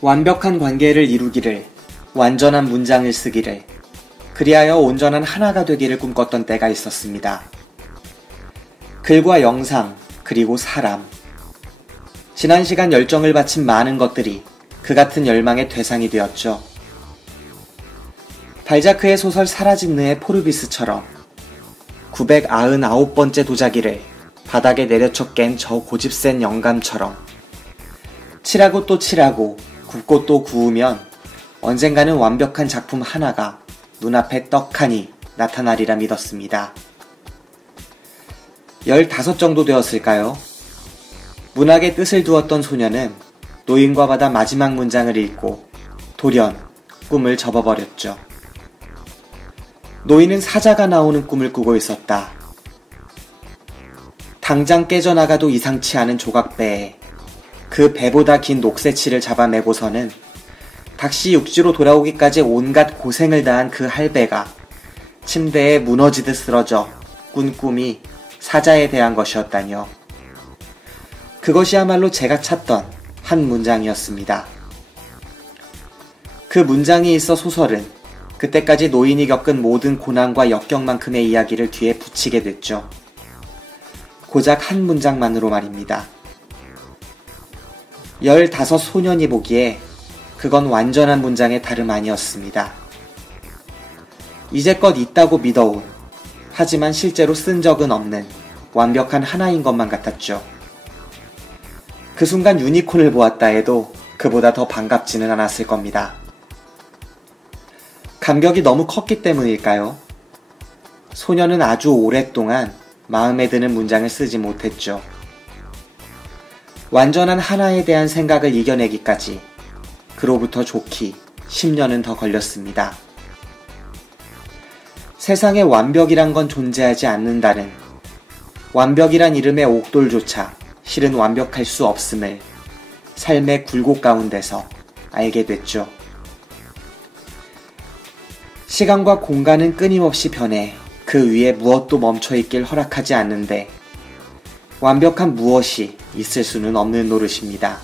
완벽한 관계를 이루기를, 완전한 문장을 쓰기를, 그리하여 온전한 하나가 되기를 꿈꿨던 때가 있었습니다. 글과 영상, 그리고 사람. 지난 시간 열정을 바친 많은 것들이 그 같은 열망의 대상이 되었죠. 발자크의 소설 사라짐느의 포르비스처럼 999번째 도자기를 바닥에 내려쳐 깬 저 고집센 영감처럼 칠하고 또 칠하고 굽고 또 구우면 언젠가는 완벽한 작품 하나가 눈앞에 떡하니 나타나리라 믿었습니다. 15 정도 되었을까요? 문학의 뜻을 두었던 소녀는 노인과 바다 마지막 문장을 읽고 돌연 꿈을 접어버렸죠. 노인은 사자가 나오는 꿈을 꾸고 있었다. 당장 깨져나가도 이상치 않은 조각배에 그 배보다 긴 녹새치를 잡아매고서는 다시 육지로 돌아오기까지 온갖 고생을 다한 그 할배가 침대에 무너지듯 쓰러져 꾼 꿈이 사자에 대한 것이었다뇨. 그것이야말로 제가 찾던 한 문장이었습니다. 그 문장이 있어 소설은 그때까지 노인이 겪은 모든 고난과 역경만큼의 이야기를 뒤에 붙이게 됐죠. 고작 한 문장만으로 말입니다. 15 소년이 보기에 그건 완전한 문장의 다름 아니었습니다. 이제껏 있다고 믿어온, 하지만 실제로 쓴 적은 없는 완벽한 하나인 것만 같았죠. 그 순간 유니콘을 보았다 해도 그보다 더 반갑지는 않았을 겁니다. 감격이 너무 컸기 때문일까요? 소녀는 아주 오랫동안 마음에 드는 문장을 쓰지 못했죠. 완전한 하나에 대한 생각을 이겨내기까지 그로부터 좋기 10년은 더 걸렸습니다. 세상에 완벽이란 건 존재하지 않는다는, 완벽이란 이름의 옥돌조차 실은 완벽할 수 없음을 삶의 굴곡 가운데서 알게 됐죠. 시간과 공간은 끊임없이 변해 그 위에 무엇도 멈춰있길 허락하지 않는데 완벽한 무엇이 있을 수는 없는 노릇입니다.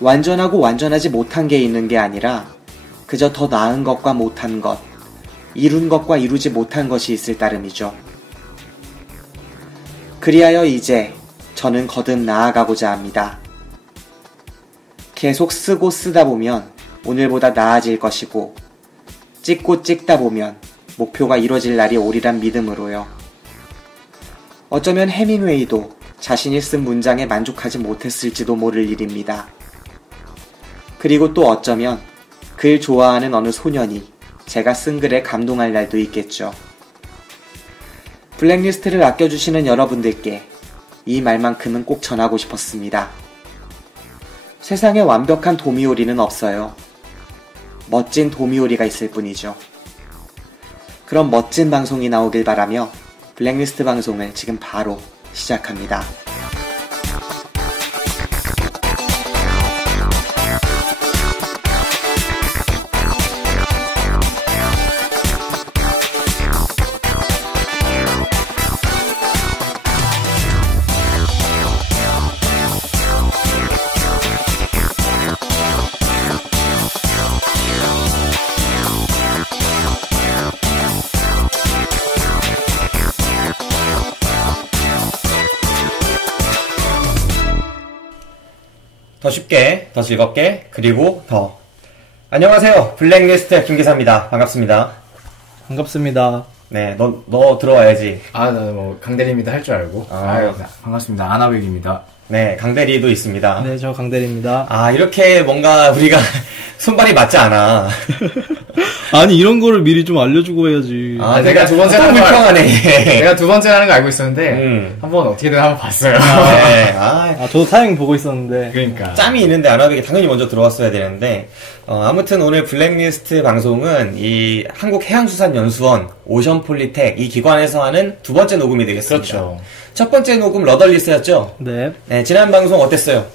완전하고 완전하지 못한 게 있는 게 아니라 그저 더 나은 것과 못한 것, 이룬 것과 이루지 못한 것이 있을 따름이죠. 그리하여 이제 저는 거듭 나아가고자 합니다. 계속 쓰고 쓰다 보면 오늘보다 나아질 것이고 찍고 찍다 보면 목표가 이루어질 날이 오리란 믿음으로요. 어쩌면 해밍웨이도 자신이 쓴 문장에 만족하지 못했을지도 모를 일입니다. 그리고 또 어쩌면 글 좋아하는 어느 소년이 제가 쓴 글에 감동할 날도 있겠죠. 블랙리스트를 아껴주시는 여러분들께 이 말만큼은 꼭 전하고 싶었습니다. 세상에 완벽한 도미오리는 없어요. 멋진 도미오리가 있을 뿐이죠. 그럼 멋진 방송이 나오길 바라며 블랙리스트 방송을 지금 바로 시작합니다. 더 쉽게, 더 즐겁게, 그리고 더. 안녕하세요. 블랙리스트 김기사입니다. 반갑습니다. 반갑습니다. 네, 너 들어와야지. 나 강대리입니다 할 줄 알고. 아유, 반갑습니다. 아나백입니다. 네, 강대리도 있습니다. 네, 저 강대리입니다. 이렇게 뭔가 우리가 손발이 맞지 않아. 아니, 이런 거를 미리 좀 알려주고 해야지. 내가 두 번째 하는 불평하네. 내가 두 번째 하는 거 알고 있었는데, 한번 어떻게든 한번 봤어요. 네, 저도 타이밍 보고 있었는데. 그러니까. 짬이 있는데 아나백이 당연히 먼저 들어왔어야 되는데, 아무튼 오늘 블랙리스트 방송은 이 한국해양수산연수원 오션폴리텍 이 기관에서 하는 두 번째 녹음이 되겠습니다. 그렇죠. 첫 번째 녹음 러덜리스였죠? 네. 네, 지난 방송 어땠어요?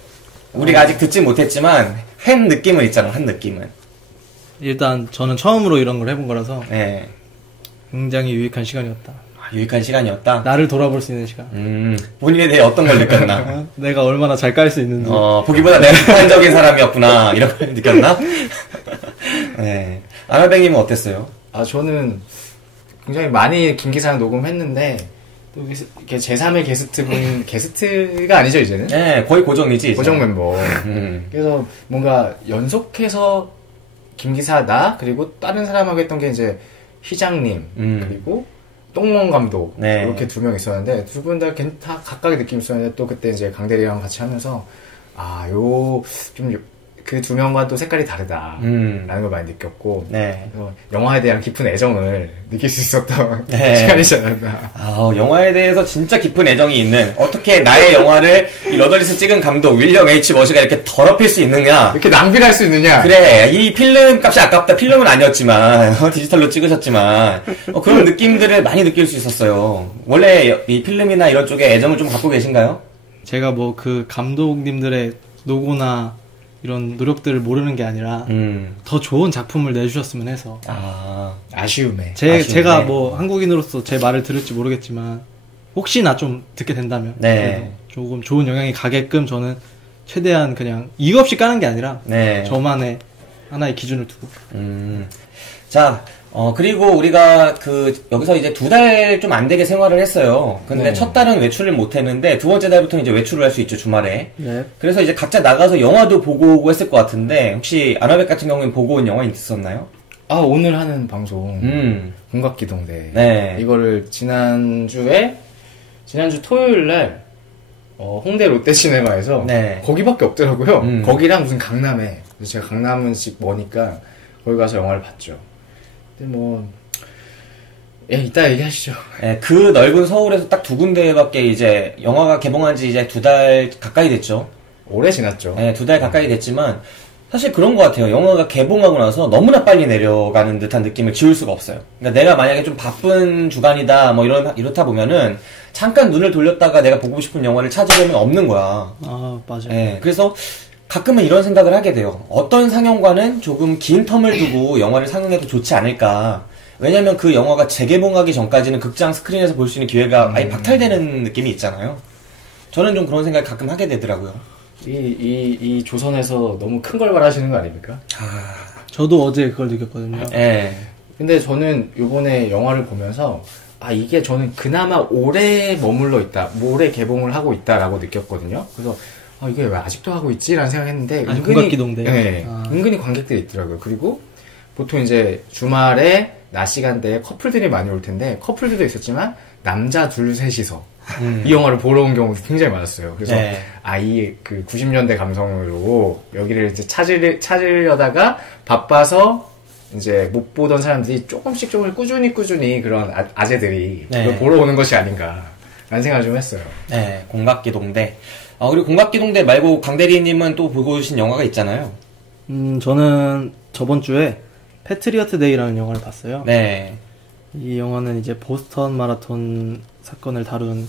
우리가 아직 듣지 못했지만 한 느낌은 있잖아, 한 느낌은. 일단 저는 처음으로 이런 걸 해본 거라서 네. 굉장히 유익한 시간이었다. 유익한 시간이었다. 나를 돌아볼 수 있는 시간. 본인에 대해 어떤 걸 느꼈나? 내가 얼마나 잘 깔 수 있는지. 보기보다 내가 객관적인 사람이었구나 이렇게 느꼈나? 네. 아나뱅님은 어땠어요? 저는 굉장히 많이 김기사랑 녹음했는데 또 이렇게 제3의 게스트가 아니죠 이제는? 네, 거의 고정이지. 이제. 고정 멤버. 그래서 뭔가 연속해서 김기사 나 그리고 다른 사람하고 했던 게 이제 희장님 그리고 똥멍 감독 네. 이렇게 두 명 있었는데 두 분 다 각각의 느낌이 있었는데 또 그때 이제 강대리랑 같이 하면서 그 두 명과 또 색깔이 다르다라는 걸 많이 느꼈고 네. 그래서 영화에 대한 깊은 애정을 느낄 수 있었던 네. 시간이지 않았나. 영화에 대해서 진짜 깊은 애정이 있는 어떻게 나의 영화를 이 러덜리스 찍은 감독 윌리엄 H. 머시가 이렇게 더럽힐 수 있느냐 이렇게 낭비를 할 수 있느냐. 그래 이 필름 값이 아깝다. 필름은 아니었지만 디지털로 찍으셨지만 그런 느낌들을 많이 느낄 수 있었어요. 원래 이 필름이나 이런 쪽에 애정을 좀 갖고 계신가요? 제가 뭐 그 감독님들의 노고나 이런 노력들을 모르는 게 아니라 더 좋은 작품을 내주셨으면 해서 아쉬움에 제가 뭐 한국인으로서 제 말을 들을지 모르겠지만 혹시나 좀 듣게 된다면 네. 조금 좋은 영향이 가게끔 저는 최대한 그냥 이유 없이 까는 게 아니라 네. 저만의 하나의 기준을 두고 자, 그리고 우리가 여기서 이제 2달 좀 안 되게 생활을 했어요. 근데 네. 첫 달은 외출을 못 했는데, 두 번째 달부터는 이제 외출을 할 수 있죠, 주말에. 네. 그래서 이제 각자 나가서 영화도 보고 오고 했을 것 같은데, 혹시 아나백 같은 경우에는 보고 온 영화 있었나요? 오늘 하는 방송 공각기동대 네. 이거를 지난주 토요일날 홍대 롯데시네마에서 네. 거기밖에 없더라고요. 거기랑 무슨 강남에 제가 강남은 집 머니까 거기 가서 영화를 봤죠. 근데 이따 얘기하시죠. 네, 그 넓은 서울에서 딱 2군데밖에 이제 영화가 개봉한 지 이제 2달 가까이 됐죠. 오래 지났죠. 네, 2달 가까이 됐지만 사실 그런 것 같아요. 영화가 개봉하고 나서 너무나 빨리 내려가는 듯한 느낌을 지울 수가 없어요. 그러니까 내가 만약에 좀 바쁜 주간이다 뭐 이렇다 보면은 잠깐 눈을 돌렸다가 내가 보고 싶은 영화를 찾으려면 없는 거야. 맞아요. 네, 그래서 가끔은 이런 생각을 하게 돼요. 어떤 상영관은 조금 긴 텀을 두고 영화를 상영해도 좋지 않을까. 왜냐면 그 영화가 재개봉하기 전까지는 극장 스크린에서 볼 수 있는 기회가 아예 박탈되는 느낌이 있잖아요. 저는 좀 그런 생각을 가끔 하게 되더라고요. 이 조선에서 너무 큰 걸 말하시는 거 아닙니까? 저도 어제 그걸 느꼈거든요. 네. 근데 저는 요번에 영화를 보면서 이게 저는 그나마 오래 머물러 있다, 오래 개봉을 하고 있다라고 느꼈거든요. 그래서 이게 왜 아직도 하고 있지? 라는 생각했는데 공각기동대. 네, 은근히 관객들이 있더라고요. 그리고 보통 이제 주말에 낮 시간대에 커플들이 많이 올 텐데 커플들도 있었지만 남자 둘 셋이서 이 영화를 보러 온 경우도 굉장히 많았어요. 그래서 네. 그 90년대 감성으로 여기를 이제 찾으려다가 바빠서 이제 못 보던 사람들이 조금씩 꾸준히 그런 아재들이 네. 그걸 보러 오는 것이 아닌가 라는 생각을 좀 했어요. 네, 공각기동대. 그리고 공각기동대 말고 강대리님은 또 보고 오신 영화가 있잖아요. 저는 저번 주에 패트리어트 데이라는 영화를 봤어요. 네. 이 영화는 이제 보스턴 마라톤 사건을 다룬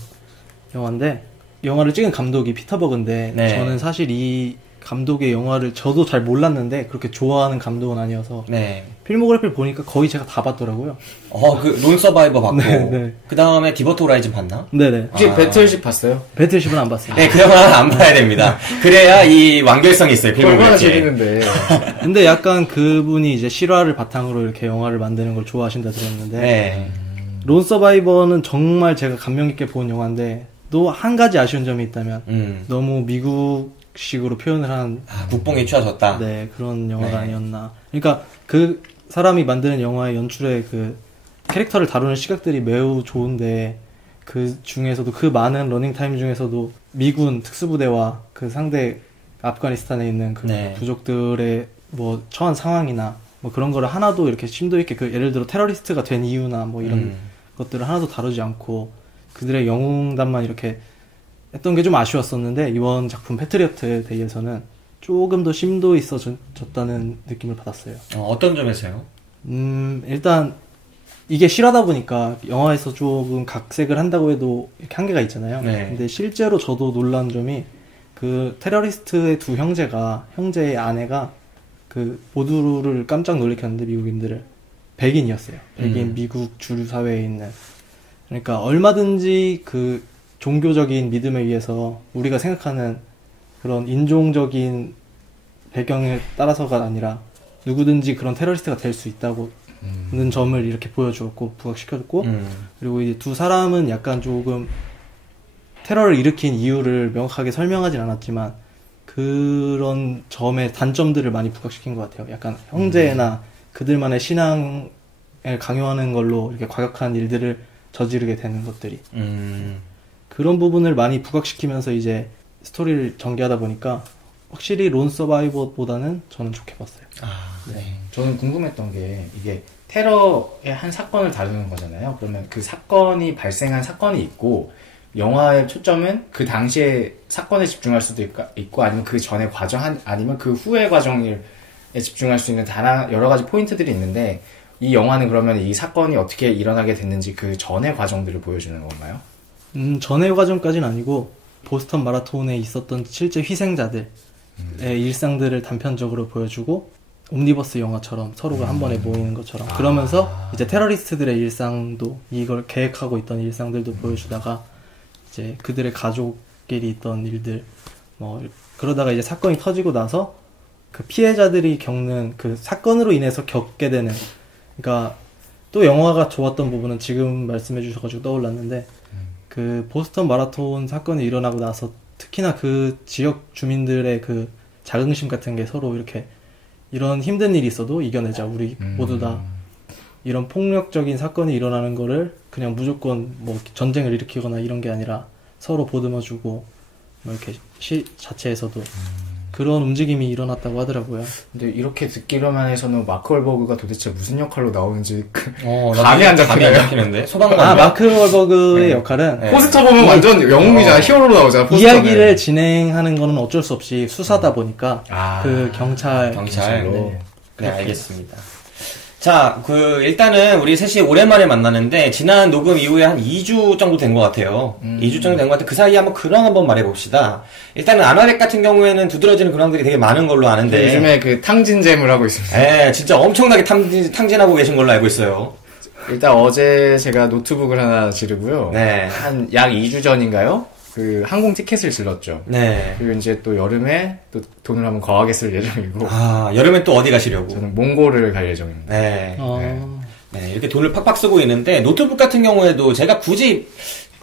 영화인데 영화를 찍은 감독이 피터 버그인데 네. 저는 사실 이 감독의 영화를 저도 잘 몰랐는데 그렇게 좋아하는 감독은 아니어서 네. 필모그래피를 보니까 거의 제가 다 봤더라고요. 론 서바이버 봤고 네. 그 다음에 디버트 호라이즌 봤나? 네네. 혹시 배틀십 봤어요? 배틀십은 안 봤어요. 네, 그 영화는 안 봐야 됩니다. 그래야 이 완결성이 있어요. 얼마나 필모그래피. 재밌는데. 근데 약간 그분이 이제 실화를 바탕으로 이렇게 영화를 만드는 걸 좋아하신다 들었는데 네. 론 서바이버는 정말 제가 감명 깊게 본 영화인데 또 한 가지 아쉬운 점이 있다면 너무 미국식으로 표현을 한 국뽕에 취하셨다. 네, 그런 영화가 네. 아니었나. 그러니까 그 사람이 만드는 영화의 연출의 그 캐릭터를 다루는 시각들이 매우 좋은데 그 중에서도 그 많은 러닝타임 중에서도 미군 특수부대와 그 상대 아프가니스탄에 있는 그 네. 부족들의 뭐 처한 상황이나 뭐 그런 거를 하나도 이렇게 심도 있게 그 예를 들어 테러리스트가 된 이유나 뭐 이런 것들을 하나도 다루지 않고 그들의 영웅담만 이렇게 했던 게 좀 아쉬웠었는데 이번 작품 패트리어트 데이에서는 조금 더 심도 있어졌다는 느낌을 받았어요. 어떤 점에서요? 일단 이게 실하다 보니까 영화에서 조금 각색을 한다고 해도 이렇게 한계가 있잖아요. 네. 근데 실제로 저도 놀란 점이 그 테러리스트의 두 형제의 아내가 그 모두를 깜짝 놀래켰는데 미국인들을 백인이었어요. 백인 미국 주류 사회에 있는. 그러니까 얼마든지 그 종교적인 믿음에 의해서 우리가 생각하는 그런 인종적인 배경에 따라서가 아니라 누구든지 그런 테러리스트가 될 수 있다고는 점을 이렇게 보여주었고 부각시켜줬고 그리고 이제 두 사람은 약간 조금 테러를 일으킨 이유를 명확하게 설명하진 않았지만 그런 점의 단점들을 많이 부각시킨 것 같아요. 약간 형제나 그들만의 신앙을 강요하는 걸로 이렇게 과격한 일들을 저지르게 되는 것들이 그런 부분을 많이 부각시키면서 이제 스토리를 전개하다 보니까 확실히 론 서바이버보다는 저는 좋게 봤어요. 네. 저는 궁금했던 게 이게 테러의 한 사건을 다루는 거잖아요. 그러면 그 사건이 발생한 사건이 있고 영화의 초점은 그 당시에 사건에 집중할 수도 있고 아니면 그 전의 과정 아니면 그 후의 과정에 집중할 수 있는 여러 가지 포인트들이 있는데 이 영화는 그러면 이 사건이 어떻게 일어나게 됐는지 그 전의 과정들을 보여주는 건가요? 전의 과정까지는 아니고 보스턴 마라톤에 있었던 실제 희생자들의 일상들을 단편적으로 보여주고 옴니버스 영화처럼 서로가 한 번에 모이는 것처럼 그러면서 이제 테러리스트들의 일상도 이걸 계획하고 있던 일상들도 보여주다가 이제 그들의 가족끼리 있던 일들 뭐 그러다가 이제 사건이 터지고 나서 그 피해자들이 겪는 그 사건으로 인해서 겪게 되는 그러니까 또 영화가 좋았던 부분은 지금 말씀해 주셔가지고 떠올랐는데 그 보스턴 마라톤 사건이 일어나고 나서 특히나 그 지역 주민들의 그 자긍심 같은 게 서로 이렇게 이런 힘든 일이 있어도 이겨내자 우리 모두 다 이런 폭력적인 사건이 일어나는 거를 그냥 무조건 뭐 전쟁을 일으키거나 이런 게 아니라 서로 보듬어주고 뭐 이렇게 시 자체에서도 그런 움직임이 일어났다고 하더라고요. 근데 이렇게 듣기로만 해서는 마크 월버그가 도대체 무슨 역할로 나오는지 감이 안 잡히네요. 잡히는데? 소방관. 마크 월버그의 역할은 포스터 보면 완전 영웅이잖아. 히어로로 나오잖아. 포스터는. 이야기를 진행하는 거는 어쩔 수 없이 수사다 보니까 그 경찰로 네, 알겠습니다. 자, 일단은 우리 셋이 오랜만에 만나는데, 지난 녹음 이후에 한 2주 정도 된 것 같아요. 2주 정도 된 것 같아요. 그 사이에 한번 근황 한번 말해봅시다. 일단은 아나백 같은 경우에는 두드러지는 근황들이 되게 많은 걸로 아는데. 요즘에 그 탕진잼을 하고 있습니다. 네, 진짜 엄청나게 탕진하고 계신 걸로 알고 있어요. 일단 어제 제가 노트북을 하나 지르고요. 네. 한 약 2주 전인가요? 그 항공 티켓을 질렀죠. 네. 그리고 이제 또 여름에 또 돈을 한번 거하게 쓸 예정이고. 여름엔 또 어디 가시려고? 저는 몽골을 갈 예정입니다. 네. 네, 이렇게 돈을 팍팍 쓰고 있는데, 노트북 같은 경우에도 제가 굳이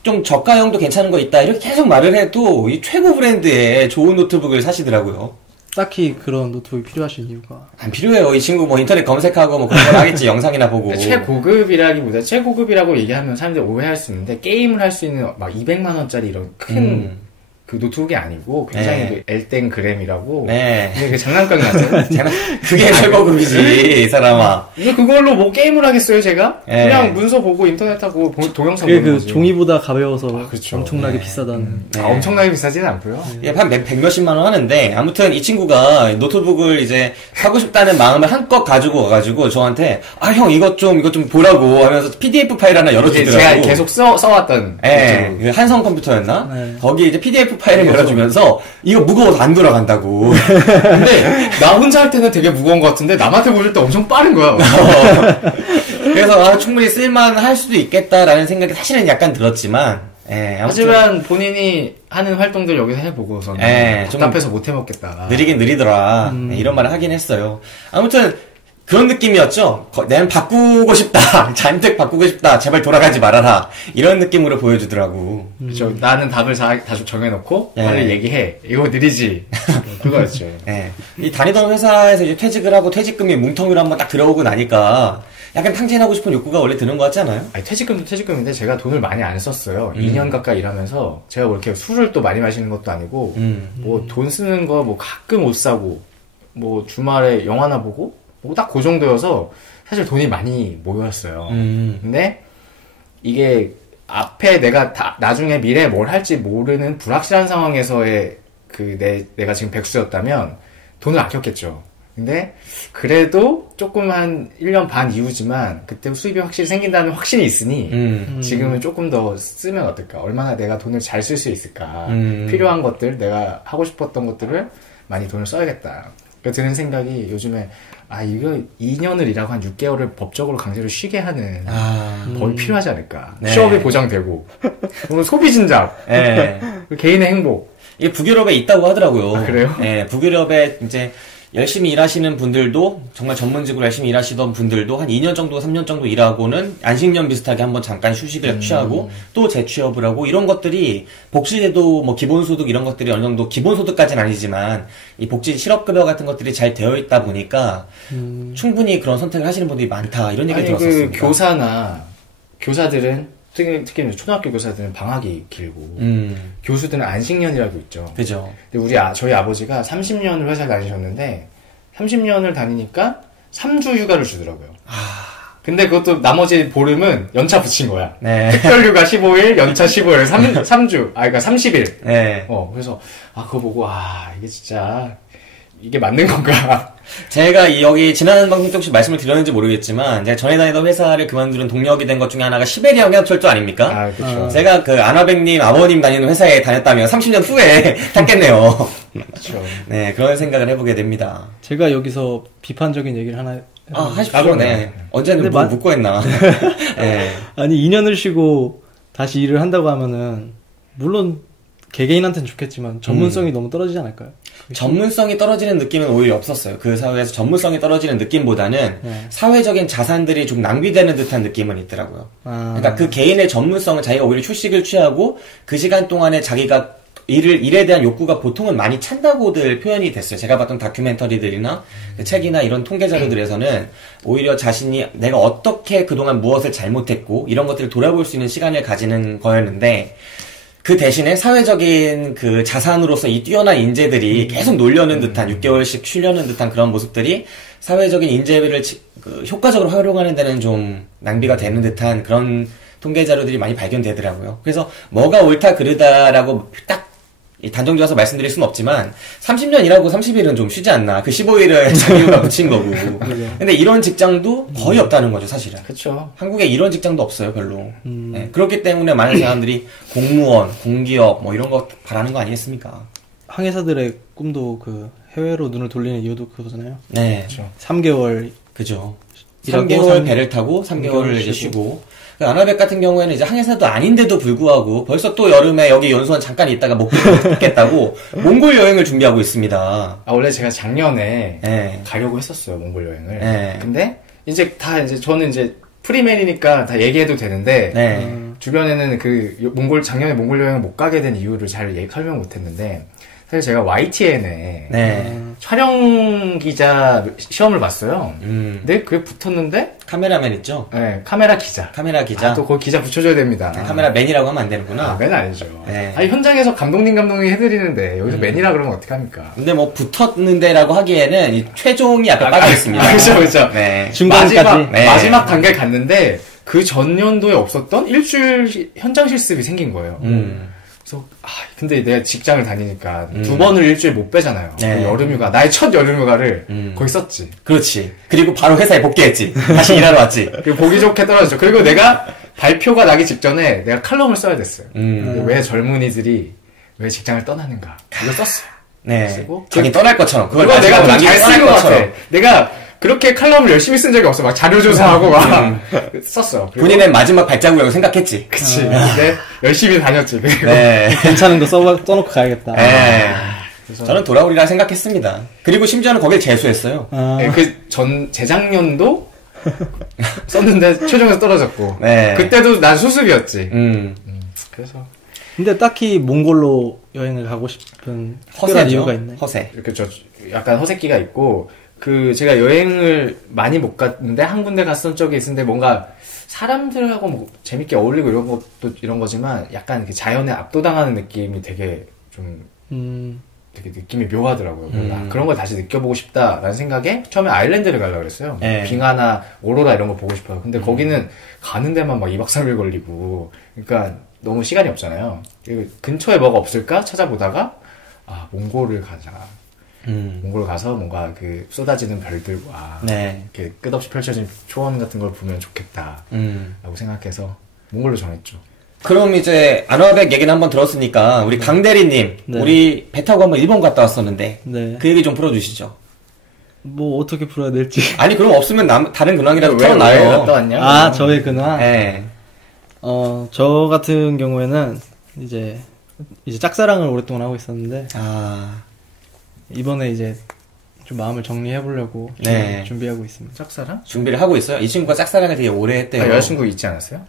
좀 저가형도 괜찮은 거 있다, 이렇게 계속 말을 해도, 이 최고 브랜드의 좋은 노트북을 사시더라고요. 딱히 그런 노트북이 필요하신 이유가 안 필요해요. 이 친구 뭐 인터넷 검색하고 뭐 그런 걸 하겠지. 영상이나 보고. 최고급이라기보다 최고급이라고 얘기하면 사람들이 오해할 수 있는데 게임을 할 수 있는 막 200만 원짜리 이런 큰 그 노트북이 아니고 굉장히 그 엘땡 그램이라고. 네. 근데 그 장난감이 같잖아요. 그게 최고급이지, 이 사람아. 이게 그걸로 뭐 게임을 하겠어요, 제가? 네. 그냥 문서 보고 인터넷하고 동영상 그게 보는 그 거지. 종이보다 가벼워서 그렇죠. 엄청나게 네. 비싸다는. 네. 엄청나게 비싸지는 않고요. 예, 한 백몇십만 원 하는데, 아무튼 이 친구가 노트북을 이제 사고 싶다는 마음을 한껏 가지고 와가지고 저한테, 형, 이것 좀 보라고 하면서 PDF 파일 하나 열어주더라고. 제가 계속 써왔던. 예, 그 한성 컴퓨터였나? 네. 거기 이제 PDF 파일을 열어주면서, 이거 무거워서 안 돌아간다고. 근데 나 혼자 할 때는 되게 무거운 것 같은데 남한테 보여줄 때 엄청 빠른 거야. 그래서 충분히 쓸만할 수도 있겠다라는 생각이 사실은 약간 들었지만, 예, 아무튼 하지만 본인이 하는 활동들 여기서 해보고서는 예, 좀 답답해서 못 해먹겠다. 느리긴 느리더라. 예, 이런 말을 하긴 했어요. 아무튼 그런 느낌이었죠. 나는 바꾸고 싶다. 잔뜩 바꾸고 싶다. 제발 돌아가지 말아라. 이런 느낌으로 보여주더라고. 그렇죠. 나는 답을 다 정해놓고 예. 빨리 얘기해. 이거 느리지. 그거였죠. 예. 이 다니던 회사에서 이제 퇴직을 하고 퇴직금이 뭉텅이로 한번 딱 들어오고 나니까 약간 탕진하고 싶은 욕구가 원래 드는 것 같지 않아요? 아니, 퇴직금도 퇴직금인데 제가 돈을 많이 안 썼어요. 2년 가까이 일하면서 제가 뭐 이렇게 술을 또 많이 마시는 것도 아니고 뭐 돈 쓰는 거 뭐 가끔 옷 사고 뭐 주말에 영화나 보고 뭐 딱 그 정도여서 사실 돈이 많이 모였어요. 근데 이게 앞에 내가 나중에 미래에 뭘 할지 모르는 불확실한 상황에서의 내가 지금 백수였다면 돈을 아꼈겠죠. 근데 그래도 조금 한 1년 반 이후지만 그때 수입이 확실히 생긴다는 확신이 있으니 지금은 조금 더 쓰면 어떨까? 얼마나 내가 돈을 잘 쓸 수 있을까? 필요한 것들, 내가 하고 싶었던 것들을 많이 돈을 써야겠다. 드는 생각이 요즘에 이거 2년을 일하고 한 6개월을 법적으로 강제로 쉬게 하는 법이 필요하지 않을까. 네. 취업이 보장되고 소비 진작, 네. 개인의 행복. 이게 북유럽에 있다고 하더라고요. 그래요? 네, 북유럽에 이제 열심히 일하시는 분들도 정말 전문직으로 열심히 일하시던 분들도 한 2년 정도, 3년 정도 일하고는 안식년 비슷하게 한번 잠깐 휴식을 취하고 또 재취업을 하고 이런 것들이 복지제도 뭐 기본소득 이런 것들이 어느 정도 기본소득까지는 아니지만 이 복지 실업급여 같은 것들이 잘 되어 있다 보니까 충분히 그런 선택을 하시는 분들이 많다 이런 얘기 들었었습니다. 교사나 교사들은 특히 초등학교 교사들은 방학이 길고 교수들은 안식년이라고 있죠. 그죠. 근데 저희 아버지가 30년을 회사 다니셨는데 30년을 다니니까 3주 휴가를 주더라고요. 근데 그것도 나머지 보름은 연차 붙인 거야. 네. 특별휴가 15일, 연차 15일, 3주. 그러니까 30일. 네. 그래서 그거 보고 이게 진짜 이게 맞는 건가? 제가 여기 지난 방송 때 혹시 말씀을 드렸는지 모르겠지만 제가 전에 다니던 회사를 그만두는 동력이 된 것 중에 하나가 시베리아 영향철도 아닙니까? 그렇죠. 제가 그 안화백님 아버님 다니는 회사에 다녔다면 30년 후에 탔겠네요. 그렇죠. 네, 그런 생각을 해보게 됩니다. 제가 여기서 비판적인 얘기를 하나 하십시오. 네. 언제는 뭐 묻고 했나. 네. 아니 2년을 쉬고 다시 일을 한다고 하면은 물론 개개인한테는 좋겠지만 전문성이 너무 떨어지지 않을까요? 전문성이 떨어지는 느낌은 오히려 없었어요. 그 사회에서 전문성이 떨어지는 느낌보다는 사회적인 자산들이 좀 낭비되는 듯한 느낌은 있더라고요. 그러니까 그 개인의 전문성은 자기가 오히려 휴식을 취하고 그 시간 동안에 자기가 일에 대한 욕구가 보통은 많이 찬다고들 표현이 됐어요. 제가 봤던 다큐멘터리들이나 책이나 이런 통계 자료들에서는 오히려 자신이 내가 어떻게 그동안 무엇을 잘못했고 이런 것들을 돌아볼 수 있는 시간을 가지는 거였는데 그 대신에 사회적인 그 자산으로서 이 뛰어난 인재들이 계속 놀려는 듯한 6개월씩 쉬려는 듯한 그런 모습들이 사회적인 인재를 효과적으로 활용하는 데는 좀 낭비가 되는 듯한 그런 통계 자료들이 많이 발견되더라고요. 그래서 뭐가 옳다 그르다라고 딱 단정지어서 말씀드릴 수는 없지만 30년 일하고 30일은 좀 쉬지 않나. 그 15일을 자기가 붙인 거고. 근데 이런 직장도 거의 없다는 거죠, 사실은. 그렇죠. 한국에 이런 직장도 없어요, 별로. 네, 그렇기 때문에 많은 사람들이 공무원, 공기업 뭐 이런 거 바라는 거 아니겠습니까? 항해사들의 꿈도 그 해외로 눈을 돌리는 이유도 그거잖아요. 네. 그렇죠. 3개월 그죠. 일하고 3개월 배를 타고 3개월을 이제 쉬고. 아나백 같은 경우에는 이제 항해사도 아닌데도 불구하고 벌써 또 여름에 여기 연수원 잠깐 있다가 못 있겠다고 몽골 여행을 준비하고 있습니다. 원래 제가 작년에 네. 가려고 했었어요, 몽골 여행을. 네. 근데 이제 저는 이제 프리맨이니까 다 얘기해도 되는데 네. 주변에는 작년에 몽골 여행을 못 가게 된 이유를 잘 설명 못 했는데 사실 제가 YTN에 네. 촬영 기자 시험을 봤어요. 근데 그게 붙었는데 카메라맨 있죠? 네, 카메라 기자. 카메라 기자. 또 거기 기자 붙여줘야 됩니다. 카메라맨이라고 하면 안 되는구나. 맨 아니죠. 네. 아니 현장에서 감독님 해드리는데 여기서 맨이라 그러면 어떡합니까? 근데 뭐 붙었는데라고 하기에는 이 최종이 약간 빠져 있습니다. 그렇죠. 네. 중간까지. 마지막 단계에 갔는데 그 전년도에 없었던 일주일 현장 실습이 생긴 거예요. 그래서 근데 내가 직장을 다니니까 2번을 일주일 못 빼잖아요. 네. 그 여름휴가 나의 첫 여름휴가를 거기 썼지. 그렇지. 그리고 바로 회사에 복귀했지. 다시 일하러 왔지. 그리고 보기 좋게 떨어졌죠. 그리고 내가 발표가 나기 직전에 내가 칼럼을 써야 됐어요. 왜 젊은이들이 왜 직장을 떠나는가 이거 썼어요. 네. 쓰고 자기 떠날 것처럼. 그걸 내가 좀 잘 쓴 것 같아. 내가 그렇게 칼럼을 열심히 쓴 적이 없어. 막 자료조사하고 막 썼어. 본인의 마지막 발자국이라고 생각했지. 그치. 근데 열심히 다녔지. 그리고 네. 괜찮은 거 써놓고 가야겠다. 네. 저는 돌아오리라 생각했습니다. 그리고 심지어는 거길 재수했어요. 네, 재작년도 썼는데 최종에서 떨어졌고. 네. 그때도 난 수습이었지. 그래서. 근데 딱히 몽골로 여행을 가고 싶은 특별한 이유가 있네. 허세. 이렇게 약간 허세끼가 있고, 제가 여행을 많이 못 갔는데, 한 군데 갔던 적이 있는데, 뭔가, 사람들하고 뭐, 재밌게 어울리고 이런 것도 이런 거지만, 약간 자연에 압도당하는 느낌이 되게 되게 느낌이 묘하더라고요. 그런 걸 다시 느껴보고 싶다라는 생각에, 처음에 아일랜드를 가려고 그랬어요. 네. 빙하나 오로라 이런 거 보고 싶어요. 근데 거기는 가는 데만 막 2박 3일 걸리고, 그러니까 너무 시간이 없잖아요. 그리고 근처에 뭐가 없을까 찾아보다가, 몽골을 가자. 몽골 가서 뭔가 쏟아지는 별들과 네. 이렇게 끝없이 펼쳐진 초원 같은 걸 보면 좋겠다 라고 생각해서 몽골로 정했죠. 그럼 이제 안화백 얘기는 한번 들었으니까 우리 강대리님 네. 우리 배 타고 한번 일본 갔다 왔었는데 네. 그 얘기 좀 풀어주시죠. 뭐 어떻게 풀어야 될지. 아니 그럼 없으면 다른 근황이라도 왜 털어놔요. 갔다 왔냐? 아, 저의 근황. 네. 저 같은 경우에는 이제 짝사랑을 오랫동안 하고 있었는데 아, 이번에 이제 좀 마음을 정리해 보려고 네. 준비하고 있습니다. 짝사랑? 준비를 하고 있어요. 이 친구가 짝사랑을 되게 오래 했대요. 아, 여자친구 있지 않았어요?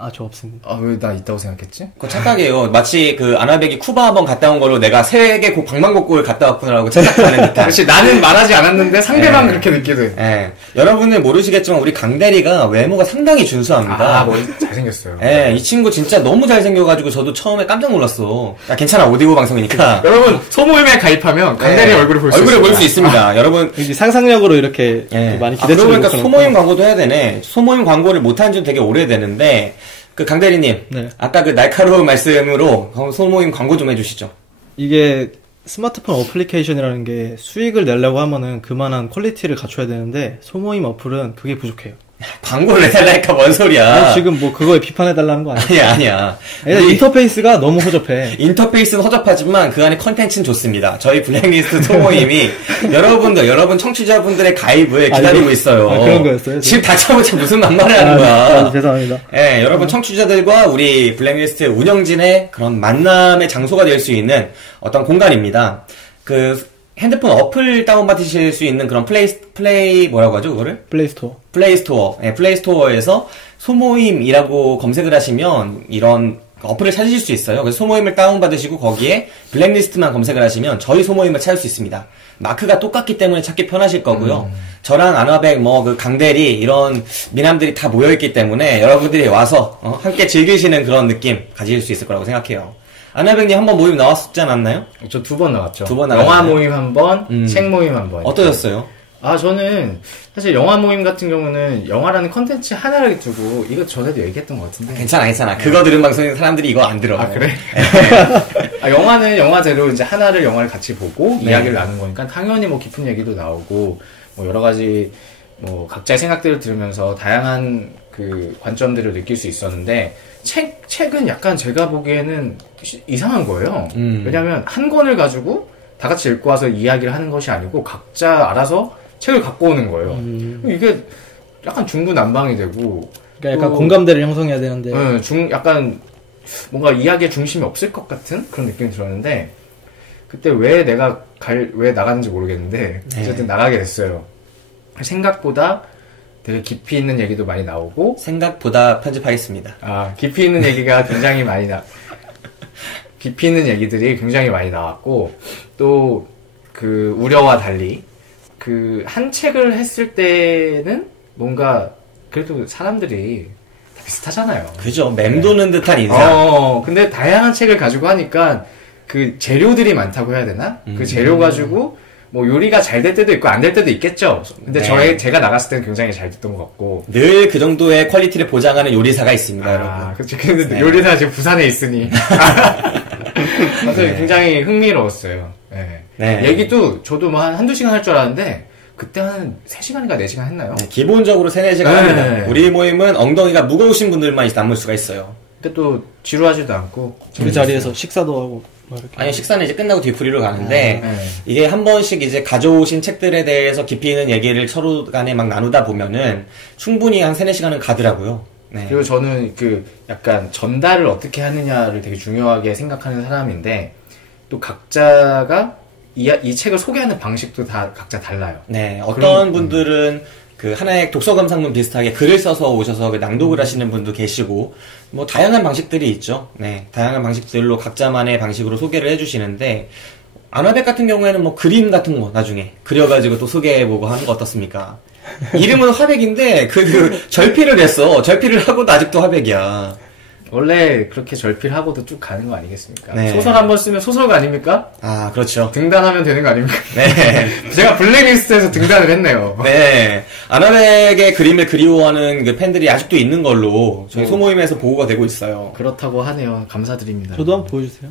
아, 저 없습니다. 아, 왜 나 있다고 생각했지? 그거 착각이에요. 마치 그 아나백이 쿠바 한번 갔다 온 걸로 내가 세계 방방곡곡을 갔다 왔구나라고 착각하는 듯한. 그렇지, 나는 말하지 않았는데 상대방 네. 그렇게 느끼든. 예. 여러분은 모르시겠지만 우리 강대리가 외모가 상당히 준수합니다. 아, 뭐 잘생겼어요. 예, 이 친구 진짜 너무 잘생겨가지고 저도 처음에 깜짝 놀랐어. 야, 괜찮아. 오디오 방송이니까. 여러분, 소모임에 가입하면 강대리 얼굴을 볼 수 있습니다. 얼굴을 볼 수 있습니다. 여러분. 여기 상상력으로 이렇게 예. 많이 그러고 기대치를 보니까 높여놓고. 소모임 광고도 해야 되네. 소모임 광고를 못한 지 되게 오래되는데, 그 강대리님. 네. 아까 그 날카로운 말씀으로 소모임 광고 좀 해주시죠. 이게 스마트폰 어플리케이션이라는 게 수익을 내려고 하면은 그만한 퀄리티를 갖춰야 되는데 소모임 어플은 그게 부족해요. 광고를 해달라니까 뭔 소리야. 아니, 지금 뭐 그거에 비판해달라는 거 아니에요? 아니야. 일단 우리 인터페이스가 너무 허접해. 인터페이스는 허접하지만 그 안에 컨텐츠는 좋습니다. 저희 블랙리스트 소모임이 여러분 청취자분들의 가입을 기다리고 이거- 있어요. 그런 거였어요? 지금 다짜고짜 무슨 막말을 하는 아, 거야. 죄송합니다. 예, 여러분 청취자들과 우리 블랙리스트 운영진의 그런 만남의 장소가 될 수 있는 어떤 공간입니다. 그 핸드폰 어플 다운받으실 수 있는 그런 플레이 뭐라고 하죠 그거를? 플레이스토어. 플레이스토어. 예, 플레이스토어에서 소모임이라고 검색을 하시면 이런 어플을 찾으실 수 있어요. 그래서 소모임을 다운받으시고 거기에 블랙리스트만 검색을 하시면 저희 소모임을 찾을 수 있습니다. 마크가 똑같기 때문에 찾기 편하실 거고요. 저랑 아나백, 그 강대리 이런 미남들이 다 모여있기 때문에 여러분들이 와서 함께 즐기시는 그런 느낌 가질 수 있을 거라고 생각해요. 아나백님 한번 모임 나왔었지 않았나요? 저 2번 나왔죠. 2번 영화 나왔나요? 모임 한 번, 책 모임 한 번. 어떠셨어요? 아, 저는 사실 영화 모임 같은 경우는 영화라는 컨텐츠 하나를 두고 이거 전에도 얘기했던 것 같은데. 괜찮아. 그거 들은 방송에 사람들이 이거 안 들어. 아, 그래? 아, 영화는 영화대로 이제 영화를 같이 보고 네. 이야기를 나눈 거니까 당연히 뭐 깊은 얘기도 나오고 뭐 여러 가지 뭐 각자의 생각들을 들으면서 다양한 그 관점들을 느낄 수 있었는데 책은 약간 제가 보기에는 이상한 거예요. 왜냐면 한 권을 가지고 다 같이 읽고 와서 이야기를 하는 것이 아니고 각자 알아서 책을 갖고 오는 거예요. 이게 약간 중구난방이 되고 그러니까 약간 공감대를 형성해야 되는데. 약간 뭔가 이야기의 중심이 없을 것 같은 그런 느낌이 들었는데 그때 왜 나갔는지 모르겠는데 어쨌든 나가게 됐어요. 생각보다 되게 깊이 있는 얘기도 많이 나오고 생각보다 편집하겠습니다. 아, 깊이 있는 얘기가 굉장히 깊이 있는 얘기들이 굉장히 많이 나왔고 또 그 우려와 달리 그 한 책을 했을 때는 뭔가 그래도 사람들이 다 비슷하잖아요. 그죠. 맴도는 듯한 인상. 근데 다양한 책을 가지고 하니까 그 재료들이 많다고 해야 되나? 그 재료 가지고 뭐 요리가 잘 될 때도 있고 안 될 때도 있겠죠. 근데 네. 제가 나갔을 때는 굉장히 잘 됐던 것 같고. 늘 그 정도의 퀄리티를 보장하는 요리사가 있습니다, 여러분. 그렇지. 근데 네. 요리사 지금 부산에 있으니. 굉장히 흥미로웠어요. 네. 네. 얘기도 저도 뭐 한두 시간 할 줄 알았는데 그때 한 3시간인가 4시간 했나요? 네, 기본적으로 3-4시간 네. 합니다. 우리 모임은 엉덩이가 무거우신 분들만 남을 수가 있어요. 근데 또 지루하지도 않고 그 자리에서 식사도 하고 뭐 이렇게. 아니, 식사는 이제 끝나고 뒤풀이로 가는데, 네. 이게 한 번씩 이제 가져오신 책들에 대해서 깊이 있는 얘기를 서로 간에 막 나누다 보면은 충분히 한 3-4시간은 가더라고요. 네. 그리고 저는 그 약간 전달을 어떻게 하느냐를 되게 중요하게 생각하는 사람인데 또 각자가 이 책을 소개하는 방식도 다 각자 달라요. 네, 어떤 분들은 그 하나의 독서 감상문 비슷하게 글을 써서 오셔서 그 낭독을 하시는 분도 계시고, 뭐 다양한 방식들이 있죠. 네, 다양한 방식들로 각자만의 방식으로 소개를 해주시는데, 아나백 같은 경우에는 뭐 그림 같은 거 나중에 그려가지고 또 소개해보고 하는 거 어떻습니까? 이름은 화백인데 절필을 했어. 절필을 하고도 아직도 화백이야. 원래 그렇게 절필하고도 쭉 가는 거 아니겠습니까? 네. 소설 한 번 쓰면 소설가 아닙니까? 아, 그렇죠. 등단하면 되는 거 아닙니까? 네. 제가 블랙리스트에서 등단을 했네요. 네. 아나백의 그림을 그리워하는 그 팬들이 아직도 있는 걸로 저희 소모임에서 보고가 되고 있어요. 그렇다고 하네요. 감사드립니다. 저도 한번 보여주세요.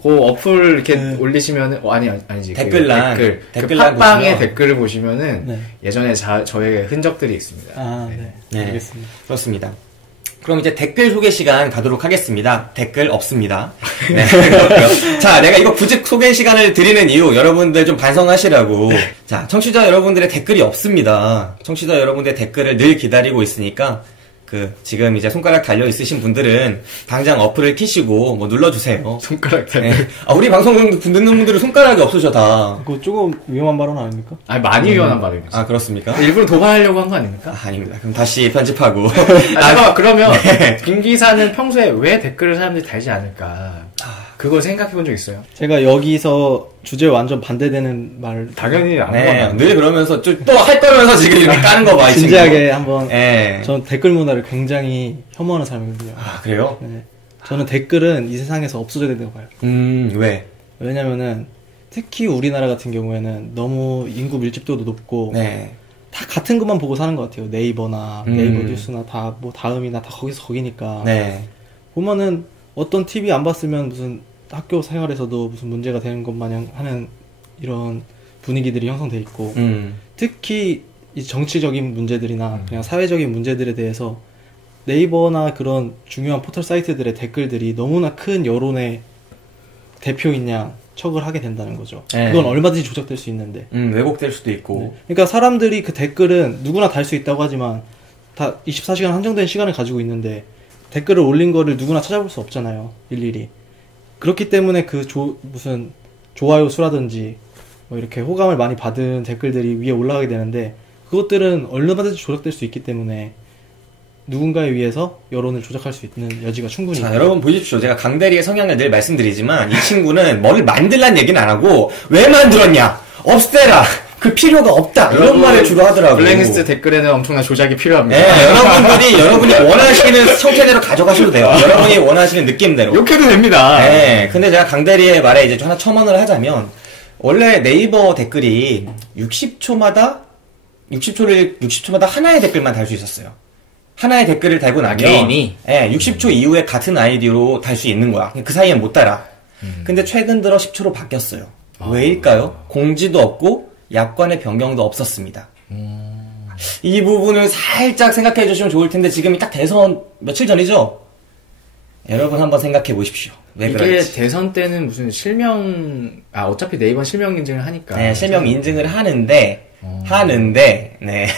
그 어플 이렇게 올리시면은 아니지 댓글란. 그 댓글란 팟빵의 보시면. 댓글을 보시면은 네. 예전에 저의 흔적들이 있습니다. 아, 네. 네. 알겠습니다. 그렇습니다. 그럼 이제 댓글 소개 시간 가도록 하겠습니다. 댓글 없습니다. 네, 그렇고요. 자, 내가 이거 굳이 소개 시간을 드리는 이유, 여러분들 좀 반성하시라고. 자, 청취자 여러분들의 댓글이 없습니다. 청취자 여러분들의 댓글을 늘 기다리고 있으니까, 지금 이제 손가락 달려 있으신 분들은 당장 어플을 키시고, 눌러주세요. 손가락 달려. 네. 우리 방송 듣는 분들은 손가락이 없으셔, 다. 그거 조금 위험한 발언 아닙니까? 아니, 많이 위험한 발언이죠. 아, 그렇습니까? 일부러 도발하려고 한 거 아닙니까? 아닙니다. 그럼 다시 편집하고. 그러면, 네. 김 기사는 평소에 왜 댓글을 사람들이 달지 않을까? 그걸 생각해 본 적 있어요? 제가 여기서 주제에 완전 반대되는 말. 당연히 안 네, 하는 늘 그러면서 또 할 거면서 지금 이렇게 까는 거 봐, 이 진지하게 한번. 네. 전 댓글 문화를 굉장히 혐오하는 사람이거든요. 아, 그래요? 네. 저는 댓글은 이 세상에서 없어져야 된다고 봐요. 왜? 왜냐면은, 특히 우리나라 같은 경우에는 너무 인구 밀집도도 높고, 네. 다 같은 것만 보고 사는 것 같아요. 네이버나, 네이버 뉴스나 다, 다음이나 다 거기서 거기니까. 네. 보면은, 어떤 TV 안 봤으면 무슨 학교 생활에서도 무슨 문제가 되는 것 마냥 하는 이런 분위기들이 형성돼 있고, 특히 이 정치적인 문제들이나 그냥 사회적인 문제들에 대해서 네이버나 그런 중요한 포털 사이트들의 댓글들이 너무나 큰 여론의 대표인 양 척을 하게 된다는 거죠. 네. 그건 얼마든지 조작될 수 있는데. 왜곡될 수도 있고. 네. 그러니까 사람들이 그 댓글은 누구나 달 수 있다고 하지만 다 24시간 한정된 시간을 가지고 있는데 댓글을 올린 거를 누구나 찾아볼 수 없잖아요. 일일이. 그렇기 때문에 무슨 좋아요 수라든지 뭐 이렇게 호감을 많이 받은 댓글들이 위에 올라가게 되는데 그것들은 얼마든지 조작될 수 있기 때문에 누군가에 의해서 여론을 조작할 수 있는 여지가 충분히 자, 있어요. 여러분 보십시오. 제가 강대리의 성향을 늘 말씀드리지만 이 친구는 뭐를 만들란 얘기는 안 하고 왜 만들었냐? 없애라. 그 필요가 없다. 이런 말을 주로 하더라고요. 블랙리스트 댓글에는 엄청난 조작이 필요합니다. 네, 여러분이 원하시는 형태대로 가져가셔도 돼요. 여러분이 원하시는 느낌대로. 욕해도 됩니다. 네, 근데 제가 강대리의 말에 이제 하나 첨언을 하자면 원래 네이버 댓글이 60초마다 하나의 댓글만 달 수 있었어요. 하나의 댓글을 달고 나면 개인이? 60초 이후에 같은 아이디로 달 수 있는 거야. 그 사이엔 못 달아. 근데 최근 들어 10초로 바뀌었어요. 왜일까요? 공지도 없고 약관의 변경도 없었습니다. 이 부분을 살짝 생각해 주시면 좋을 텐데 지금이 딱 대선 며칠 전이죠? 여러분 한번 생각해 보십시오. 왜 이게 그럴지. 대선 때는 무슨 어차피 네이버 실명 인증을 하니까. 네, 실명 인증을 하는데, 네.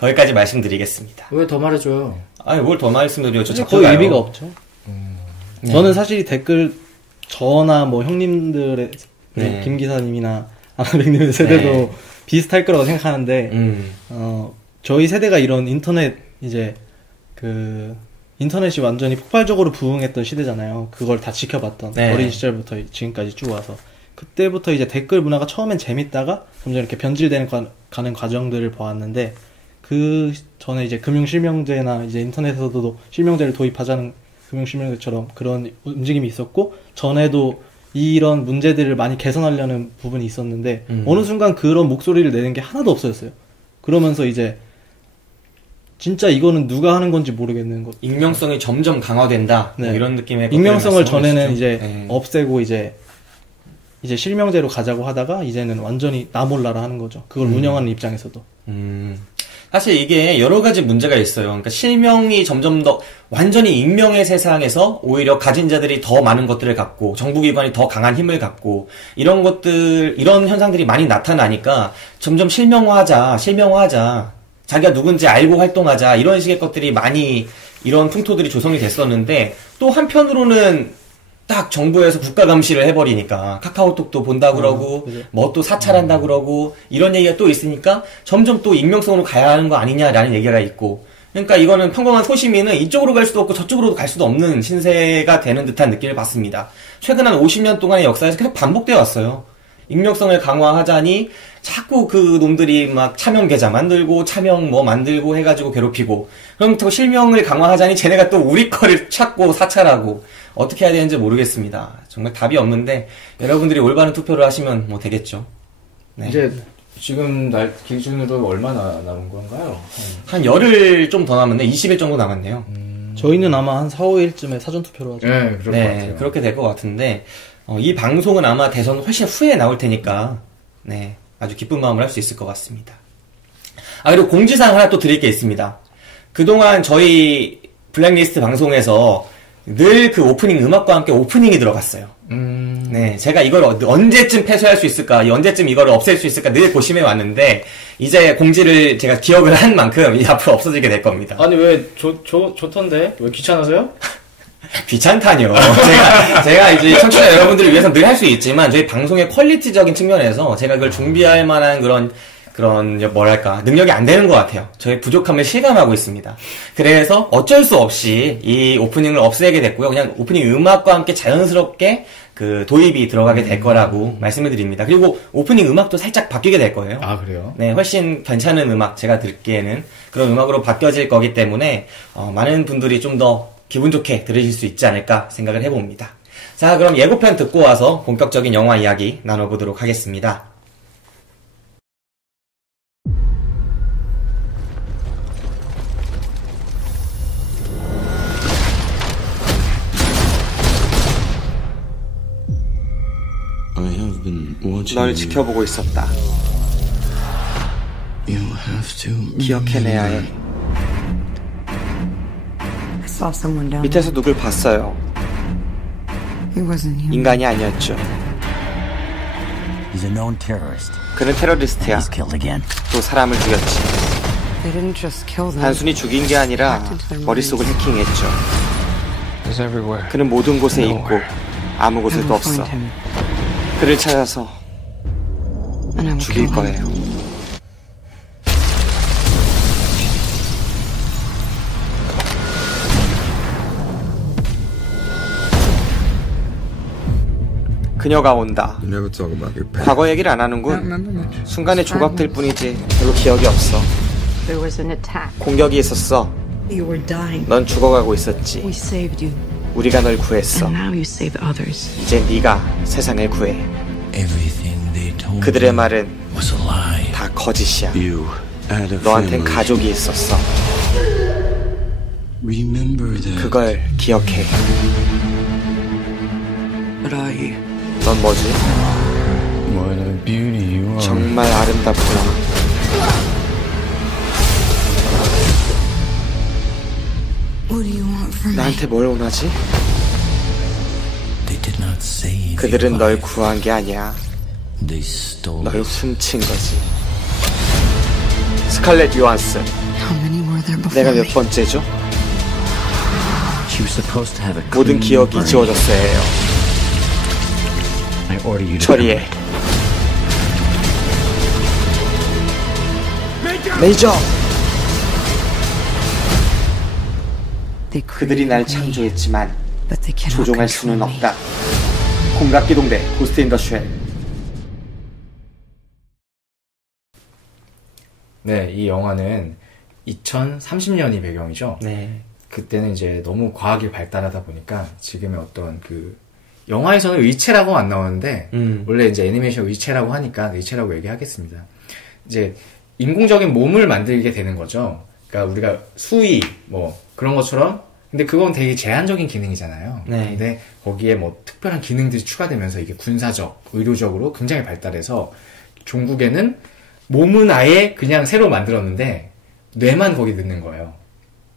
거기까지 말씀드리겠습니다. 왜 더 말해줘요? 아니, 뭘 더 말씀드려요? 저 자꾸 거의 가요. 의미가 없죠. 네. 저는 사실 댓글 저나 뭐 형님들의 네. 김 기사님이나 아나백님의 세대도 네. 비슷할 거라고 생각하는데 저희 세대가 이런 인터넷이 완전히 폭발적으로 부흥했던 시대잖아요. 그걸 다 지켜봤던 네. 어린 시절부터 지금까지 쭉 와서 그때부터 이제 댓글 문화가 처음엔 재밌다가 점점 이렇게 변질되는 가는 과정들을 보았는데 그 전에 이제 금융실명제나 이제 인터넷에서도 실명제를 도입하자는 금융실명제처럼 그런 움직임이 있었고 전에도 이런 문제들을 많이 개선하려는 부분이 있었는데 어느 순간 그런 목소리를 내는 게 하나도 없어졌어요. 그러면서 이제 진짜 이거는 누가 하는 건지 모르겠는 것. 익명성이 점점 강화된다. 네. 뭐 이런 느낌의 익명성을 전에는 말씀하시죠. 이제 네. 없애고 이제 실명제로 가자고 하다가 이제는 완전히 나 몰라라 하는 거죠. 그걸 운영하는 입장에서도. 사실 이게 여러 가지 문제가 있어요. 그러니까 실명이 점점 더 완전히 익명의 세상에서 오히려 가진 자들이 더 많은 것들을 갖고 정부기관이 더 강한 힘을 갖고 이런 현상들이 많이 나타나니까 점점 실명화하자. 자기가 누군지 알고 활동하자. 이런 식의 것들이 많이 이런 풍토들이 조성이 됐었는데 또 한편으로는 딱 정부에서 국가 감시를 해버리니까 카카오톡도 본다 그러고 뭐 또 사찰한다 그러고 이런 얘기가 또 있으니까 점점 또 익명성으로 가야 하는 거 아니냐라는 얘기가 있고 그러니까 이거는 평범한 소시민은 이쪽으로 갈 수도 없고 저쪽으로 갈 수도 없는 신세가 되는 듯한 느낌을 받습니다. 최근 한 50년 동안의 역사에서 계속 반복되어 왔어요. 익명성을 강화하자니 자꾸 그 놈들이 막 차명 계좌 만들고 차명 뭐 만들고 해가지고 괴롭히고 그럼 또 실명을 강화하자니 쟤네가 또 우리 거를 찾고 사찰하고 어떻게 해야 되는지 모르겠습니다. 정말 답이 없는데 여러분들이 올바른 투표를 하시면 뭐 되겠죠. 네. 이제 지금 날 기준으로 얼마나 남은 건가요? 한 열흘 좀 더 남았네. 20일 정도 남았네요. 저희는 아마 한 4, 5일쯤에 사전투표로 하죠. 네, 그럴 것 같아요. 그렇게 될 것 같은데 이 방송은 아마 대선 훨씬 후에 나올 테니까 네, 아주 기쁜 마음을 할 수 있을 것 같습니다. 그리고 공지사항 하나 또 드릴 게 있습니다. 그동안 저희 블랙리스트 방송에서 늘 그 오프닝 음악과 함께 오프닝이 들어갔어요. 네, 제가 이걸 언제쯤 패소할 수 있을까, 언제쯤 이걸 없앨 수 있을까 늘 고심해 왔는데, 이제 공지를 제가 기억을 한 만큼 이제 앞으로 없어지게 될 겁니다. 아니, 왜, 좋던데? 왜 귀찮아서요? 귀찮다뇨. 제가 이제 청취자 여러분들을 위해서 늘 할 수 있지만, 저희 방송의 퀄리티적인 측면에서 제가 그걸 준비할 만한 그런 뭐랄까 능력이 안 되는 것 같아요. 저의 부족함을 실감하고 있습니다. 그래서 어쩔 수 없이 이 오프닝을 없애게 됐고요. 그냥 오프닝 음악과 함께 자연스럽게 그 도입이 들어가게 될 거라고 말씀을 드립니다. 그리고 오프닝 음악도 살짝 바뀌게 될 거예요. 아, 그래요? 네, 훨씬 괜찮은 음악, 제가 듣기에는 그런 음악으로 바뀌어질 거기 때문에 많은 분들이 좀 더 기분 좋게 들으실 수 있지 않을까 생각을 해봅니다. 자, 그럼 예고편 듣고 와서 본격적인 영화 이야기 나눠보도록 하겠습니다. 널 지켜보고 있었다. 기억해내야 해. 밑에서 누굴 봤어요. 인간이 아니었죠. 그는 테러리스트야. 또 사람을 죽였지. 단순히 죽인 게 아니라 머릿속을 해킹했죠. 그는 모든 곳에 있고 아무 곳에도 없어. 그를 찾아서 죽일 거예요. 그녀가 온다. 과거 얘기를 안 하는군. 순간의 조각들 뿐이지 별로 기억이 없어. 공격이 있었어. 넌 죽어가고 있었지. 우리가 널 구했어. 이제 네가 세상을 구해. 그들의 말은 다 거짓이야. 너한텐 가족이 있었어. 그걸 기억해. 넌 뭐지? 정말 아름답구나. 나한테 뭘 원하지? 그들은 널 구한 게 아니야. 널 훔친 거지. 스칼렛 요한슨. 내가 몇 번째죠? 모든 기억이 지워졌어야 해요. 처리해. 메이저! 그들이 날 창조했지만 조종할 수는 없다. 공각기동대 고스트 인 더 쉘. 네, 이 영화는 2030년이 배경이죠. 네. 그때는 이제 너무 과학이 발달하다 보니까 지금의 어떤 그 영화에서는 의체라고 안 나오는데 원래 이제 애니메이션 의체라고 하니까 의체라고 얘기하겠습니다. 이제 인공적인 몸을 만들게 되는 거죠. 그러니까 우리가 수의 뭐 그런 것처럼, 근데 그건 되게 제한적인 기능이잖아요. 네. 근데 거기에 뭐 특별한 기능들이 추가되면서 이게 군사적, 의료적으로 굉장히 발달해서 종국에는 몸은 아예 그냥 새로 만들었는데 뇌만 거기 넣는 거예요.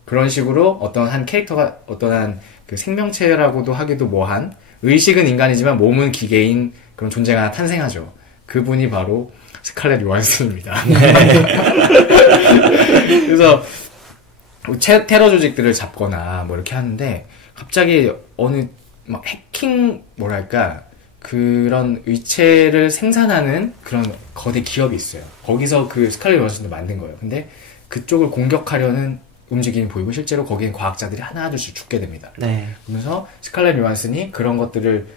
그런 식으로 어떤 한 캐릭터가 어떤 한 그 생명체라고도 하기도 뭐한, 의식은 인간이지만 몸은 기계인 그런 존재가 하나 탄생하죠. 그분이 바로 스칼렛 요한슨입니다. 그래서 테러 조직들을 잡거나 뭐 이렇게 하는데 갑자기 어느 막 해킹 뭐랄까 그런 의체를 생산하는 그런 거대 기업이 있어요. 거기서 그 스칼렛 요한슨을 만든 거예요. 근데 그쪽을 공격하려는 움직임이 보이고 실제로 거기엔 과학자들이 하나둘씩 죽게 됩니다. 네. 그러면서 스칼렛 요한슨이 그런 것들을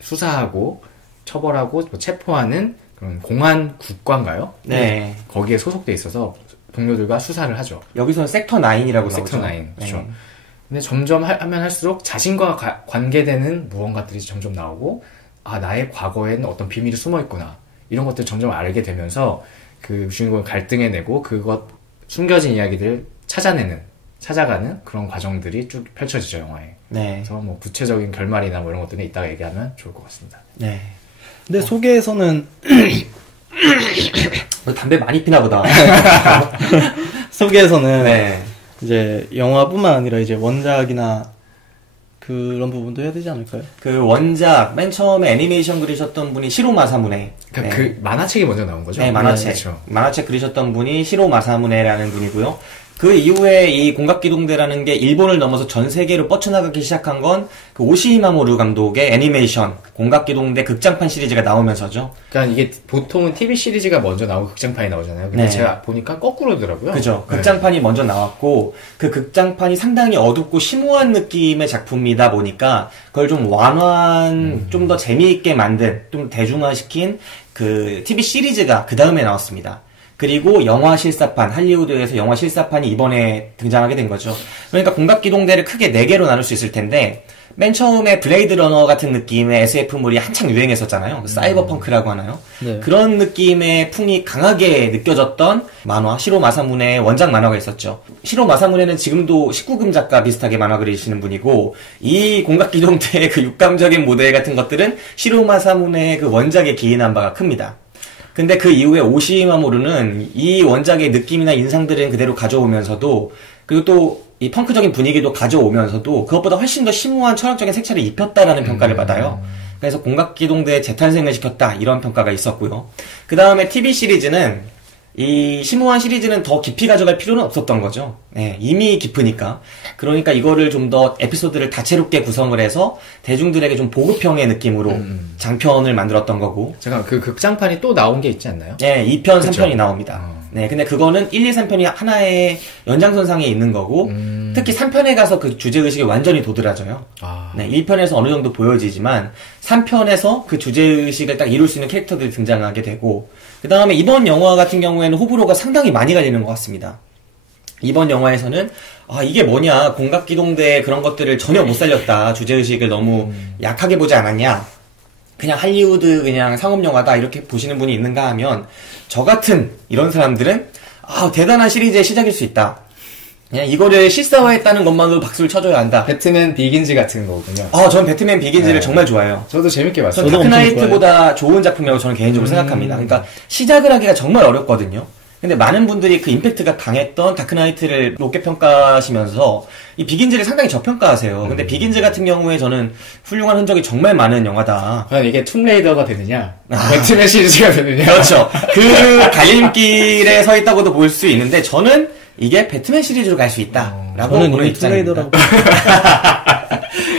수사하고 처벌하고 뭐 체포하는 그런 공안 국가인가요? 네. 거기에 소속돼 있어서 동료들과 수사를 하죠. 여기서는 섹터 9이라고 섹터 9. 나오죠. 그렇죠. 네. 근데 점점 하면 할수록 자신과 관계되는 무언가들이 점점 나오고, 아, 나의 과거에는 어떤 비밀이 숨어 있구나. 이런 것들을 점점 알게 되면서 그 주인공을 갈등해내고 그것 숨겨진 이야기들 찾아가는 그런 과정들이 쭉 펼쳐지죠, 영화에. 네. 그래서 뭐 구체적인 결말이나 뭐 이런 것들은 이따가 얘기하면 좋을 것 같습니다. 네. 근데 소개에서는 너 담배 많이 피나 보다. 소개에서는 네. 이제 영화뿐만 아니라 이제 원작이나 그런 부분도 해야 되지 않을까요? 그 원작 맨 처음에 애니메이션 그리셨던 분이 시로 마사무네. 그러니까 그 만화책이 먼저 나온 거죠? 네, 만화책. 그렇죠. 만화책 그리셨던 분이 시로 마사무네라는 분이고요. 그 이후에 이 공각기동대라는 게 일본을 넘어서 전 세계로 뻗쳐나가기 시작한 건 그 오시히마모루 감독의 애니메이션 공각기동대 극장판 시리즈가 나오면서죠. 그러니까 이게 보통은 TV 시리즈가 먼저 나오고 극장판이 나오잖아요. 근데 네. 제가 보니까 거꾸로더라고요. 그죠. 네. 극장판이 먼저 나왔고 그 극장판이 상당히 어둡고 심오한 느낌의 작품이다 보니까 그걸 좀 완화한 좀 더 재미있게 만든 좀 대중화시킨 그 TV 시리즈가 그 다음에 나왔습니다. 그리고 영화 실사판, 할리우드에서 영화 실사판이 이번에 등장하게 된 거죠. 그러니까 공각기동대를 크게 4개로 나눌 수 있을 텐데 맨 처음에 블레이드 러너 같은 느낌의 SF물이 한창 유행했었잖아요. 사이버펑크라고 하나요? 네. 그런 느낌의 풍이 강하게 느껴졌던 만화, 시로 마사무네의 원작 만화가 있었죠. 시로 마사무네는 지금도 19금 작가 비슷하게 만화 그리시는 분이고, 이 공각기동대의 그 육감적인 모델 같은 것들은 시로 마사무네의 그 원작에 기인한 바가 큽니다. 근데 그 이후에 오시마모루는 이 원작의 느낌이나 인상들은 그대로 가져오면서도, 그리고 또 이 펑크적인 분위기도 가져오면서도 그것보다 훨씬 더 심오한 철학적인 색채를 입혔다라는 평가를 받아요. 그래서 공각기동대의 재탄생을 시켰다 이런 평가가 있었고요. 그 다음에 TV 시리즈는 이 심오한 시리즈는 더 깊이 가져갈 필요는 없었던 거죠. 네, 이미 깊으니까. 그러니까 이거를 좀 더 에피소드를 다채롭게 구성을 해서 대중들에게 좀 보급형의 느낌으로 장편을 만들었던 거고. 잠깐 그 극장판이 또 나온 게 있지 않나요? 네, 2편, 그쵸? 3편이 나옵니다. 네, 근데 그거는 1, 2, 3편이 하나의 연장선상에 있는 거고, 특히 3편에 가서 그 주제의식이 완전히 도드라져요. 아. 네, 1편에서 어느 정도 보여지지만, 3편에서 그 주제의식을 딱 이룰 수 있는 캐릭터들이 등장하게 되고, 그 다음에 이번 영화 같은 경우에는 호불호가 상당히 많이 갈리는 것 같습니다. 이번 영화에서는, 아, 이게 뭐냐, 공각기동대 그런 것들을 전혀 못 살렸다. 주제의식을 너무 약하게 보지 않았냐. 그냥 할리우드 그냥 상업영화다 이렇게 보시는 분이 있는가 하면 저 같은 이런 사람들은 아 대단한 시리즈의 시작일 수 있다. 그냥 이거를 실사화했다는 것만으로 박수를 쳐줘야 한다. 배트맨 비긴즈 같은 거군요. 아, 전 배트맨 비긴즈를 네. 정말 좋아해요. 저도 재밌게 봤어요. 전 다크나이트보다 좋은 작품이라고 저는 개인적으로 생각합니다. 그러니까 시작을 하기가 정말 어렵거든요. 근데 많은 분들이 그 임팩트가 강했던 다크나이트를 높게 평가하시면서 이 비긴즈를 상당히 저평가하세요. 근데 비긴즈 같은 경우에 저는 훌륭한 흔적이 정말 많은 영화다. 과연 이게 툼레이더가 되느냐, 배트맨 시리즈가 되느냐. 그렇죠. 그 갈림길에 서 있다고도 볼 수 있는데 저는 이게 배트맨 시리즈로 갈 수 있다라고 저는 보는 이미 입장입니다. 툼레이더라고.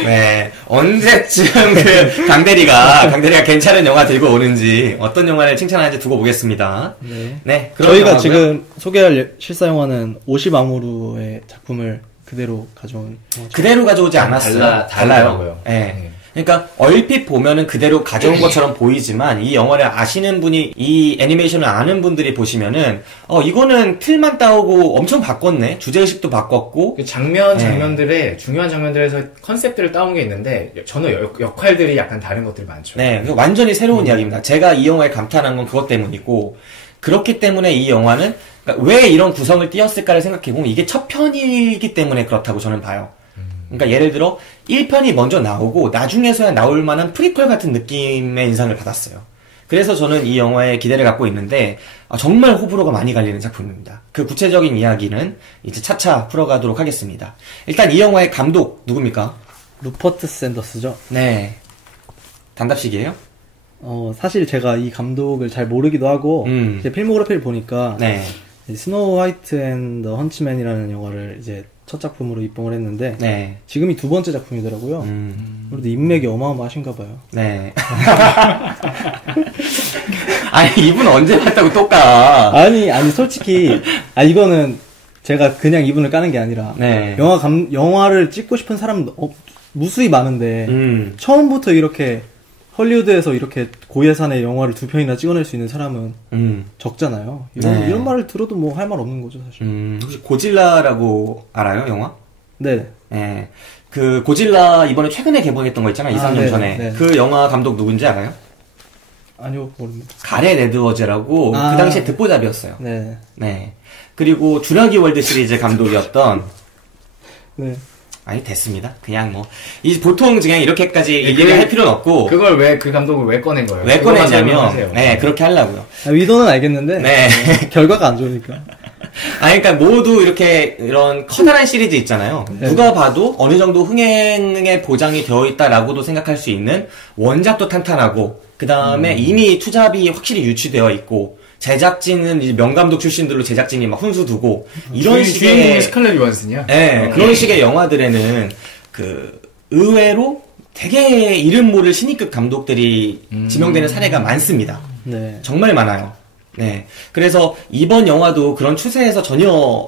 네. 언제쯤 그 강대리가 괜찮은 영화 들고 오는지 어떤 영화를 칭찬하는지 두고 보겠습니다. 네. 네. 그런 저희가 영화고요. 지금 소개할 실사 영화는 오시마모루의 작품을 그대로 가져온 영화죠. 그대로 가져오지 않았어요. 달라요. 다르더라고요. 네. 네. 그러니까 얼핏 보면은 그대로 가져온 것처럼 보이지만 이 영화를 아시는 분이 이 애니메이션을 아는 분들이 보시면은 이거는 틀만 따오고 엄청 바꿨네. 주제의식도 바꿨고 그 장면들의 중요한 장면들에서 컨셉들을 따온 게 있는데 전혀 역할들이 약간 다른 것들이 많죠. 네, 완전히 새로운 이야기입니다. 제가 이 영화에 감탄한 건 그것 때문이고 그렇기 때문에 이 영화는 그러니까 왜 이런 구성을 띄었을까를 생각해보면 이게 첫 편이기 때문에 그렇다고 저는 봐요. 그러니까 예를 들어 1편이 먼저 나오고 나중에서야 나올 만한 프리퀄 같은 느낌의 인상을 받았어요. 그래서 저는 이 영화에 기대를 갖고 있는데 정말 호불호가 많이 갈리는 작품입니다. 그 구체적인 이야기는 이제 차차 풀어가도록 하겠습니다. 일단 이 영화의 감독 누굽니까? 루퍼트 샌더스죠. 네. 단답식이에요? 사실 제가 이 감독을 잘 모르기도 하고 제 필모그래피를 보니까 네. 스노우 화이트 앤 더 헌치맨이라는 영화를 이제 첫 작품으로 입봉을 했는데 네. 지금이 두 번째 작품이더라고요. 그래도 인맥이 어마어마하신가 봐요. 네. 아니, 이분 언제 봤다고 또 까? 아니 솔직히 이거는 제가 그냥 이분을 까는 게 아니라 네. 영화를 찍고 싶은 사람 무수히 많은데 처음부터 이렇게 헐리우드에서 이렇게 고예산의 영화를 2편이나 찍어낼 수 있는 사람은 적잖아요. 이런 말을 들어도 뭐 할 말 없는 거죠, 사실. 혹시 고질라라고 알아요, 영화? 네. 네. 그 고질라 이번에 최근에 개봉했던 거 있잖아요, 2, 3년 네, 전에. 네. 그 영화 감독 누군지 알아요? 아니요, 모릅니다. 가렛 에드워즈라고 그 당시에 듣보잡이었어요. 네. 네. 그리고 주라기 월드 시리즈 감독이었던 네. 아니 됐습니다. 그냥 뭐 보통 그냥 이렇게까지 얘기를 할 필요는 없고 그걸 왜 그 감독을 왜 꺼낸 거예요? 왜 꺼내냐면 네 그렇게 하려고요. 의도는 알겠는데 네. 결과가 안 좋으니까. 그러니까 모두 이렇게 이런 커다란 시리즈 있잖아요. 네. 누가 봐도 어느 정도 흥행에 보장이 되어 있다라고도 생각할 수 있는 원작도 탄탄하고, 그 다음에 이미 투자비 확실히 유치되어 있고, 제작진은 이제 명감독 출신들로 제작진이 막 훈수 두고, 이런 주인공이 식의, 스칼렛 요한슨이야? 네, 그런 식의 영화들에는 의외로 되게 이름 모를 신입급 감독들이 지명되는 사례가 많습니다. 네. 정말 많아요. 네. 그래서 이번 영화도 그런 추세에서 전혀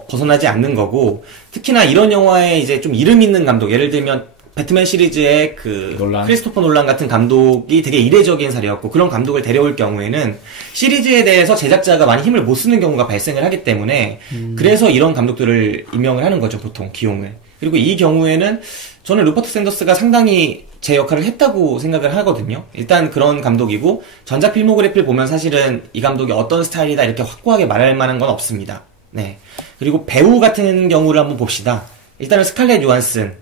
벗어나지 않는 거고, 특히나 이런 영화에 이제 좀 이름 있는 감독, 예를 들면 배트맨 시리즈의 놀란. 크리스토퍼 놀란 같은 감독이 되게 이례적인 사례였고, 그런 감독을 데려올 경우에는 시리즈에 대해서 제작자가 많이 힘을 못 쓰는 경우가 발생을 하기 때문에, 그래서 이런 감독들을 임명을 하는 거죠, 보통 기용을. 그리고 이 경우에는 저는 루퍼트 샌더스가 상당히 제 역할을 했다고 생각을 하거든요. 일단 그런 감독이고, 전작 필모그래피를 보면 사실은 이 감독이 어떤 스타일이다 이렇게 확고하게 말할 만한 건 없습니다. 네. 그리고 배우 같은 경우를 한번 봅시다. 일단은 스칼렛 요한슨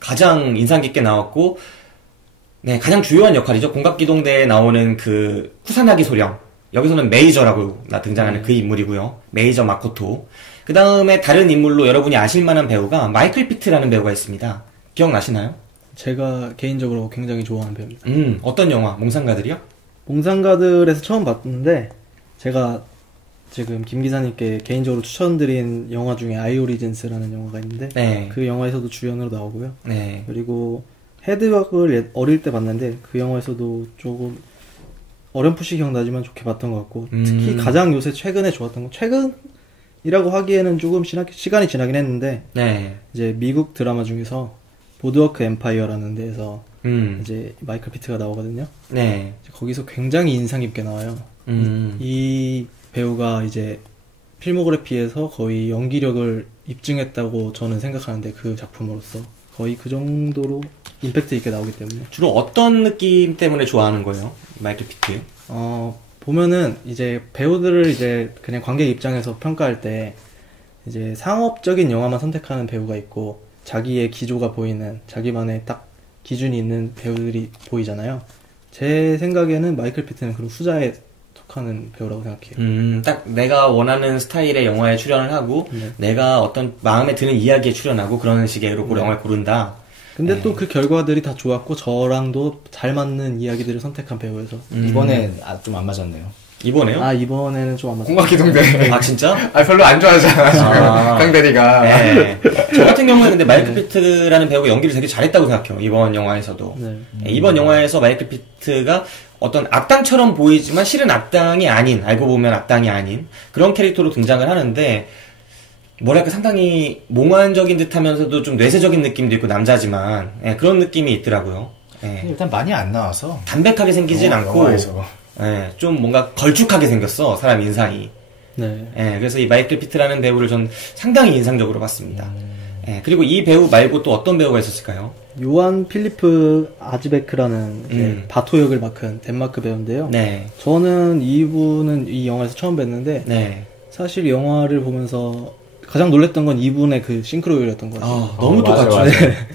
가장 인상 깊게 나왔고, 네, 가장 주요한 역할이죠. 공각기동대에 나오는 그 쿠사나기 소령, 여기서는 메이저라고 등장하는 그 인물이고요. 메이저 마코토. 그 다음에 다른 인물로 여러분이 아실만한 배우가 마이클 피트라는 배우가 있습니다. 기억나시나요? 제가 개인적으로 굉장히 좋아하는 배우입니다. 어떤 영화? 몽상가들이요? 몽상가들에서 처음 봤는데, 제가 지금 김 기사님께 개인적으로 추천드린 영화 중에 아이 오리진스라는 영화가 있는데, 네. 그 영화에서도 주연으로 나오고요. 네. 그리고 헤드웍을 어릴 때 봤는데, 그 영화에서도 조금 어렴풋이 기억나지만 좋게 봤던 것 같고, 특히 가장 요새 최근에 좋았던 건, 최근이라고 하기에는 조금 시간이 지나긴 했는데, 네. 이제 미국 드라마 중에서 보드워크 엠파이어라는 데에서 이제 마이클 피트가 나오거든요. 네. 거기서 굉장히 인상 깊게 나와요. 음. 이 배우가 이제 필모그래피에서 거의 연기력을 입증했다고 저는 생각하는데, 그 작품으로서 거의 그 정도로 임팩트 있게 나오기 때문에. 주로 어떤 느낌 때문에 좋아하는 거예요? 마이클 피트? 보면은 이제 배우들을 이제 그냥 관객 입장에서 평가할 때 이제 상업적인 영화만 선택하는 배우가 있고, 자기의 기조가 보이는, 자기만의 딱 기준이 있는 배우들이 보이잖아요. 제 생각에는 마이클 피트는 그런 후자에 속하는 배우라고 생각해요. 딱 내가 원하는 스타일의 영화에 출연을 하고, 네. 내가 어떤 마음에 드는 이야기에 출연하고, 그런 식의 영화를 고른다. 근데 또 그 결과들이 다 좋았고, 저랑도 잘 맞는 이야기들을 선택한 배우여서. 이번에 좀 안 맞았네요. 이번에요? 이번에는 좀 안 맞았어요. 공각기동대. 아, 진짜? 별로 안 좋아하잖아, 지금. 강대리가. 네. 저 같은 경우는 근데 마이클 피트라는 배우가 연기를 되게 잘했다고 생각해요. 이번 영화에서도. 네. 이번 영화에서 마이클 피트가 어떤 악당처럼 보이지만 실은 악당이 아닌, 알고 보면 악당이 아닌 그런 캐릭터로 등장을 하는데, 뭐랄까 상당히 몽환적인 듯 하면서도 좀 뇌세적인 느낌도 있고, 남자지만 그런 느낌이 있더라고요. 일단 많이 안 나와서. 담백하게 생기진 않고, 영화에서. 좀 뭔가 걸쭉하게 생겼어, 사람 인상이. 네. 그래서 이 마이클 피트라는 배우를 전 상당히 인상적으로 봤습니다. 그리고 이 배우 말고 또 어떤 배우가 있었을까요? 요한 필리프 아즈베크라는 이제 바토 역을 맡은 덴마크 배우인데요. 네. 저는 이분은 이 영화에서 처음 뵀는데, 네. 사실 영화를 보면서 가장 놀랬던 건 이분의 그 싱크로율이었던 것 같아요. 너무 똑같죠. 맞아요.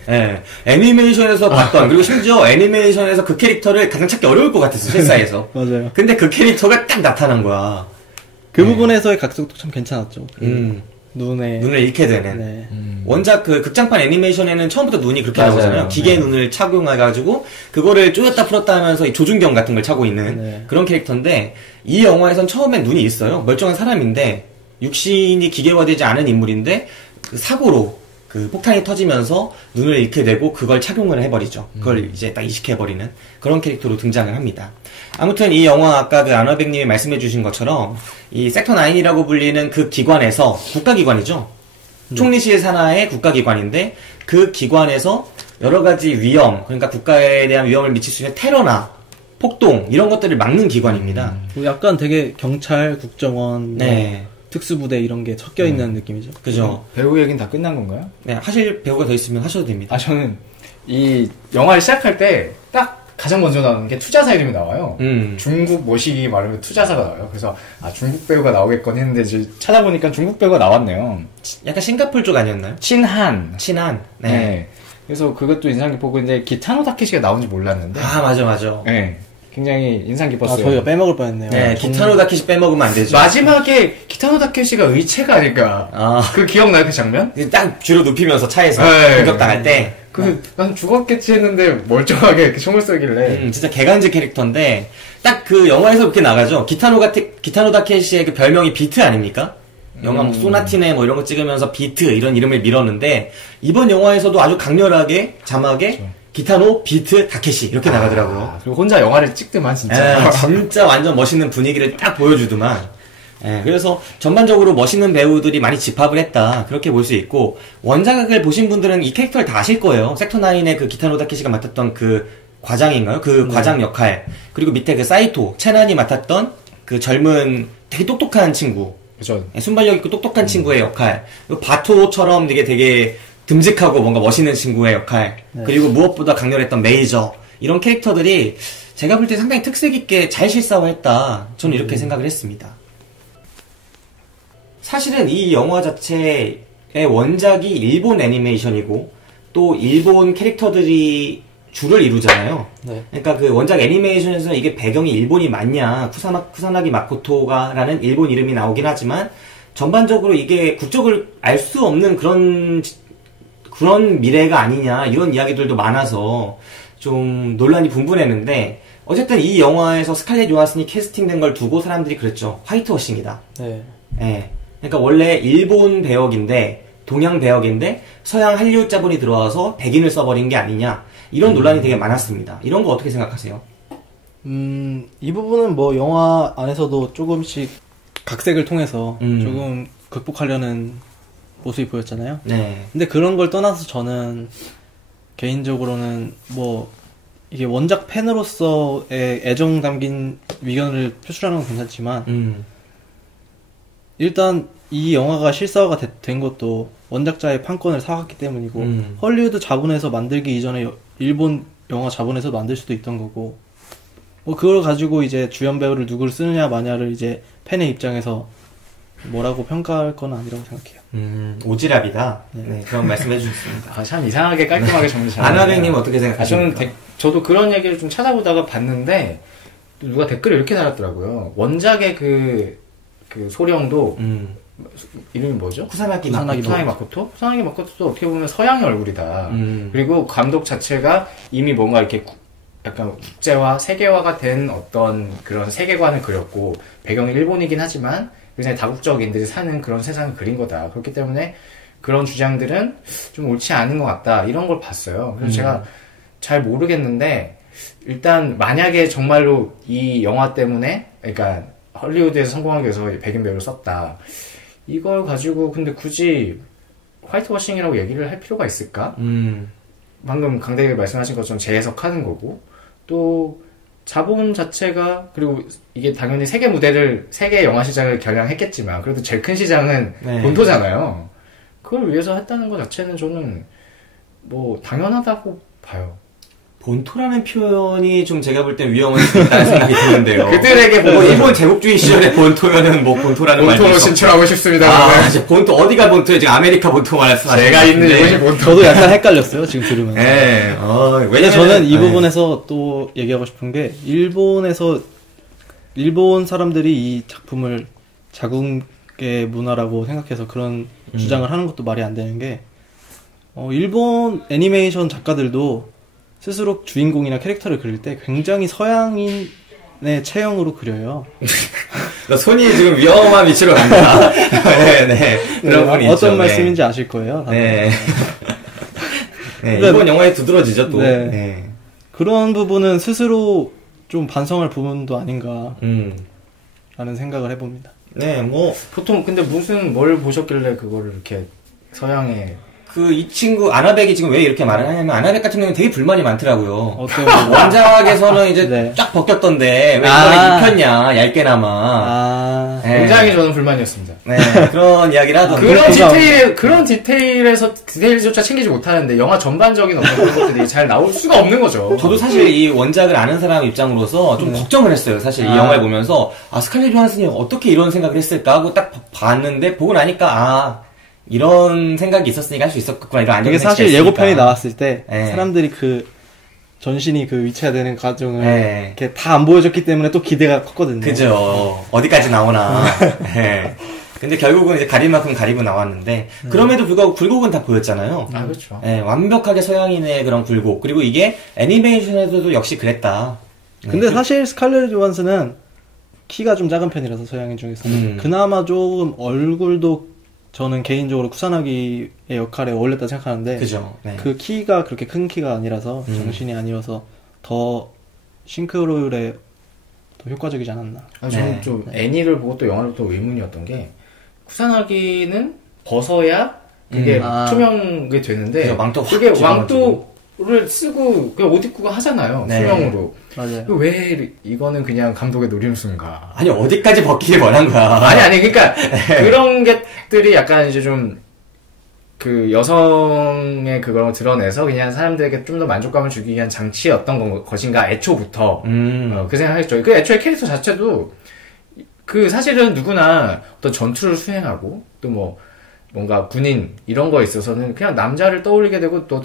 네. 애니메이션에서 봤던, 그리고 심지어 애니메이션에서 그 캐릭터를 가장 찾기 어려울 것 같았어, 실사에서. 맞아요. 근데 그 캐릭터가 딱 나타난 거야. 그 부분에서의 각색도 참 괜찮았죠. 눈에. 눈을 잃게 되는. 네. 원작 그 극장판 애니메이션에는 처음부터 눈이 그렇게 맞아요. 나오잖아요. 기계 눈을 착용해가지고, 그거를 쪼였다 풀었다 하면서 이 조준경 같은 걸 차고 있는 네. 그런 캐릭터인데, 이 영화에선 처음엔 눈이 있어요. 멀쩡한 사람인데, 육신이 기계화되지 않은 인물인데, 그 사고로 그 폭탄이 터지면서 눈을 잃게 되고 그걸 착용을 해버리죠. 그걸 이제 딱 이식해버리는 그런 캐릭터로 등장을 합니다. 아무튼 이 영화 아까 그 안화백님이 말씀해주신 것처럼 이 섹터 9이라고 불리는 그 기관에서, 국가기관이죠. 총리실 산하의 국가기관인데, 그 기관에서 여러 가지 위험, 그러니까 국가에 대한 위험을 미칠 수 있는 테러나 폭동 이런 것들을 막는 기관입니다. 약간 되게 경찰, 국정원, 네. 특수부대 이런 게 섞여 있는 느낌이죠. 그죠? 배우 얘기는 다 끝난 건가요? 네, 하실 배우가 더 있으면 하셔도 됩니다. 저는 이 영화를 시작할 때 딱 가장 먼저 나오는 게 투자사 이름이 나와요. 중국 모시기 말하면 투자사가 나와요. 그래서 중국 배우가 나오겠건 했는데 이제 찾아보니까 중국 배우가 나왔네요. 약간 싱가폴 쪽 아니었나요? 친한. 친한. 네. 네. 그래서 그것도 인상 깊었고, 근데 기타노 타케시가 나온지 몰랐는데. 맞아. 네. 굉장히 인상 깊었어요. 저희가 빼먹을 뻔했네요. 네, 기타노 다케시 빼먹으면 안 되죠. 마지막에 기타노 다케시가 의체가 아닐까. 그 기억나요, 그 장면? 딱 뒤로 눕히면서 차에서 네. 공격당할 때. 난 죽었겠지 했는데 멀쩡하게 이렇게 총을 쏘길래. 진짜 개간지 캐릭터인데, 딱 그 영화에서 그렇게 나가죠. 기타노 다케시의 그 별명이 비트 아닙니까? 영화 뭐 소나티네 뭐 이런 거 찍으면서 비트 이런 이름을 밀었는데, 이번 영화에서도 아주 강렬하게 자막에 그렇죠. 기타노 비트 다케시 이렇게 나가더라고요. 그리고 혼자 영화를 찍더만 진짜. 진짜 완전 멋있는 분위기를 딱 보여주더만. 그래서 전반적으로 멋있는 배우들이 많이 집합을 했다 그렇게 볼 수 있고, 원작을 보신 분들은 이 캐릭터를 다 아실 거예요. 섹터9의 그 기타노 다케시가 맡았던 그 과장인가요? 그 과장 역할, 그리고 밑에 그 사이토 채난이 맡았던 그 젊은 되게 똑똑한 친구, 그죠. 순발력 있고 똑똑한 친구의 역할, 그리고 바토처럼 되게 듬직하고 뭔가 멋있는 친구의 역할, 그리고 무엇보다 강렬했던 메이저, 이런 캐릭터들이 제가 볼 때 상당히 특색 있게 잘 실사화했다, 저는 이렇게 생각을 했습니다. 사실은 이 영화 자체의 원작이 일본 애니메이션이고 또 일본 캐릭터들이 주를 이루잖아요. 네. 그러니까 그 원작 애니메이션에서 이게 배경이 일본이 맞냐, 쿠사나기 마코토가라는 일본 이름이 나오긴 하지만 전반적으로 이게 국적을 알 수 없는 그런 미래가 아니냐, 이런 이야기들도 많아서 좀 논란이 분분했는데, 어쨌든 이 영화에서 스칼렛 요한슨이 캐스팅된 걸 두고 사람들이 그랬죠. 화이트워싱이다. 네. 예. 그러니까 원래 일본 배역인데, 동양 배역인데 서양 할리우드 자본이 들어와서 백인을 써버린 게 아니냐, 이런 논란이 되게 많았습니다. 이런 거 어떻게 생각하세요? 이 부분은 뭐 영화 안에서도 조금씩 각색을 통해서 조금 극복하려는 모습이 보였잖아요. 네. 근데 그런 걸 떠나서 저는 개인적으로는 뭐 이게 원작 팬으로서의 애정 담긴 의견을 표출하는 건 괜찮지만 일단 이 영화가 실사화가 된 것도 원작자의 판권을 사갔기 때문이고 헐리우드 자본에서 만들기 이전에 일본 영화 자본에서 만들 수도 있던 거고, 뭐 그걸 가지고 이제 주연 배우를 누구를 쓰느냐 마냐를 이제 팬의 입장에서 뭐라고 평가할 건 아니라고 생각해요. 오지랖이다. 네, 그런 말씀해 주셨습니다. 참 이상하게 깔끔하게 정리 잘. 아나백님 어떻게 생각하십니까? 저도 그런 얘기를 좀 찾아보다가 봤는데 누가 댓글을 이렇게 달았더라고요. 원작의 그 소령도 이름이 뭐죠? 쿠사나기 마코토? 쿠사나기 마코토도 어떻게 보면 서양의 얼굴이다. 그리고 감독 자체가 이미 뭔가 이렇게 약간 국제화, 세계화가 된 어떤 그런 세계관을 그렸고, 배경이 일본이긴 하지만 굉장히 다국적인들이 사는 그런 세상을 그린 거다. 그렇기 때문에 그런 주장들은 좀 옳지 않은 것 같다. 이런 걸 봤어요. 그래서 제가 잘 모르겠는데, 일단 만약에 정말로 이 영화 때문에, 그러니까 헐리우드에서 성공하기 위해서 백인 배우를 썼다, 이걸 가지고 근데 굳이 화이트워싱이라고 얘기를 할 필요가 있을까? 방금 강대가 말씀하신 것처럼 재해석하는 거고, 또 자본 자체가, 그리고 이게 당연히 세계 영화 시장을 겨냥했겠지만 그래도 제일 큰 시장은 본토잖아요. 그걸 위해서 했다는 것 자체는 저는 뭐 당연하다고 봐요. 본토라는 표현이 좀 제가 볼 땐 위험할 수 있다는 생각이 드는데요. 그들에게 뭐 일본 제국주의 시절의 본토면은 뭐 본토라는 말도 본토로 진출하고 싶습니다. 이제 본토 어디가 본토예요? 지금 아메리카 본토 말씀하시는 제가 있는 이곳이 본토. 저도 약간 헷갈렸어요, 지금 들으면서. 네. 왜냐면 저는 이 부분에서 또 얘기하고 싶은 게, 일본 사람들이 이 작품을 자국의 문화라고 생각해서 그런 주장을 하는 것도 말이 안 되는 게, 일본 애니메이션 작가들도 스스로 주인공이나 캐릭터를 그릴 때 굉장히 서양인의 체형으로 그려요. 손이 지금 위험한 위치로 간다. 네. 그런 분이 어떤 있죠. 말씀인지 아실 거예요. 네. 일본 영화에 두드러지죠, 또. 네. 그런 부분은 스스로 좀 반성할 부분도 아닌가, 라는 생각을 해봅니다. 네, 뭐. 보통 근데 뭘 보셨길래 그거를 이렇게 서양의 이 친구, 아나백이 지금 왜 이렇게 말을 하냐면, 아나백 같은 경우는 되게 불만이 많더라고요. 원작에서는 이제 쫙 벗겼던데, 왜 이번에 입혔냐, 얇게나마. 굉장히 저는 불만이었습니다. 네, 그런 이야기를 하던데. 그런 디테일조차 챙기지 못하는데, 영화 전반적인 어떤 것들이 잘 나올 수가 없는 거죠. 저도 사실 이 원작을 아는 사람 입장으로서 좀 걱정을 했어요. 사실 이 영화를 보면서, 스칼렛 요한슨이 어떻게 이런 생각을 했을까 하고 딱 봤는데, 보고 나니까, 이런 생각이 있었으니까 할 수 있었겠구나, 이런 안정된 이게 사실 예고편이 나왔을 때 사람들이 전신이 그 위치화되는 과정을 네. 이렇게 다 안 보여줬기 때문에 또 기대가 컸거든요. 그죠. 어디까지 나오나. 네. 근데 결국은 이제 가릴 만큼 가리고 나왔는데, 그럼에도 불구하고 굴곡은 다 보였잖아요. 아, 그렇죠. 네, 완벽하게 서양인의 그런 굴곡. 그리고 이게 애니메이션에서도 역시 그랬다. 근데 사실 스칼렛 요한슨은 키가 좀 작은 편이라서 서양인 중에서는 그나마 조금 얼굴도 저는 개인적으로 쿠사나기의 역할에 어울렸다 생각하는데 그죠. 네. 그 키가 그렇게 큰 키가 아니라서 정신이 아니어서 더 싱크로율에 더 효과적이지 않았나. 아, 저는 네. 좀 애니를 보고 또 영화를 또 의문이었던 게 쿠사나기는 벗어야 그게 투명이 되는데 그죠, 망토 확 그게 집어가지고. 망토를 쓰고 그냥 옷 입고 하잖아요. 네. 투명으로. 맞아요. 왜 이거는 그냥 감독의 노림수인가? 아니, 어디까지 벗기길 원한 거야. 아니, 그러니까 그런 것들이 약간 이제 좀 그 여성의 그걸 드러내서 그냥 사람들에게 좀 더 만족감을 주기 위한 장치였던 것인가 애초부터 그 생각했죠. 그 애초에 캐릭터 자체도 그 사실은 누구나 어떤 전투를 수행하고 또 뭐 뭔가 군인 이런 거에 있어서는 그냥 남자를 떠올리게 되고 또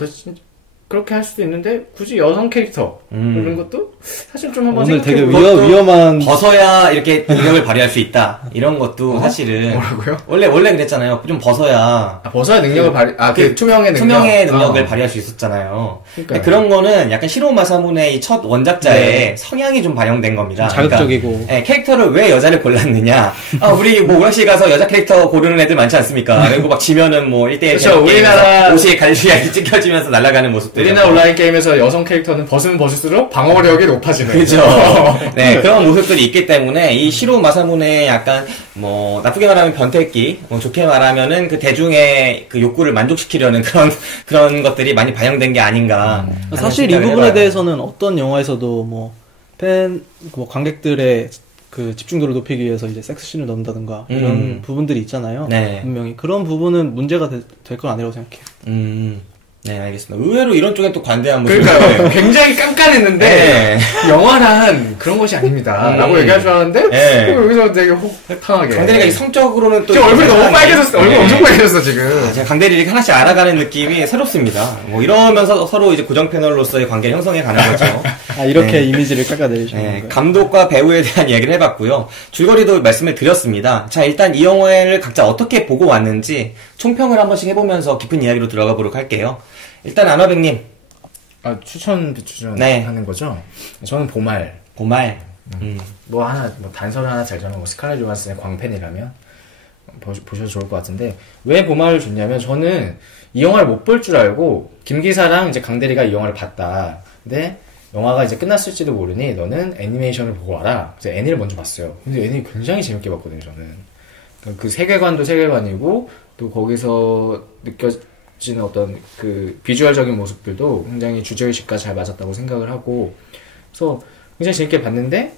그렇게 할 수도 있는데 굳이 여성 캐릭터 이런 것도 사실 좀 한번 오늘 되게 생각해보고 위험한 벗어야 이렇게 능력을 발휘할 수 있다. 이런 것도 사실은. 뭐라고요? 원래 그랬잖아요. 좀 벗어야. 벗어야 능력을 그 투명의 능력. 투명의 능력을 발휘할 수 있었잖아요. 그러니까요. 근데 그런 거는 약간 시로 마사무네의 첫 원작자의 성향이 좀 반영된 겁니다. 자극적이고. 그러니까, 네, 캐릭터를 왜 여자를 골랐느냐. 우리 뭐 오락실 가서 여자 캐릭터 고르는 애들 많지 않습니까? 그리고 막 지면은 뭐 1대1 그렇죠. 우리나라 옷이 갈수록 찍혀지면서 날아가는 모습들. 우리나라 온라인 게임에서 여성 캐릭터는 벗으면 벗을수록 방어력이 높아지는. 그죠. 네, 그런 모습들이 있기 때문에 이 시로 마사무네의 약간 뭐 나쁘게 말하면 변태끼, 뭐 좋게 말하면은 그 대중의 그 욕구를 만족시키려는 그런 것들이 많이 반영된 게 아닌가. 하는 사실 이 생각을 부분에 해봐요. 대해서는 어떤 영화에서도 뭐 관객들의 그 집중도를 높이기 위해서 이제 섹스씬을 넣는다든가 이런 부분들이 있잖아요. 네. 분명히 그런 부분은 문제가 될 건 아니라고 생각해요. 네, 알겠습니다. 의외로 이런 쪽에 또 관대한 모습이 그러니까요. 굉장히 깐깐했는데 네. 영화란 그런 것이 아닙니다. 라고 얘기할 줄 알았는데 네. 여기서 되게 혹탕하게. 강대리가 성적으로는 또 지금 얼굴이 너무 대단하네. 빨개졌어. 얼굴 네. 엄청 빨개졌어 지금. 제가 강대리를 하나씩 알아가는 느낌이 새롭습니다. 뭐 이러면서 서로 이제 고정 패널로서의 관계를 형성해 가는 거죠. 이렇게 네. 이미지를 깎아내리시는 네, 거예요. 감독과 배우에 대한 이야기를 해봤고요. 줄거리도 말씀을 드렸습니다. 자, 일단 이 영화를 각자 어떻게 보고 왔는지 총평을 한 번씩 해보면서 깊은 이야기로 들어가 보도록 할게요. 일단 아나백님. 추천 비추전 네. 하는 거죠. 저는 보말. 보말. 뭐 단서를 하나 잘 잡으면 뭐 스칼렛 요한슨의 광팬이라면 보셔도 좋을 것 같은데 왜 보말을 줬냐면 저는 이 영화를 못 볼 줄 알고 김기사랑 이제 강대리가 이 영화를 봤다. 근데 영화가 이제 끝났을지도 모르니 너는 애니메이션을 보고 와라. 그래서 애니를 먼저 봤어요. 근데 애니 굉장히 재밌게 봤거든요, 저는. 그 세계관도 세계관이고 또 거기서 느껴지는 어떤 그 비주얼적인 모습들도 굉장히 주제의식과 잘 맞았다고 생각을 하고 그래서 굉장히 재밌게 봤는데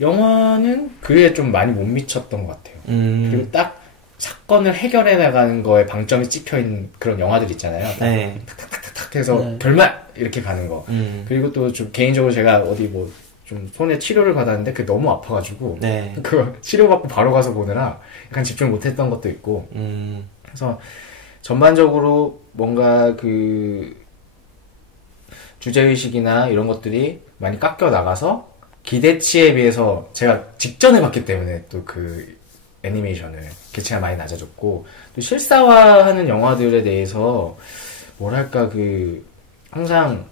영화는 그에 좀 많이 못 미쳤던 것 같아요. 그리고 딱 사건을 해결해 나가는 거에 방점이 찍혀있는 그런 영화들 있잖아요. 네. 탁탁탁탁 해서 결말 이렇게 가는 거. 그리고 또 좀 개인적으로 제가 어디 뭐 좀 손에 치료를 받았는데 그게 너무 아파가지고 네. 그 치료받고 바로 가서 보느라 약간 집중 못했던 것도 있고. 그래서 전반적으로 뭔가 그 주제의식이나 이런 것들이 많이 깎여 나가서 기대치에 비해서 제가 직전에 봤기 때문에 또 그 애니메이션을 기대치가 많이 낮아졌고 또 실사화하는 영화들에 대해서 뭐랄까 그 항상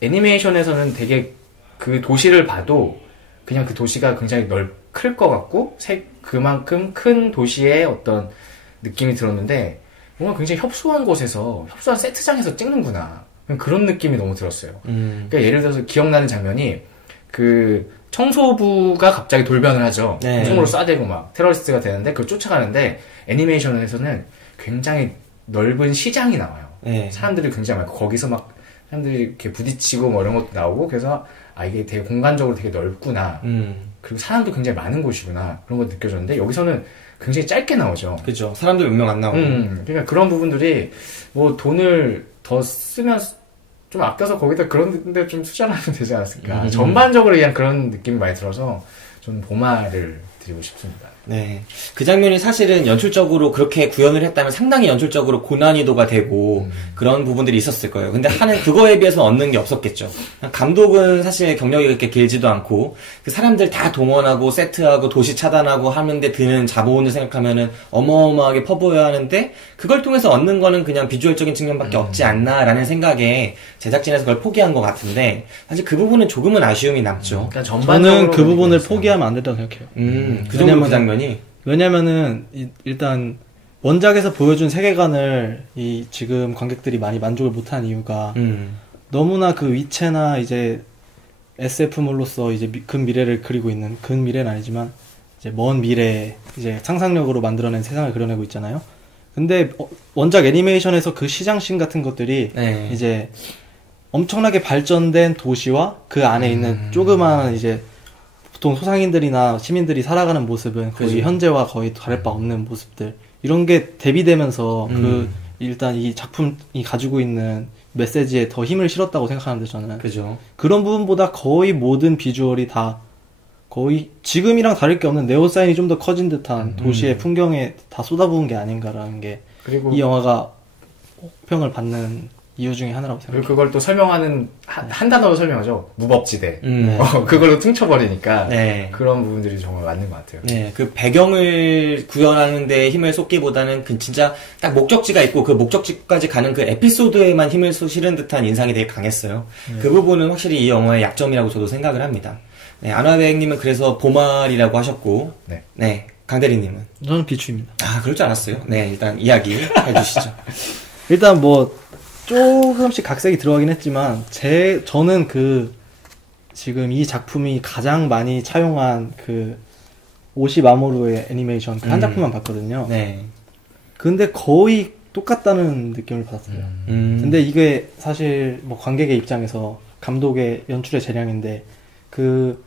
애니메이션에서는 되게 그 도시를 봐도 그냥 그 도시가 굉장히 클 것 같고 그만큼 큰 도시의 어떤 느낌이 들었는데 뭔가 굉장히 협소한 곳에서 협소한 세트장에서 찍는구나 그런 느낌이 너무 들었어요. 그러니까 예를 들어서 기억나는 장면이 그 청소부가 갑자기 돌변을 하죠. 네. 총으로 쏴대고 막 테러리스트가 되는데 그걸 쫓아가는데 애니메이션에서는 굉장히 넓은 시장이 나와요. 네. 사람들이 굉장히 많고 거기서 막 사람들이 이렇게 부딪히고 뭐 이런 것도 나오고 그래서 이게 되게 공간적으로 되게 넓구나. 그리고 사람도 굉장히 많은 곳이구나. 그런 거 느껴졌는데 여기서는 굉장히 짧게 나오죠. 그죠. 사람도 몇 명 안 나오고. 그러니까 그런 부분들이 뭐 돈을 더 쓰면 좀 아껴서 거기다 그런 데 좀 투자를 하면 되지 않았을까. 전반적으로 그냥 그런 느낌이 많이 들어서 저는 보마를 드리고 싶습니다. 네. 그 장면이 사실은 연출적으로 그렇게 구현을 했다면 상당히 연출적으로 고난이도가 되고 그런 부분들이 있었을 거예요. 근데 하는 그거에 비해서 얻는 게 없었겠죠. 감독은 사실 경력이 그렇게 길지도 않고 그 사람들 다 동원하고 세트하고 도시 차단하고 하는데 드는 자본을 생각하면은 어마어마하게 퍼부어야 하는데 그걸 통해서 얻는 거는 그냥 비주얼적인 측면밖에 없지 않나라는 생각에 제작진에서 그걸 포기한 것 같은데 사실 그 부분은 조금은 아쉬움이 남죠. 그러니까 저는 그 부분을 포기하면 안 된다고 생각해요. 그 정도 그 장면이 왜냐면은 일단 원작에서 보여준 세계관을 이 지금 관객들이 많이 만족을 못한 이유가 너무나 그 위체나 이제 SF물로서 이제 근미래를 그리고 있는 근미래는 아니지만 이제 먼 미래 이제 상상력으로 만들어낸 세상을 그려내고 있잖아요. 근데 원작 애니메이션에서 그 시장씬 같은 것들이 네. 이제 엄청나게 발전된 도시와 그 안에 있는 조그마한 이제 보통 소상인들이나 시민들이 살아가는 모습은 거의 그죠. 현재와 거의 다를 바 없는 모습들 이런 게 대비되면서 그 일단 이 작품이 가지고 있는 메시지에 더 힘을 실었다고 생각하는데 저는 그죠. 그런 부분보다 거의 모든 비주얼이 다 거의 지금이랑 다를 게 없는 네오사인이 좀 더 커진 듯한 도시의 풍경에 다 쏟아부은 게 아닌가라는 게 그리고 이 영화가 호평을 받는 이유 중에 하나라고 그리고 생각해요. 그걸 또 설명하는 한 단어로 설명하죠. 무법지대. 네. 그걸로 퉁쳐버리니까 네. 그런 부분들이 정말 맞는 것 같아요. 네, 그 배경을 구현하는 데 힘을 쏟기보다는 그 진짜 딱 목적지가 있고 그 목적지까지 가는 그 에피소드에만 힘을 실은 듯한 인상이 되게 강했어요. 그 부분은 확실히 이 영화의 약점이라고 저도 생각을 합니다. 네, 안화배님은 그래서 보말이라고 하셨고, 네. 네, 강대리님은? 저는 비추입니다. 아, 그럴 줄 알았어요. 네, 일단 이야기 해주시죠. 일단 뭐 조금씩 각색이 들어가긴 했지만 저는 그 지금 이 작품이 가장 많이 차용한 그 오시마모루의 애니메이션 그 한 작품만 봤거든요. 네. 근데 거의 똑같다는 느낌을 받았어요. 근데 이게 사실 뭐 관객의 입장에서 감독의 연출의 재량인데 그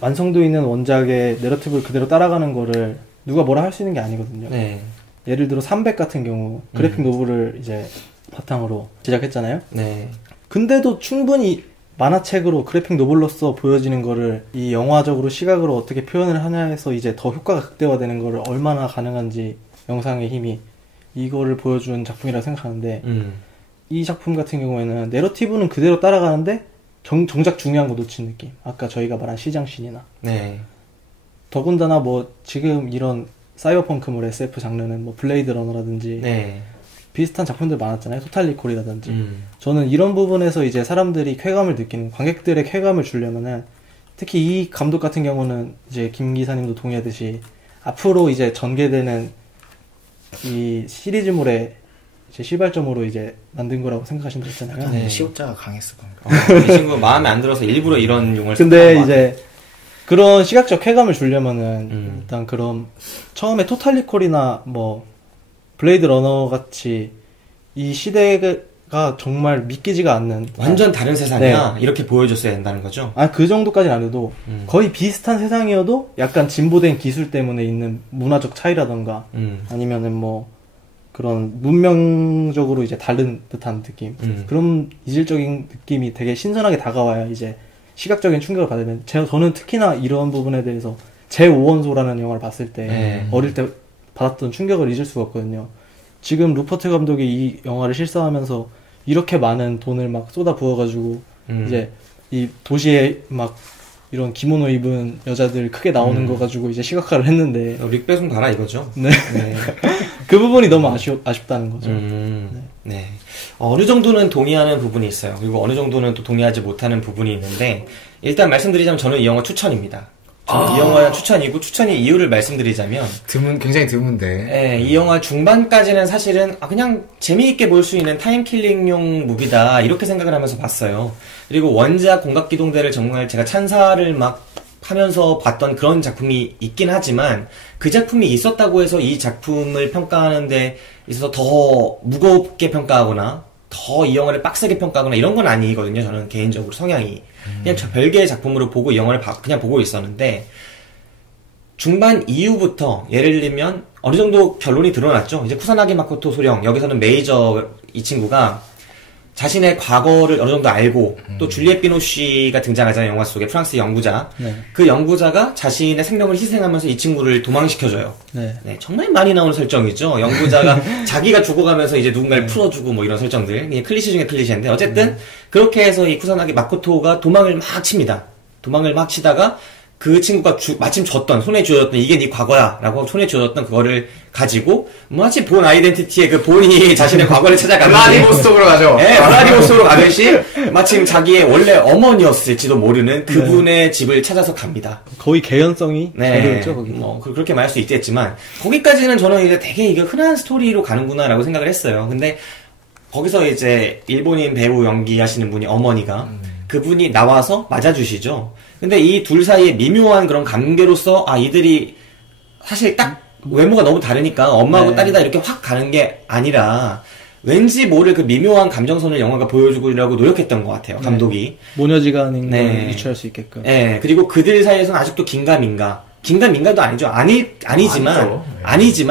완성도 있는 원작의 내러티브를 그대로 따라가는 거를 누가 뭐라 할 수 있는 게 아니거든요. 네. 예를 들어 300 같은 경우 그래픽 노블을 이제 바탕으로 제작했잖아요. 네. 근데도 충분히 만화책으로 그래픽 노블로서 보여지는 거를 이 영화적으로 시각으로 어떻게 표현을 하냐에서 이제 더 효과가 극대화되는 거를 얼마나 가능한지 영상의 힘이 이거를 보여준 작품이라고 생각하는데 이 작품 같은 경우에는 내러티브는 그대로 따라가는데 정작 중요한 거 놓친 느낌. 아까 저희가 말한 시장씬이나 네. 더군다나 뭐 지금 이런 사이버펑크물 SF 장르는 뭐 블레이드 러너라든지 네. 비슷한 작품들 많았잖아요. 토탈 리콜이라든지. 저는 이런 부분에서 이제 사람들이 쾌감을 느끼는, 관객들의 쾌감을 주려면은, 특히 이 감독 같은 경우는 이제 김 기사님도 동의하듯이, 앞으로 이제 전개되는 이 시리즈물의 이제 시발점으로 이제 만든 거라고 생각하시면 되잖아요. 네. 시옷자가 강했어, 방금. 이 친구 마음에 안 들어서 일부러 이런 용어를 근데 썼던 것 이제, 그런 시각적 쾌감을 주려면은, 일단 그런, 처음에 토탈 리콜이나 뭐, 블레이드 러너 같이 이 시대가 정말 믿기지가 않는 완전 다른 세상이야. 이렇게 보여줬어야 된다는 거죠. 그 정도까지는 안 해도 거의 비슷한 세상이어도 약간 진보된 기술 때문에 있는 문화적 차이라던가 아니면은 뭐 그런 문명적으로 이제 다른 듯한 느낌 그런 이질적인 느낌이 되게 신선하게 다가와야 이제 시각적인 충격을 받으면 저는 특히나 이런 부분에 대해서 제5원소라는 영화를 봤을 때 어릴 때 받았던 충격을 잊을 수가 없거든요. 지금 루퍼트 감독이 이 영화를 실사하면서 이렇게 많은 돈을 막 쏟아 부어가지고 이제 이 도시에 막 이런 기모노 입은 여자들 크게 나오는 거 가지고 이제 시각화를 했는데 릭배송 봐라 이거죠. 네. 그 부분이 너무 아쉽다는 거죠. 네. 어느 정도는 동의하는 부분이 있어요. 그리고 어느 정도는 또 동의하지 못하는 부분이 있는데 일단 말씀드리자면 저는 이 영화 추천입니다. 이 영화는 추천이고 추천의 이유를 말씀드리자면 굉장히 드문데. 네, 이 영화 중반까지는 사실은 그냥 재미있게 볼 수 있는 타임킬링용 무비다 이렇게 생각을 하면서 봤어요. 그리고 원작 공각기동대를 정말 제가 찬사를 막 하면서 봤던 그런 작품이 있긴 하지만 그 작품이 있었다고 해서 이 작품을 평가하는데 있어서 더 무겁게 평가하거나 더 이 영화를 빡세게 평가하거나 이런 건 아니거든요. 저는 개인적으로 성향이 그냥 저 별개의 작품으로 보고 이 영화를 그냥 보고 있었는데 중반 이후부터 예를 들면 어느 정도 결론이 드러났죠. 이제 쿠사나기 마코토 소령 여기서는 메이저 이 친구가 자신의 과거를 어느 정도 알고 또 줄리엣 비노쉬가 등장하잖아요. 영화 속에 프랑스 연구자. 네. 그 연구자가 자신의 생명을 희생하면서 이 친구를 도망시켜줘요. 네. 네, 정말 많이 나오는 설정이죠. 연구자가 자기가 죽어가면서 이제 누군가를 풀어주고 뭐 이런 설정들. 이게 클리셰 중에 클리셰인데 어쨌든 그렇게 해서 이 쿠사나기 마코토가 도망을 막 칩니다. 도망을 막 치다가 그 친구가 마침 손에 쥐어줬던 이게 네 과거야 라고 손에 쥐어줬던 그거를 가지고 마치 본 아이덴티티의 그 본이 자신의 과거를 찾아가듯이 블라디보스톡으로 가죠. 네, 블라디보스톡으로 가듯이 마침 자기의 원래 어머니였을지도 모르는 그분의 집을 찾아서 갑니다. 거의 개연성이 네, 거기. 뭐 그렇게 말할 수 있겠지만 거기까지는 저는 이제 되게 이게 흔한 스토리로 가는구나라고 생각을 했어요. 근데 거기서 이제 일본인 배우 연기하시는 분이 어머니가 그분이 나와서 맞아주시죠. 근데 이 둘 사이에 미묘한 그런 관계로서 이들이 사실 딱 외모가 너무 다르니까 엄마하고 네. 딸이다 이렇게 확 가는 게 아니라 왠지 모를 그 미묘한 감정선을 영화가 보여주려고 노력했던 것 같아요. 감독이. 모녀지간인 걸 네. 유추할 수 있게끔. 네. 그리고 그들 사이에서는 아직도 긴가민가도 아니죠. 아니지만 아니죠.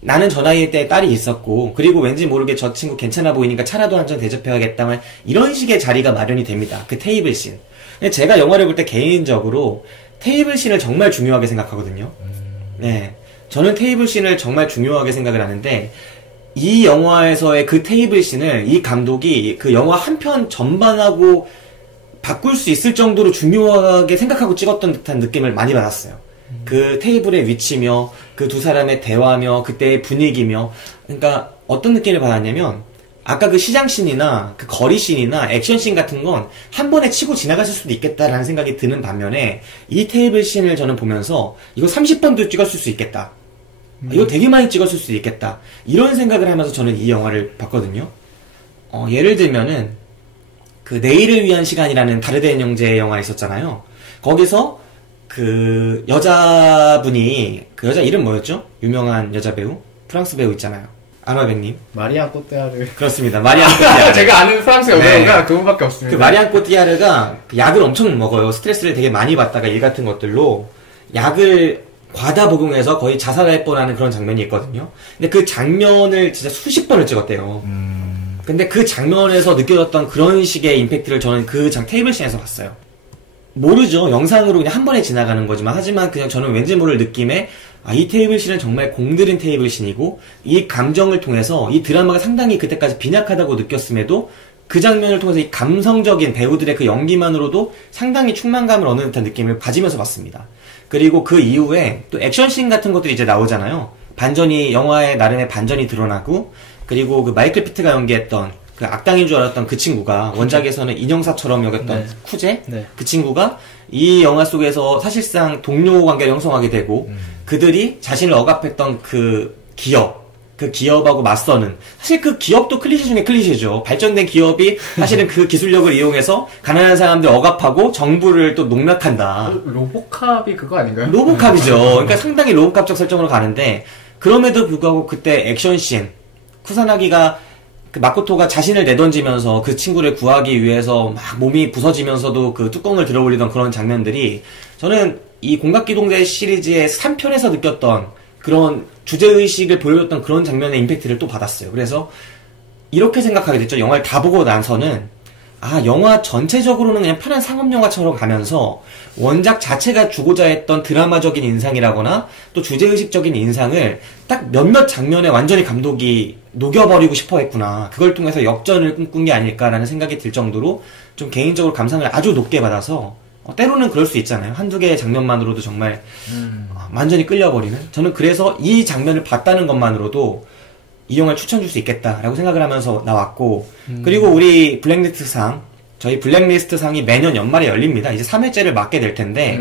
나는 저 나이 때 딸이 있었고 그리고 왠지 모르게 저 친구 괜찮아 보이니까 차라도 한 잔 대접해야겠다 이런 식의 자리가 마련이 됩니다. 그 테이블 씬. 근데 제가 영화를 볼 때 개인적으로 테이블 씬을 정말 중요하게 생각하거든요. 네. 저는 테이블 씬을 정말 중요하게 생각을 하는데 이 영화에서의 그 테이블 씬을 이 감독이 그 영화 한 편 전반하고 바꿀 수 있을 정도로 중요하게 생각하고 찍었던 듯한 느낌을 많이 받았어요. 그 테이블의 위치며 그 두 사람의 대화며 그때의 분위기며 그러니까 어떤 느낌을 받았냐면 아까 그 시장씬이나 그 거리씬이나 액션씬 같은 건 한 번에 치고 지나갔을 수도 있겠다라는 생각이 드는 반면에 이 테이블씬을 저는 보면서 이거 30번도 찍었을 수 있겠다. 이거 되게 많이 찍었을 수도 있겠다. 이런 생각을 하면서 저는 이 영화를 봤거든요. 예를 들면은 그 내일을 위한 시간이라는 다르데엔 형제의 영화 있었잖아요. 거기서 그 여자분이 그 여자 이름 뭐였죠? 유명한 여자 배우? 프랑스 배우 있잖아요. 아마백님. 마리안 꼬떼아르. 그렇습니다. 마리안 꼬띠아르. 제가 아는 프랑스 여배우가 네. 그분밖에 없습니다. 그 마리안 꼬띠아르가 그 약을 엄청 먹어요. 스트레스를 되게 많이 받다가 일 같은 것들로 약을 과다 복용해서 거의 자살할 뻔하는 그런 장면이 있거든요. 근데 그 장면을 진짜 수십 번을 찍었대요. 근데 그 장면에서 느껴졌던 그런 식의 임팩트를 저는 그 테이블 씬에서 봤어요. 모르죠. 영상으로 그냥 한 번에 지나가는 거지만 하지만 그냥 저는 왠지 모를 느낌에 이 테이블 씬은 정말 공들인 테이블 씬이고 이 감정을 통해서 이 드라마가 상당히 그때까지 빈약하다고 느꼈음에도 그 장면을 통해서 이 감성적인 배우들의 그 연기만으로도 상당히 충만감을 얻는 듯한 느낌을 가지면서 봤습니다. 그리고 그 이후에 또 액션씬 같은 것들이 이제 나오잖아요. 반전이 영화의 나름의 반전이 드러나고 그리고 그 마이클 피트가 연기했던 그 악당인 줄 알았던 그 친구가 원작에서는 인형사처럼 여겼던 네. 쿠제? 네. 그 친구가 이 영화 속에서 사실상 동료 관계를 형성하게 되고 그들이 자신을 억압했던 그 기업하고 맞서는 사실 그 기업도 클리셰 중에 클리셰죠. 발전된 기업이 사실은 그 기술력을 이용해서 가난한 사람들 억압하고 정부를 또 농락한다. 로보캅이 그거 아닌가요? 로보캅이죠. 그러니까 상당히 로보캅적 설정으로 가는데 그럼에도 불구하고 그때 액션씬 쿠사나기가 그 마코토가 자신을 내던지면서 그 친구를 구하기 위해서 막 몸이 부서지면서도 그 뚜껑을 들어올리던 그런 장면들이 저는 이 공각기동대 시리즈의 3편에서 느꼈던 그런 주제의식을 보여줬던 그런 장면의 임팩트를 또 받았어요. 그래서 이렇게 생각하게 됐죠. 영화를 다 보고 나서는 영화 전체적으로는 그냥 편한 상업영화처럼 가면서 원작 자체가 주고자 했던 드라마적인 인상이라거나 또 주제의식적인 인상을 딱 몇몇 장면에 완전히 감독이 녹여버리고 싶어 했구나. 그걸 통해서 역전을 꿈꾼 게 아닐까라는 생각이 들 정도로 좀 개인적으로 감상을 아주 높게 받아서 때로는 그럴 수 있잖아요. 한두 개의 장면만으로도 정말 완전히 끌려버리는. 저는 그래서 이 장면을 봤다는 것만으로도 이 영화를 추천줄 수 있겠다라고 생각을 하면서 나왔고 그리고 우리 블랙리스트 상 저희 블랙리스트 상이 매년 연말에 열립니다. 이제 3회째를 맡게 될 텐데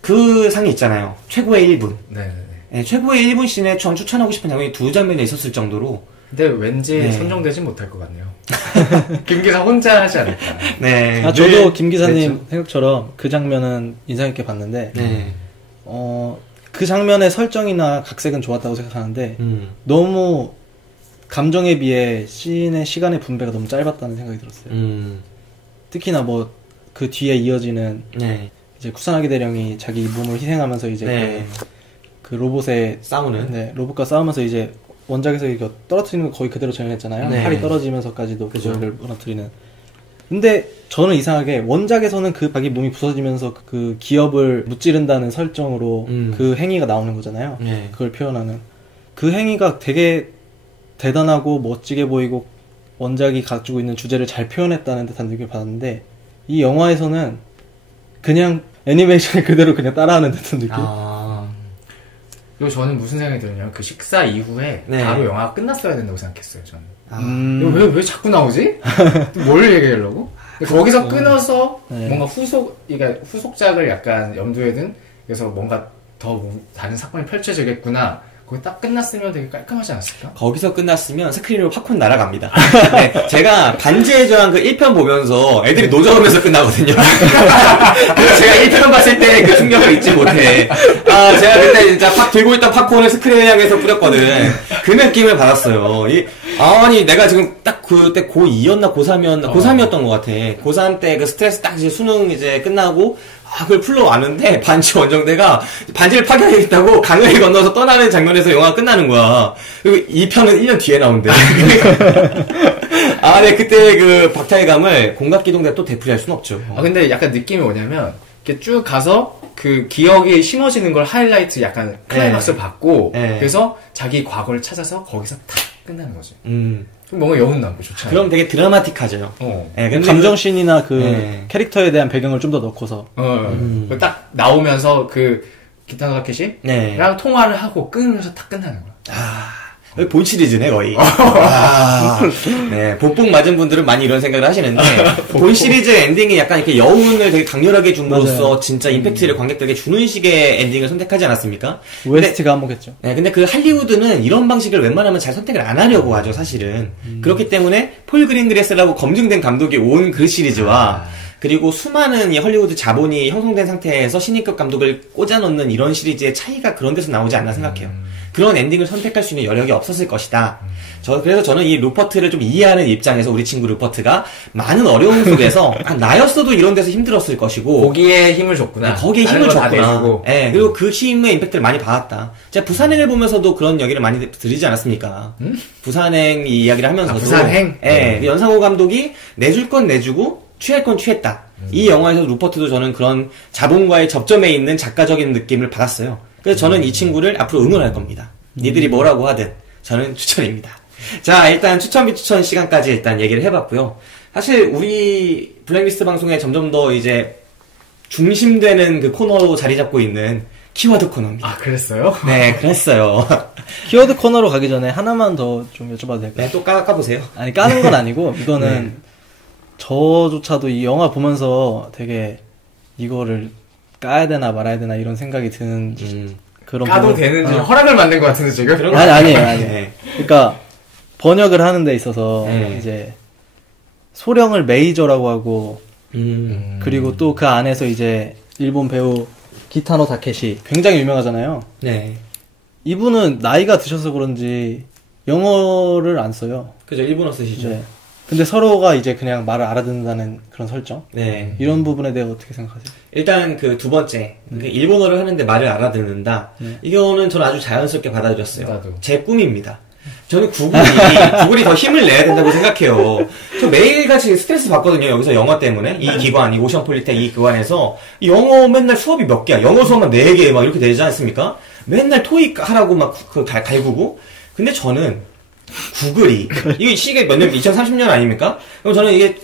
그 상이 있잖아요. 최고의 1분. 네, 최고의 1분 씬에 전 추천하고 싶은 장면이 두 장면에 있었을 정도로 근데 왠지 선정되진 못할 것 같네요. 김 기사 혼자 하지 않을까. 네. 저도 김 기사님 생각처럼 그 장면은 인상 깊게 봤는데 네. 그 장면의 설정이나 각색은 좋았다고 생각하는데 너무 감정에 비해 씬의 시간의 분배가 너무 짧았다는 생각이 들었어요. 특히나 뭐 그 뒤에 이어지는 네. 이제 쿠사나기 대령이 자기 몸을 희생하면서 이제 네. 그 로봇에 싸우는. 네, 로봇과 싸우면서 이제 원작에서 이거 떨어뜨리는 거 거의 그대로 재현했잖아요. 네. 팔이 떨어지면서까지도 그거를 무너뜨리는. 근데 저는 이상하게 원작에서는 그 자기 몸이 부서지면서 그 기업을 무찌른다는 설정으로 그 행위가 나오는 거잖아요. 네. 그걸 표현하는. 그 행위가 되게 대단하고 멋지게 보이고 원작이 가지고 있는 주제를 잘 표현했다는 듯한 느낌을 받았는데 이 영화에서는 그냥 애니메이션을 그대로 그냥 따라하는 듯한 느낌. 그리고 저는 무슨 생각이 들었냐면 그 식사 이후에 네. 바로 영화가 끝났어야 된다고 생각했어요. 저는. 음. 왜 자꾸 나오지? 뭘 얘기하려고? 근데 거기서 끊어서 네. 뭔가 그러니까 후속작을 약간 염두에 둔 그래서 뭔가 더 다른 사건이 펼쳐지겠구나. 거기 딱 끝났으면 되게 깔끔하지 않았을까? 거기서 끝났으면 스크린으로 팝콘 날아갑니다. 네, 제가 반지의 저항 그 1편 보면서 애들이 노저으면서 끝나거든요. 그래서 제가 1편 봤을 때 그 충격을 잊지 못해. 제가 그때 진짜 들고 있던 팝콘을 스크린을 향해서 뿌렸거든. 그 느낌을 받았어요. 아니, 내가 지금 딱 그때 고2였나 고3이었나, 고3이었던 것 같아. 고3 때 그 스트레스 딱 이제 수능 이제 끝나고, 그걸 풀러 왔는데, 반지 원정대가 반지를 파괴하겠다고 강을 건너서 떠나는 장면에서 영화가 끝나는 거야. 그리고 2편은 1년 뒤에 나온대. 네, 그때 그 박탈감을 공각기동대 또 되풀이할 순 없죠. 근데 약간 느낌이 뭐냐면, 이렇게 쭉 가서 그 기억이 심어지는 걸 하이라이트 약간 클라이막스를 받고, 네. 그래서 자기 과거를 찾아서 거기서 탁 끝나는 거지. 좀 뭔가 여운 남고 좋잖아. 그럼 되게 드라마틱하죠. 네, 근데 감정씬이나 그 네. 캐릭터에 대한 배경을 좀 더 넣고서. 딱 나오면서 그 기타 라켓이 네. 랑 통화를 하고 끊으면서 탁 끝나는 거야. 본 시리즈네, 거의. 네, 복복 맞은 분들은 많이 이런 생각을 하시는데, 본 시리즈 엔딩이 약간 이렇게 여운을 되게 강렬하게 줌으로써 맞아요. 진짜 임팩트를 관객들에게 주는 식의 엔딩을 선택하지 않았습니까? OST가 한몫했죠. 네, 근데 그 할리우드는 이런 방식을 웬만하면 잘 선택을 안 하려고 하죠, 사실은. 그렇기 때문에 폴 그린그래스라고 검증된 감독이 온 그 시리즈와, 그리고 수많은 이 헐리우드 자본이 형성된 상태에서 신인급 감독을 꽂아넣는 이런 시리즈의 차이가 그런 데서 나오지 않나 생각해요. 그런 엔딩을 선택할 수 있는 여력이 없었을 것이다. 그래서 저는 이 루퍼트를 좀 이해하는 입장에서 우리 친구 루퍼트가 많은 어려움 속에서 나였어도 이런 데서 힘들었을 것이고 거기에 힘을 줬구나. 네, 거기에 다른 힘을 거다 줬구나. 내주고. 네, 그리고 그 힘의 임팩트를 많이 받았다. 제가 부산행을 보면서도 그런 얘기를 많이 드리지 않았습니까? 부산행 이 이야기를 하면서도 부산행? 네, 연상호 감독이 내줄 건 내주고 취할 건 취했다. 이 영화에서 루퍼트도 저는 그런 자본과의 접점에 있는 작가적인 느낌을 받았어요. 그래서 저는 이 친구를 앞으로 응원할 겁니다. 니들이 뭐라고 하든 저는 추천입니다. 자, 일단 추천 비추천 시간까지 일단 얘기를 해봤고요. 사실 우리 블랙리스트 방송에 점점 더 이제 중심되는 그 코너로 자리 잡고 있는 키워드 코너입니다. 그랬어요? 네, 그랬어요. 키워드 코너로 가기 전에 하나만 더 좀 여쭤봐도 될까요? 네, 또 까보세요. 아니, 까는 건 아니고, 이거는 저조차도 이 영화 보면서 되게 이거를 까야 되나 말아야 되나 이런 생각이 드는 그런 까도 부분. 되는지 허락을 만든 것 같은데 지금? 아니에요. 네. 그러니까 번역을 하는 데 있어서 네. 이제 소령을 메이저라고 하고 그리고 또 그 안에서 이제 일본 배우 기타노 다케시 굉장히 유명하잖아요. 네. 이분은 나이가 드셔서 그런지 영어를 안 써요. 그죠, 일본어 쓰시죠. 네. 근데 서로가 이제 그냥 말을 알아듣는다는 그런 설정? 네. 이런 부분에 대해 어떻게 생각하세요? 일단 그 두 번째, 그 일본어를 하는데 말을 알아듣는다. 이거는 저는 아주 자연스럽게 받아들였어요. 나도. 제 꿈입니다. 저는 구글이 더 힘을 내야 된다고 생각해요. 저 매일같이 스트레스 받거든요. 여기서 영어 때문에. 이 기관, 이 오션폴리텍 이 기관에서 영어 맨날 수업이 몇 개야. 영어 수업만 4개 막 이렇게 되지 않습니까? 맨날 토익 하라고 막 갈구고. 근데 저는 구글이 이게 시기가 몇 년, 2030년 아닙니까? 그럼 저는 이게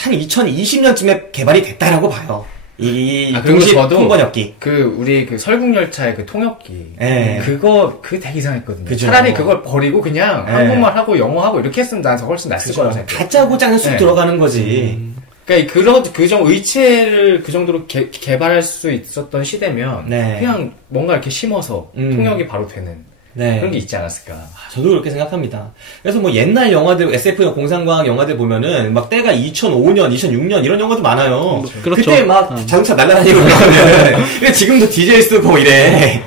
한 2020년쯤에 개발이 됐다라고 봐요. 이 그리고 동시 저도 통번역기. 우리 그 설국열차의 그 통역기. 네. 그거 되게 이상했거든요. 그죠. 차라리 그걸 버리고 그냥 네. 한국말 하고 영어 하고 이렇게 했으면 난 더 훨씬 낫을 거라고 생각해. 다짜고짜는 쑥 네. 들어가는 거지. 그러니까 그 정도 의체를 그 정도로 개발할 수 있었던 시대면 네. 그냥 뭔가 이렇게 심어서 통역이 바로 되는 네. 그런 게 있지 않았을까. 저도 그렇게 생각합니다. 그래서 뭐 옛날 영화들, SF 공상과학 영화들 보면은 막 때가 2005년, 2006년 이런 영화도 많아요. 그렇죠. 그때 막 자동차 날아다니고 그러면 근데 지금도 DJ 쓰고 이래.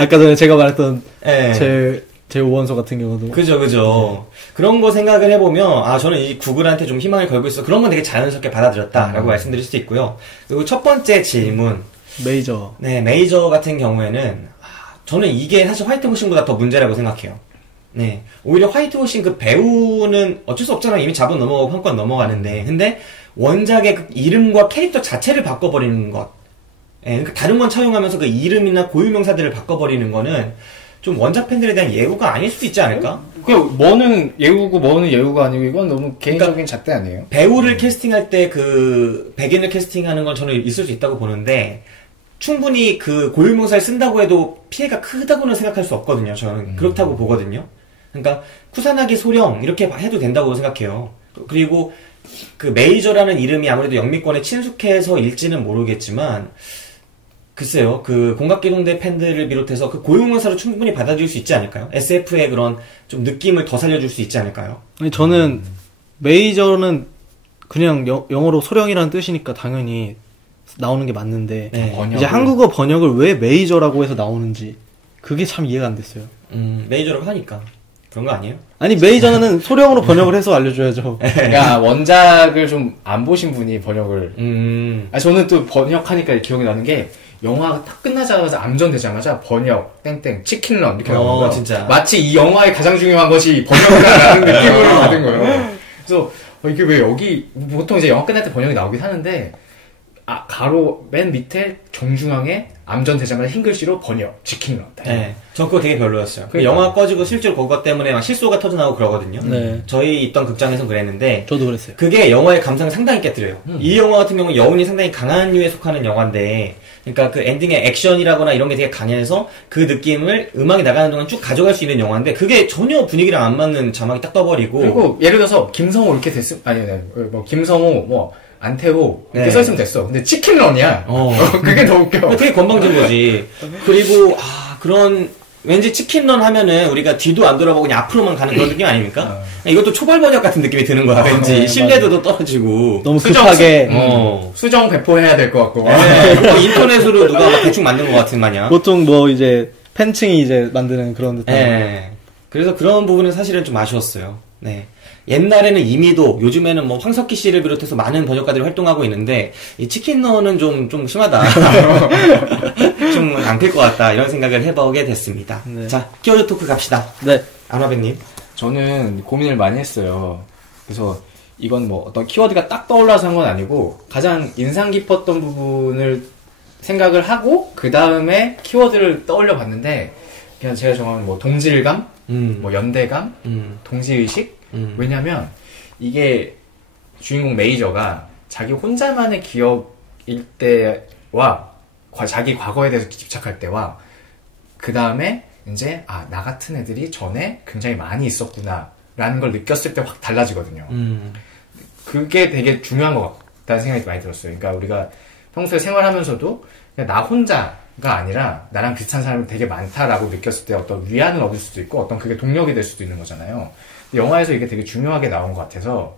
아까 전에 제가 말했던 네. 제 오원소 같은 경우도 그죠. 그런 거 생각을 해보면, 저는 이 구글한테 좀 희망을 걸고 있어. 그런 건 되게 자연스럽게 받아들였다라고 말씀드릴 수 있고요. 그리고 첫 번째 질문. 메이저. 네, 메이저 같은 경우에는, 저는 이게 사실 화이트워싱보다 더 문제라고 생각해요. 네. 오히려 화이트워싱 그 배우는 어쩔 수 없잖아. 이미 잡은 넘어가고 한 건 넘어가는데. 근데 원작의 그 이름과 캐릭터 자체를 바꿔버리는 것. 예, 그러니까 다른 건 차용하면서 그 이름이나 고유명사들을 바꿔버리는 거는 좀 원작 팬들에 대한 예우가 아닐 수도 있지 않을까? 뭐는 예우고 뭐는 예우가 아니고 이건 너무 개인적인 잣대 아니에요? 배우를 캐스팅할 때 그 백인을 캐스팅하는 건 저는 있을 수 있다고 보는데 충분히 그 고유명사를 쓴다고 해도 피해가 크다고는 생각할 수 없거든요. 저는 그렇다고 보거든요. 그러니까 쿠사나기 소령 이렇게 해도 된다고 생각해요. 그리고 그 메이저라는 이름이 아무래도 영미권에 친숙해서 일지는 모르겠지만 글쎄요, 그 공각기동대 팬들을 비롯해서 그 고유명사로 충분히 받아줄 수 있지 않을까요? SF의 그런 좀 느낌을 더 살려줄 수 있지 않을까요? 아니, 저는 메이저는 그냥 영어로 소령이라는 뜻이니까 당연히 나오는 게 맞는데 네. 이제 한국어 번역을 왜 메이저라고 해서 나오는지 그게 참 이해가 안 됐어요. 메이저라고 하니까 그런 거 아니에요? 아니 메이저는 소령으로 번역을 해서 알려줘야죠. 그러니까 원작을 좀 안 보신 분이 번역을. 저는 또 번역하니까 기억이 나는 게 영화가 딱 끝나자마자 암전되자마자 번역 땡땡 치킨런 이렇게 나오는 거예요. 진짜. 마치 이 영화의 가장 중요한 것이 번역이라는 느낌을 받은 거예요. 그래서 이게 왜 여기 보통 이제 영화 끝날 때 번역이 나오긴 하는데 가로 맨 밑에 정중앙에 암전되자마자 흰 글씨로 번역 치킨런. 네, 저 그거 되게 별로였어요. 그러니까. 영화 꺼지고 실제로 그것 때문에 막 실소가 터져나오고 그러거든요. 네. 저희 있던 극장에선 그랬는데 저도 그랬어요. 그게 영화의 감상을 상당히 깨뜨려요. 이 영화 같은 경우는 여운이 상당히 강한 류에 속하는 영화인데 그러니까 그 엔딩의 액션이라거나 이런 게 되게 강해서 그 느낌을 음악이 나가는 동안 쭉 가져갈 수 있는 영화인데 그게 전혀 분위기랑 안 맞는 자막이 딱 떠버리고 그리고 예를 들어서 김성호 이렇게 됐으면 뭐 김성호 뭐 안태호 이렇게 써있으면 됐어. 근데 치킨런이야. 그게 더 웃겨. 그게 건방진 거지. 그리고 그런 왠지 치킨런 하면은 우리가 뒤도 안 돌아보고 그냥 앞으로만 가는 그런 느낌 아닙니까? 이것도 초벌 번역 같은 느낌이 드는 거야. 왠지 신뢰도도 떨어지고 너무 급하게 수정 배포해야 될 것 같고. 네, 인터넷으로 누가 막 대충 만든 것 같은 마냥. 보통 뭐 이제 팬층이 이제 만드는 그런 듯한. 네. 그래서 그런 부분은 사실은 좀 아쉬웠어요. 네. 옛날에는 이미도 요즘에는 뭐 황석기 씨를 비롯해서 많은 번역가들이 활동하고 있는데 이 치킨런은 좀 심하다. 좀 안 클 것 같다. 이런 생각을 해보게 됐습니다. 네. 자, 키워드 토크 갑시다. 네. 안화배님. 저는 고민을 많이 했어요. 그래서 이건 뭐 어떤 키워드가 딱 떠올라서 한 건 아니고 가장 인상 깊었던 부분을 생각을 하고 그 다음에 키워드를 떠올려 봤는데 그냥 제가 정한 뭐 동질감, 뭐 연대감, 동지의식. 왜냐면 이게 주인공 메이저가 자기 혼자만의 기억일 때와 자기 과거에 대해서 집착할 때와 그 다음에 이제 나 같은 애들이 전에 굉장히 많이 있었구나 라는 걸 느꼈을 때 확 달라지거든요. 그게 되게 중요한 것 같다는 생각이 많이 들었어요. 그러니까 우리가 평소에 생활하면서도 그냥 나 혼자가 아니라 나랑 비슷한 사람이 되게 많다라고 느꼈을 때 어떤 위안을 얻을 수도 있고 어떤 그게 동력이 될 수도 있는 거잖아요. 영화에서 이게 되게 중요하게 나온 것 같아서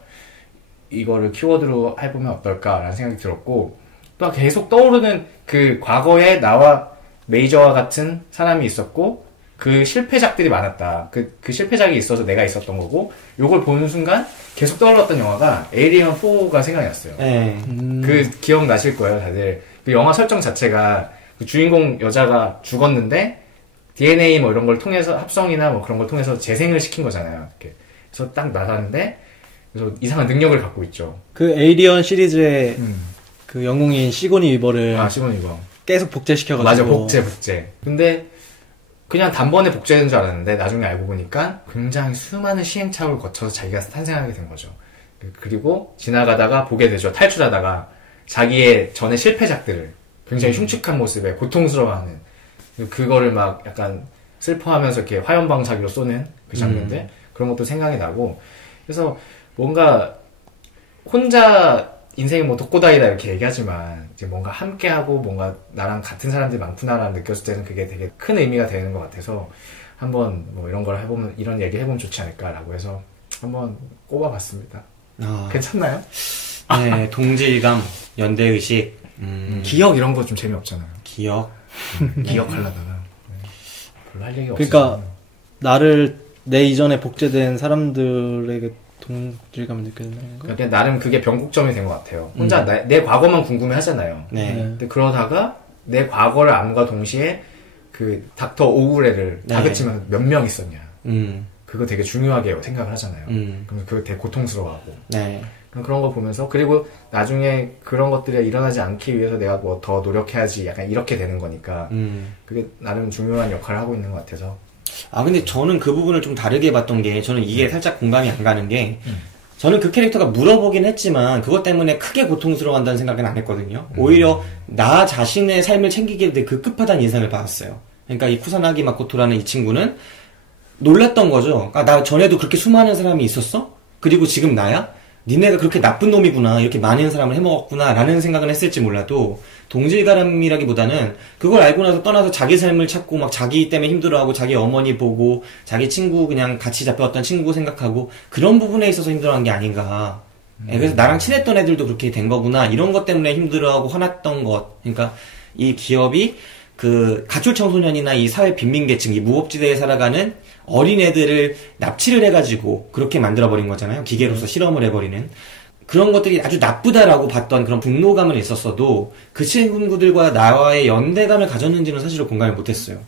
이거를 키워드로 해보면 어떨까라는 생각이 들었고 또 계속 떠오르는 그 과거에 나와 메이저와 같은 사람이 있었고 그 실패작들이 많았다. 그 실패작이 있어서 내가 있었던 거고 요걸 보는 순간 계속 떠올랐던 영화가 에이리언 4가 생각이 났어요. 그 기억나실 거예요 다들. 그 영화 설정 자체가 그 주인공 여자가 죽었는데 DNA 뭐 이런 걸 통해서 합성이나 뭐 그런 걸 통해서 재생을 시킨 거잖아요. 이렇게. 그래서 딱 나가는데 그래서 이상한 능력을 갖고 있죠. 그 에이리언 시리즈의 그 영웅인 시고니 위버를 시고니 위버 계속 복제시켜가지고 맞아 복제. 근데 그냥 단번에 복제된 줄 알았는데 나중에 알고 보니까 굉장히 수많은 시행착오를 거쳐서 자기가 탄생하게 된 거죠. 그리고 지나가다가 보게 되죠. 탈출하다가 자기의 전에 실패작들을 굉장히 흉측한 모습에 고통스러워하는 그거를 막 약간 슬퍼하면서 이렇게 화염방사기로 쏘는 그 장면들 그런 것도 생각이 나고 그래서 뭔가 혼자 인생이 뭐 독고다이다 이렇게 얘기하지만 이제 뭔가 함께하고 뭔가 나랑 같은 사람들이 많구나라는 느꼈을 때는 그게 되게 큰 의미가 되는 것 같아서 한번 뭐 이런 걸 해보면 이런 얘기 해보면 좋지 않을까라고 해서 한번 꼽아봤습니다. 괜찮나요? 네, 동질감, 연대의식, 기억 이런 거 좀 재미없잖아요. 기억 기억하려다가 별로 할 얘기가 그러니까 나를 내 이전에 복제된 사람들에게 동질감을 느껴진다는 거? 그러니까 나름 그게 변곡점이 된 것 같아요. 혼자 내 과거만 궁금해 하잖아요. 네. 근데 그러다가 내 과거를 암과 동시에 그 닥터 오구레를 다그치면 몇 명 있었냐. 그거 되게 중요하게 생각을 하잖아요. 그럼 그거 되게 고통스러워하고. 네. 그런 거 보면서 그리고 나중에 그런 것들이 일어나지 않기 위해서 내가 뭐 더 노력해야지 약간 이렇게 되는 거니까 그게 나름 중요한 역할을 하고 있는 것 같아서. 아 근데 저는 그 부분을 좀 다르게 봤던 게 저는 이게 살짝 공감이 안 가는 게 저는 그 캐릭터가 물어보긴 했지만 그것 때문에 크게 고통스러워한다는 생각은 안 했거든요. 오히려 나 자신의 삶을 챙기기에 되게 급급하다는 인상을 받았어요. 그러니까 이 쿠사나기 마코토라는 이 친구는 놀랐던 거죠. 아, 나 전에도 그렇게 수많은 사람이 있었어? 그리고 지금 나야? 니네가 그렇게 나쁜 놈이구나. 이렇게 많은 사람을 해먹었구나. 라는 생각은 했을지 몰라도 동질감이라기보다는 그걸 알고 나서 떠나서 자기 삶을 찾고 막 자기 때문에 힘들어하고 자기 어머니 보고 자기 친구 그냥 같이 잡혀왔던 친구 생각하고 그런 부분에 있어서 힘들어한 게 아닌가. 그래서 나랑 친했던 애들도 그렇게 된 거구나. 이런 것 때문에 힘들어하고 화났던 것. 그러니까 이 기업이 그 가출 청소년이나 이 사회 빈민계층, 이 무법지대에 살아가는 어린애들을 납치를 해가지고 그렇게 만들어버린 거잖아요. 기계로서 실험을 해버리는. 그런 것들이 아주 나쁘다라고 봤던 그런 분노감은 있었어도 그 친구들과 나와의 연대감을 가졌는지는 사실은 공감을 못했어요.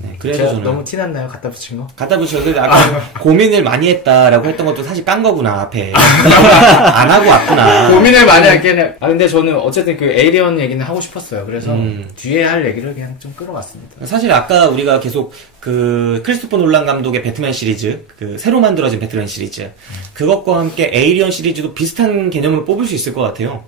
네, 그래서 저는 너무 티났나요? 갖다 붙인 거? 갖다 붙여서 아까 고민을 많이 했다라고 했던 것도 사실 깐 거구나 앞에 안 하고 왔구나. 고민을 많이 할게. 근데 저는 어쨌든 그 에이리언 얘기는 하고 싶었어요. 그래서 뒤에 할 얘기를 그냥 좀 끌어왔습니다. 사실 아까 우리가 계속 그 크리스토퍼 놀란 감독의 배트맨 시리즈, 그 새로 만들어진 배트맨 시리즈 그것과 함께 에이리언 시리즈도 비슷한 개념으로 뽑을 수 있을 것 같아요.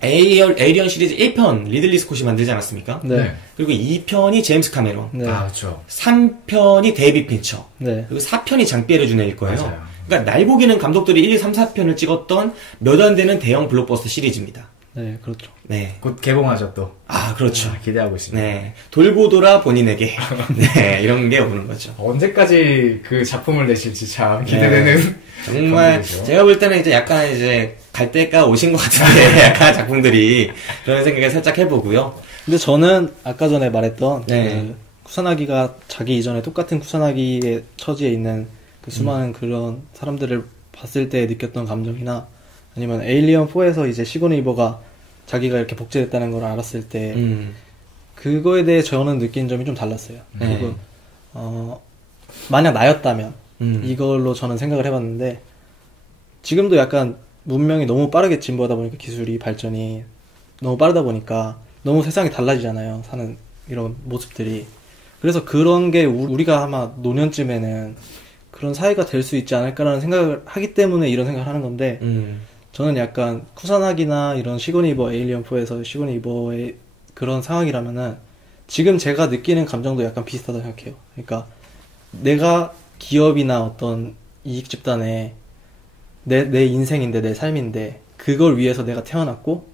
에이리언 시리즈 1편 리들리 스콧이 만들지 않았습니까? 네. 그리고 2편이 제임스 카메론. 네. 아, 그렇죠. 3편이 데이빗 핀처. 네. 그리고 4편이 장피에르 주네일 거예요. 맞아요. 그러니까 날고기는 감독들이 1, 2, 3, 4편을 찍었던 몇 안 되는 대형 블록버스터 시리즈입니다. 네, 그렇죠. 네. 곧 개봉하죠 또. 아, 그렇죠. 기대하고 있습니다. 네. 돌고 돌아 본인에게. 네, 이런 게 오는 거죠. 언제까지 그 작품을 내실지 참 기대되는. 네. 정말 감독이죠. 제가 볼 때는 이제 약간 이제 갈 때가 오신 것 같은데 약간 작품들이 그런 생각을 살짝 해보고요. 근데 저는 아까 전에 말했던 네. 그 쿠사나기가 자기 이전에 똑같은 쿠사나기의 처지에 있는 그 수많은 그런 사람들을 봤을 때 느꼈던 감정이나 아니면 에일리언 4에서 이제 시고니 이버가 자기가 이렇게 복제됐다는 걸 알았을 때 그거에 대해 저는 느낀 점이 좀 달랐어요. 그리고 만약 나였다면 이걸로 저는 생각을 해봤는데 지금도 약간 문명이 너무 빠르게 진보하다 보니까 기술이 발전이 너무 빠르다 보니까 너무 세상이 달라지잖아요. 사는 이런 모습들이. 그래서 그런 게 우리가 아마 노년쯤에는 그런 사회가 될 수 있지 않을까라는 생각을 하기 때문에 이런 생각을 하는 건데 저는 약간 쿠사나기나 이런 시고니 이버 에일리언 4에서 시고니 이버의 그런 상황이라면은 지금 제가 느끼는 감정도 약간 비슷하다고 생각해요. 그러니까 내가 기업이나 어떤 이익 집단에 내 인생인데 내 삶인데 그걸 위해서 내가 태어났고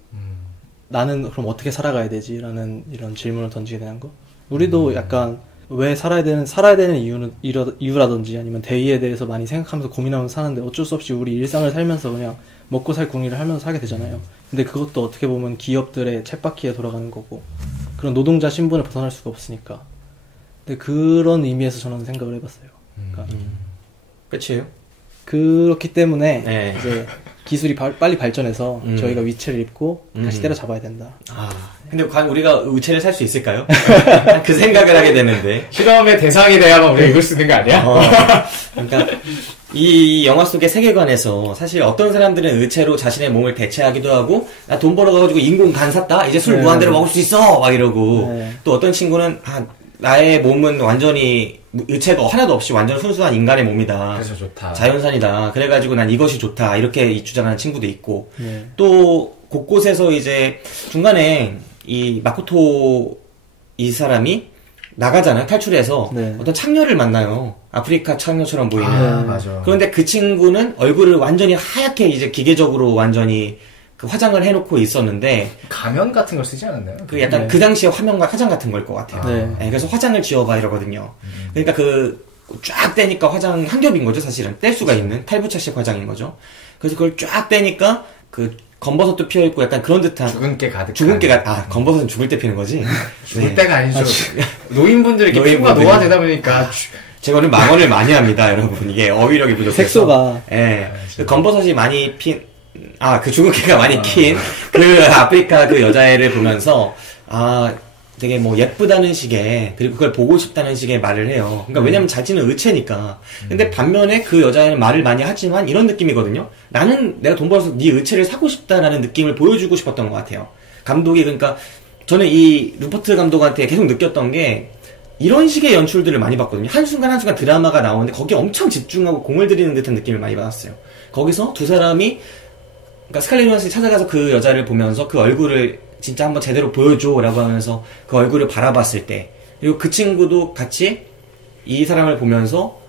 나는 그럼 어떻게 살아가야 되지? 라는 이런 질문을 던지게 되는 거. 우리도 약간 왜 살아야 되는 이유라든지 아니면 대의에 대해서 많이 생각하면서 고민하면서 사는데 어쩔 수 없이 우리 일상을 살면서 그냥 먹고 살 궁리를 하면서 살게 되잖아요. 근데 그것도 어떻게 보면 기업들의 쳇바퀴에 돌아가는 거고 그런 노동자 신분을 벗어날 수가 없으니까. 근데 그런 의미에서 저는 생각을 해봤어요. 그러니까 끝이에요? 그렇기 때문에 네. 이제 기술이 빨리 발전해서 저희가 위치를 입고 다시 때려잡아야 된다. 아, 근데 과연 우리가 의체를 살 수 있을까요? 그 생각을 하게 되는데. 실험의 대상이 돼야만 우리가 이걸 쓰는 거 아니야? 그러니까 이 영화 속의 세계관에서 사실 어떤 사람들은 의체로 자신의 몸을 대체하기도 하고 나 돈 벌어가지고 인공 간 샀다? 이제 술 무한대로 먹을 수 있어! 막 이러고 또 어떤 친구는 나의 몸은 완전히 의체가 하나도 없이 완전 순수한 인간의 몸이다. 그래서 좋다. 자연산이다. 그래가지고 난 이것이 좋다. 이렇게 주장하는 친구도 있고 또 곳곳에서 이제 중간에 이 마코토 이 사람이 나가잖아요. 탈출해서 어떤 창녀를 만나요. 아프리카 창녀처럼 보이는. 맞아. 그런데 그 친구는 얼굴을 완전히 하얗게 이제 기계적으로 완전히 그 화장을 해놓고 있었는데 가면 같은 걸 쓰지 않았나요? 그 약간 그 당시에 화장 같은 걸 것 같아요. 네. 그래서 화장을 지워봐 이러거든요. 그러니까 그 쫙 떼니까 화장 한 겹인 거죠, 사실은. 뗄 수가 있는 탈부착식 화장인 거죠. 그래서 그걸 쫙 떼니까 그 검버섯도 피어 있고 약간 그런 듯한 죽은 깨 가득. 검버섯은 죽을 때 피는 거지. 죽을 때가 아니죠. 노인분들이 이렇게 피부가 노화되다 보니까 제가 오늘 망언을 많이 합니다, 여러분. 이게 어휘력이 부족해서. 색소가. 예. 그 검버섯이 많이 그 죽은 개가 많이 킨 그 아프리카 그 여자애를 보면서 되게 뭐 예쁘다는 식의, 그리고 그걸 보고 싶다는 식의 말을 해요. 그러니까 왜냐면 자신은 의체니까. 근데 반면에 그 여자는 말을 많이 하지만 이런 느낌이거든요. 나는 내가 돈 벌어서 네 의체를 사고 싶다라는 느낌을 보여주고 싶었던 것 같아요. 감독이, 그러니까 저는 이 루퍼트 감독한테 계속 느꼈던 게 이런 식의 연출들을 많이 봤거든요. 한순간 한순간 드라마가 나오는데 거기에 엄청 집중하고 공을 들이는 듯한 느낌을 많이 받았어요. 거기서 두 사람이, 그러니까 스칼렛 요한슨이 찾아가서 그 여자를 보면서 그 얼굴을 진짜 한번 제대로 보여줘라고 하면서 그 얼굴을 바라봤을 때, 그리고 그 친구도 같이 이 사람을 보면서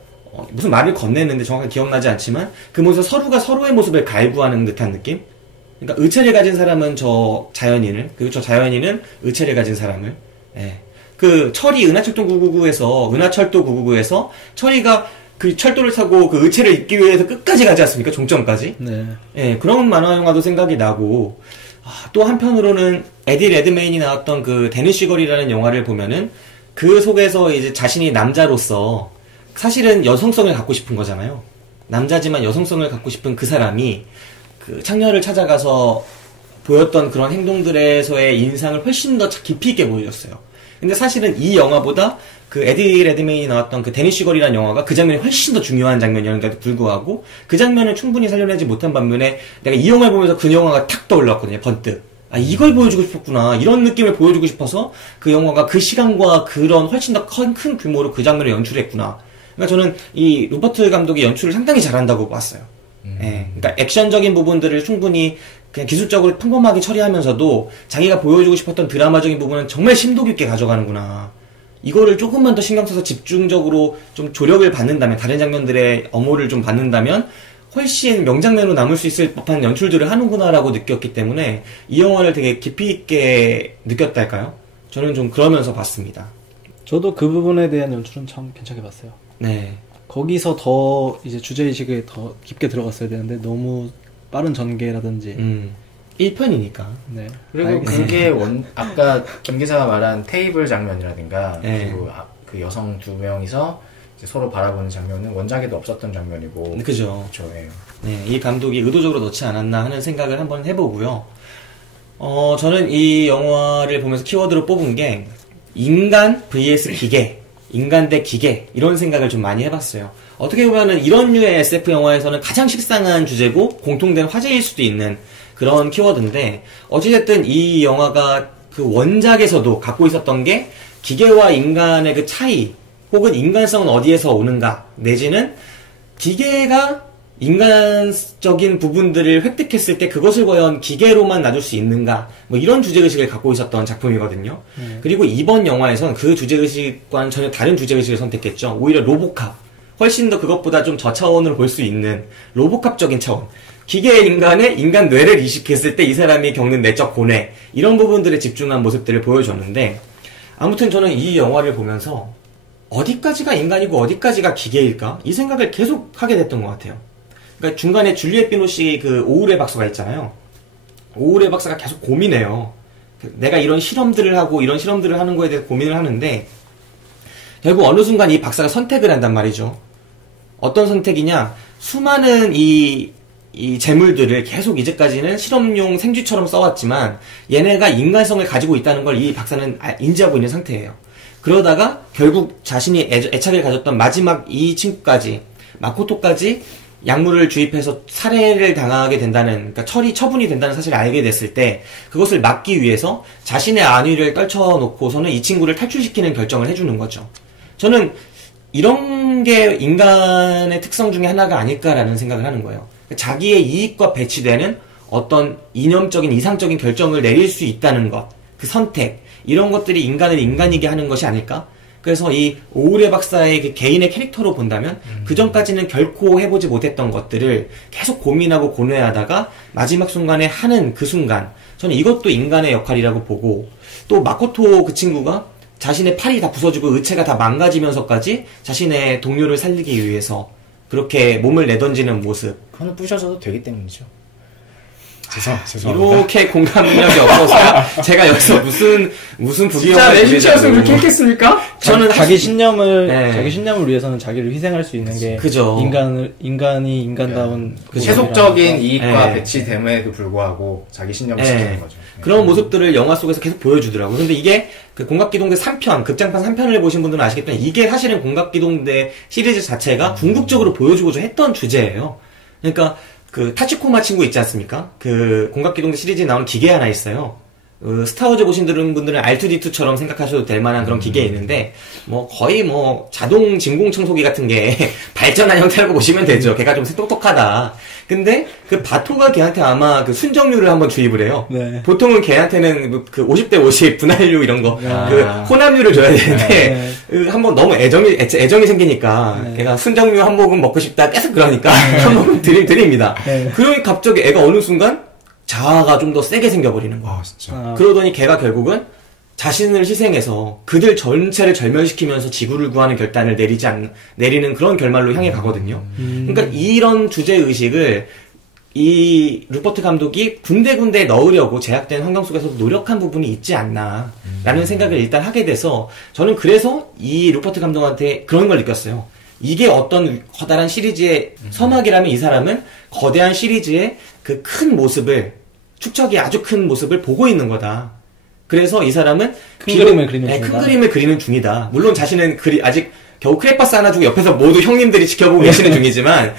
무슨 말을 건넸는데 정확하게 기억나지 않지만 그 모습에서 서로가 서로의 모습을 갈구하는 듯한 느낌? 그러니까 의체를 가진 사람은 저 자연인을, 그리고 저 자연인은 의체를 가진 사람을. 예. 그 철이 은하철도 999에서 철이가 그 철도를 타고 그 의체를 잇기 위해서 끝까지 가지 않습니까? 종점까지. 네. 예, 그런 만화 영화도 생각이 나고, 또 한편으로는 에디 레드메인이 나왔던 그 데니쉬걸이라는 영화를 보면은 그 속에서 이제 자신이 남자로서 사실은 여성성을 갖고 싶은 거잖아요. 남자지만 여성성을 갖고 싶은 그 사람이 그 창녀를 찾아가서 보였던 그런 행동들에서의 인상을 훨씬 더 깊이 있게 보여줬어요. 근데 사실은 이 영화보다 그 에디 레드메인이 나왔던 그 데니쉬걸이라는 영화가 그 장면이 훨씬 더 중요한 장면이었는데도 불구하고 그 장면을 충분히 살려내지 못한 반면에 내가 이 영화를 보면서 그 영화가 탁 떠올랐거든요. 번뜩. 아, 이걸 보여주고 싶었구나. 이런 느낌을 보여주고 싶어서 그 영화가 그 시간과 그런 훨씬 더 큰 규모로 그 장면을 연출했구나. 그러니까 저는 이 루퍼트 감독이 연출을 상당히 잘한다고 봤어요. 예. 그러니까 액션적인 부분들을 충분히 그냥 기술적으로 평범하게 처리하면서도 자기가 보여주고 싶었던 드라마적인 부분은 정말 심도 깊게 가져가는구나. 이거를 조금만 더 신경 써서 집중적으로 좀 조력을 받는다면, 다른 장면들의 엄호를 좀 받는다면 훨씬 명장면으로 남을 수 있을 법한 연출들을 하는구나라고 느꼈기 때문에 이 영화를 되게 깊이 있게 느꼈달까요? 저는 좀 그러면서 봤습니다. 저도 그 부분에 대한 연출은 참 괜찮게 봤어요. 네. 거기서 더 이제 주제의식에 더 깊게 들어갔어야 되는데 너무 빠른 전개라든지 1편이니까. 네. 그리고 그게 아까 김 기사가 말한 테이블 장면이라든가 네. 그리고 그 여성 두 명이서 이제 서로 바라보는 장면은 원작에도 없었던 장면이고. 그죠. 그렇죠. 예. 네, 이 감독이 의도적으로 넣지 않았나 하는 생각을 한번 해보고요. 저는 이 영화를 보면서 키워드로 뽑은 게 인간 vs 기계, 인간 대 기계, 이런 생각을 좀 많이 해봤어요. 어떻게 보면은 이런 류의 SF 영화에서는 가장 식상한 주제고 공통된 화제일 수도 있는 그런 키워드인데, 어찌됐든 이 영화가 그 원작에서도 갖고 있었던 게 기계와 인간의 그 차이, 혹은 인간성은 어디에서 오는가, 내지는 기계가 인간적인 부분들을 획득했을 때 그것을 과연 기계로만 놔둘 수 있는가, 뭐 이런 주제의식을 갖고 있었던 작품이거든요. 그리고 이번 영화에선 그 주제의식과는 전혀 다른 주제의식을 선택했죠. 오히려 로보캅, 훨씬 더 그것보다 좀 저차원으로 볼 수 있는 로보캅적인 차원, 기계의 인간의 인간 뇌를 이식했을 때 이 사람이 겪는 내적 고뇌, 이런 부분들에 집중한 모습들을 보여줬는데, 아무튼 저는 이 영화를 보면서 어디까지가 인간이고 어디까지가 기계일까? 이 생각을 계속 하게 됐던 것 같아요. 그러니까 중간에 줄리엣 비노시 그 오우레 박사가 있잖아요. 오우레 박사가 계속 고민해요. 내가 이런 실험들을 하고 이런 실험들을 하는 거에 대해서 고민을 하는데, 결국 어느 순간 이 박사가 선택을 한단 말이죠. 어떤 선택이냐? 수많은 이 재물들을 계속 이제까지는 실험용 생쥐처럼 써왔지만 얘네가 인간성을 가지고 있다는 걸 이 박사는 인지하고 있는 상태예요. 그러다가 결국 자신이 애착을 가졌던 마지막 이 친구까지, 마코토까지 약물을 주입해서 살해를 당하게 된다는, 그러니까 처분이 된다는 사실을 알게 됐을 때 그것을 막기 위해서 자신의 안위를 떨쳐놓고서는 이 친구를 탈출시키는 결정을 해주는 거죠. 저는 이런 게 인간의 특성 중에 하나가 아닐까라는 생각을 하는 거예요. 자기의 이익과 배치되는 어떤 이념적인 이상적인 결정을 내릴 수 있다는 것, 그 선택, 이런 것들이 인간을 인간이게 하는 것이 아닐까? 그래서 이 오우레 박사의 그 개인의 캐릭터로 본다면 그 전까지는 결코 해보지 못했던 것들을 계속 고민하고 고뇌하다가 마지막 순간에 하는 그 순간, 저는 이것도 인간의 역할이라고 보고, 또 마코토 그 친구가 자신의 팔이 다 부서지고 의체가 다 망가지면서까지 자신의 동료를 살리기 위해서 그렇게 몸을 내던지는 모습. 그거는 부셔져도 되기 때문이죠. 죄송합니다. 이렇게 공감 능력이 없어서 제가 여기서 무슨 진짜 부귀영화를 내 신체였으면 그렇게 했겠습니까? 저는 자기 신념을 네. 자기 신념을 위해서는 자기를 희생할 수 있는 게 그죠. 인간이 인간다운 그 세속적인 이익과 네. 배치됨에도 불구하고 자기 신념을 네. 지키는 거죠. 그런 모습들을 영화 속에서 계속 보여주더라고요. 근데 이게 그 공각기동대 3편, 극장판 3편을 보신 분들은 아시겠지만 이게 사실은 공각기동대 시리즈 자체가 궁극적으로 보여주고자 했던 주제예요. 그러니까 그 타치코마 친구 있지 않습니까? 그 공각기동대 시리즈에 나오는 기계 하나 있어요. 스타워즈 보신 분들은 R2D2처럼 생각하셔도 될 만한 그런 기계 있는데, 뭐, 거의 뭐, 자동 진공 청소기 같은 게 발전한 형태라고 보시면 되죠. 걔가 좀 똑똑하다. 근데, 그 바토가 걔한테 아마 그 순정류를 한번 주입을 해요. 네. 보통은 걔한테는 그 50대 50 분할류 이런 거, 그 혼합류를 줘야 되는데, 한번 너무 애정이 생기니까, 네. 걔가 순정류 한 모금 먹고 싶다 계속 그러니까, 한 모금 드립니다. 네. 그러니 갑자기 애가 어느 순간, 자아가 좀 더 세게 생겨버리는 거야. 진짜. 그러더니 걔가 결국은 자신을 희생해서 그들 전체를 절멸시키면서 지구를 구하는 결단을 내리는 그런 결말로 향해 가거든요. 그러니까 이런 주제의식을 이 루퍼트 감독이 군데군데 넣으려고 제약된 환경 속에서 노력한 부분이 있지 않나 라는 생각을 일단 하게 돼서 저는 그래서 이 루퍼트 감독한테 그런 걸 느꼈어요. 이게 어떤 커다란 시리즈의 서막이라면 이 사람은 거대한 시리즈의 그 큰 모습을, 축척이 아주 큰 모습을 보고 있는 거다. 그래서 이 사람은 큰 그림을 그리는 중이다. 큰 그림을 그리는 중이다. 물론 자신은 아직 겨우 크레파스 하나 주고 옆에서 모두 형님들이 지켜보고 계시는 중이지만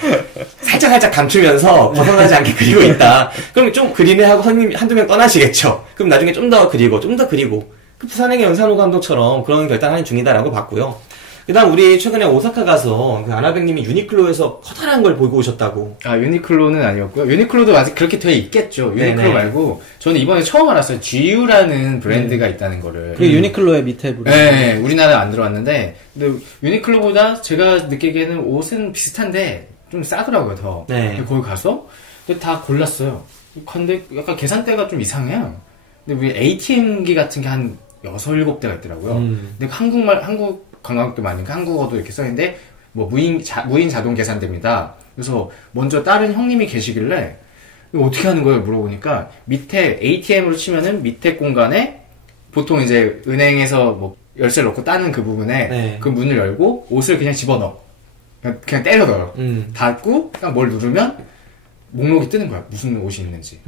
살짝 감추면서 벗어나지 않게 그리고 있다. 그럼 좀 그리네 하고 형님 한두 명 떠나시겠죠. 그럼 나중에 좀 더 그리고 그 부산행의 연산호 감독처럼 그런 결단하는 중이다라고 봤고요. 그다음 우리 최근에 오사카 가서 그 아나백님이 유니클로에서 커다란 걸 보고 오셨다고. 아, 유니클로는 아니었고요. 유니클로도 아직 그렇게 돼 있겠죠. 유니클로 네네. 말고 저는 이번에 처음 알았어요. GU라는 브랜드가 있다는 거를. 그 유니클로의 밑에 부분. 네, 우리나라에 안 들어왔는데 근데 유니클로보다 제가 느끼기에는 옷은 비슷한데 좀 싸더라고요, 더. 네. 근데 거기 가서 근데 다 골랐어요. 근데 약간 계산대가 좀 이상해요. 근데 우리 ATM기 같은 게 한 6, 7대가 있더라고요. 근데 한국 관광객도 많으니까 한국어도 이렇게 써있는데 뭐 무인 자동 계산대입니다. 그래서 먼저 다른 형님이 계시길래 이거 어떻게 하는 거예요? 물어보니까 밑에 ATM으로 치면은 밑에 공간에 보통 이제 은행에서 뭐 열쇠를 넣고 따는 그 부분에 네. 그 문을 열고 옷을 그냥 집어넣어. 그냥 때려 넣어요. 닫고 그냥 뭘 누르면 목록이 뜨는 거야. 무슨 옷이 있는지.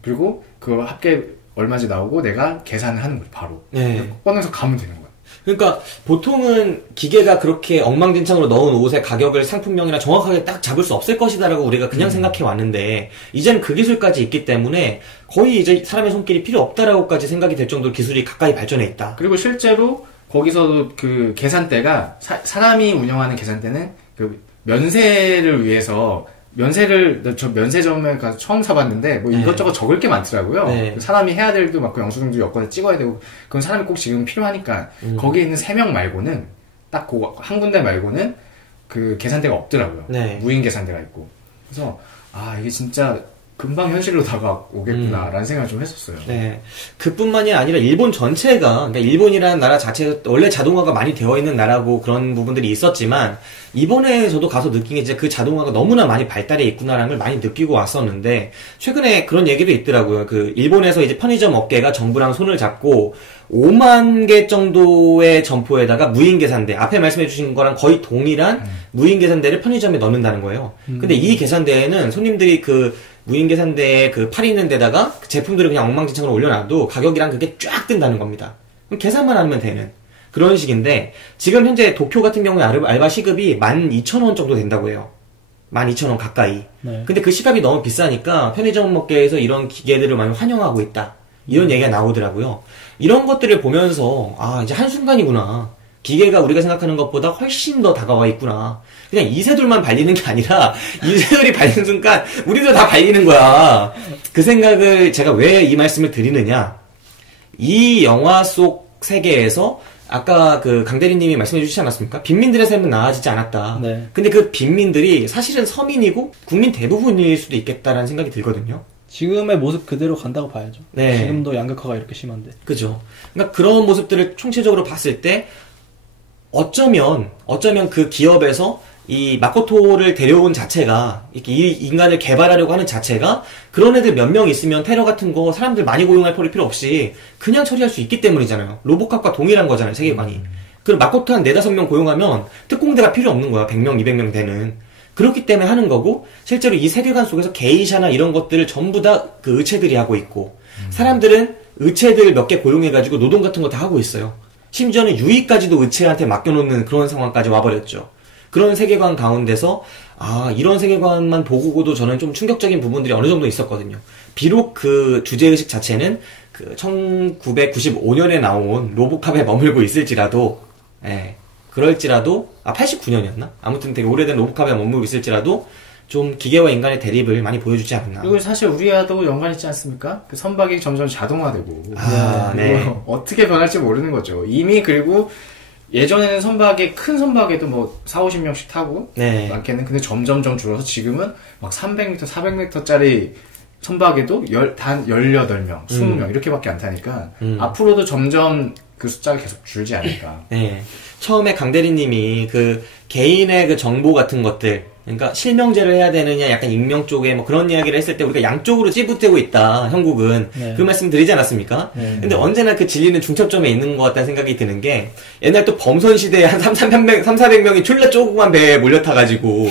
그리고 그 합계 얼마지 나오고 내가 계산을 하는 거지 바로. 네. 꺼내서 가면 되는 거야. 그러니까 보통은 기계가 그렇게 엉망진창으로 넣은 옷의 가격을 상품명이나 정확하게 딱 잡을 수 없을 것이다라고 우리가 그냥 생각해 왔는데 이제는 그 기술까지 있기 때문에 거의 이제 사람의 손길이 필요 없다라고까지 생각이 될 정도로 기술이 가까이 발전해 있다. 그리고 실제로 거기서도 그 계산대가 사람이 운영하는 계산대는 그 면세를 위해서 저 면세점에 가서 처음 사봤는데 뭐 네. 이것저것 적을 게 많더라고요. 네. 사람이 해야 될 일도 많고 영수증도 여권에 찍어야 되고 그건 사람이 꼭 지금 필요하니까 거기에 있는 3명 말고는 딱 그 한 군데 말고는 그 계산대가 없더라고요. 네. 무인 계산대가 있고. 그래서 아 이게 진짜 금방 현실로 다가오겠구나라는 생각을 좀 했었어요. 네. 그뿐만이 아니라 일본 전체가, 그러니까 일본이라는 나라 자체가 원래 자동화가 많이 되어 있는 나라고 그런 부분들이 있었지만, 이번에 저도 가서 느낀 게 이제 그 자동화가 너무나 많이 발달해 있구나라는 걸 많이 느끼고 왔었는데, 최근에 그런 얘기도 있더라고요. 그, 일본에서 이제 편의점 업계가 정부랑 손을 잡고, 5만 개 정도의 점포에다가 무인 계산대, 앞에 말씀해 주신 거랑 거의 동일한 무인 계산대를 편의점에 넣는다는 거예요. 근데 이 계산대에는 손님들이 그, 무인 계산대에 그 팔이 있는 데다가 그 제품들을 그냥 엉망진창으로 올려놔도 가격이랑 그게 쫙 뜬다는 겁니다. 그럼 계산만 하면 되는 그런 식인데 지금 현재 도쿄 같은 경우에 알바 시급이 12,000원 정도 된다고 해요. 12,000원 가까이. 네. 근데 그 시값이 너무 비싸니까 편의점 업계에서 이런 기계들을 많이 환영하고 있다. 이런 얘기가 나오더라고요. 이런 것들을 보면서 아 이제 한순간이구나. 기계가 우리가 생각하는 것보다 훨씬 더 다가와 있구나. 그냥 이세돌만 발리는 게 아니라 이세돌이 발리는 순간 우리도 다 발리는 거야. 그 생각을 제가 왜 이 말씀을 드리느냐. 이 영화 속 세계에서 아까 그 강대리님이 말씀해 주시지 않았습니까? 빈민들의 삶은 나아지지 않았다. 네. 근데 그 빈민들이 사실은 서민이고 국민 대부분일 수도 있겠다라는 생각이 들거든요. 지금의 모습 그대로 간다고 봐야죠. 네. 지금도 양극화가 이렇게 심한데. 그죠. 그러니까 그런 모습들을 총체적으로 봤을 때 어쩌면 그 기업에서 이 마코토를 데려온 자체가 이렇게 이 인간을 개발하려고 하는 자체가 그런 애들 몇 명 있으면 테러 같은 거 사람들 많이 고용할 필요 없이 그냥 처리할 수 있기 때문이잖아요. 로보캅과 동일한 거잖아요, 세계관이. 그럼 마코토 한 4-5명 고용하면 특공대가 필요 없는 거야. 100명, 200명 되는. 그렇기 때문에 하는 거고, 실제로 이 세계관 속에서 게이샤나 이런 것들을 전부 다 그 의체들이 하고 있고, 사람들은 의체들 몇 개 고용해가지고 노동 같은 거 다 하고 있어요. 심지어는 유이까지도 의체한테 맡겨놓는 그런 상황까지 와버렸죠. 그런 세계관 가운데서 이런 세계관만 보고도 저는 좀 충격적인 부분들이 어느 정도 있었거든요. 비록 그 주제의식 자체는 그 1995년에 나온 로보캅에 머물고 있을지라도 그럴지라도 89년이었나? 아무튼 되게 오래된 로보캅에 머물고 있을지라도 좀 기계와 인간의 대립을 많이 보여주지 않나. 그리고 사실 우리와도 연관 있지 않습니까? 그 선박이 점점 자동화되고 네. 어떻게 변할지 모르는 거죠. 이미 그리고 예전에는 큰 선박에도 뭐 40-50명씩 타고 많게는 근데 점점점 줄어서 지금은 막 300m, 400m짜리 선박에도 단 18명, 20명 이렇게밖에 안 타니까 앞으로도 점점 그 숫자가 계속 줄지 않을까. 네. 처음에 강대리님이 그 개인의 그 정보 같은 것들, 그러니까 실명제를 해야 되느냐, 약간 익명 쪽에 뭐 그런 이야기를 했을 때 우리가 양쪽으로 찌부대고 있다, 형국은. 그 말씀 드리지 않았습니다. 근데 언제나 그 진리는 중첩점에 있는 것 같다는 생각이 드는 게, 옛날 또 범선 시대에 한 300-400명이 졸라 조그만 배에 몰려타가지고,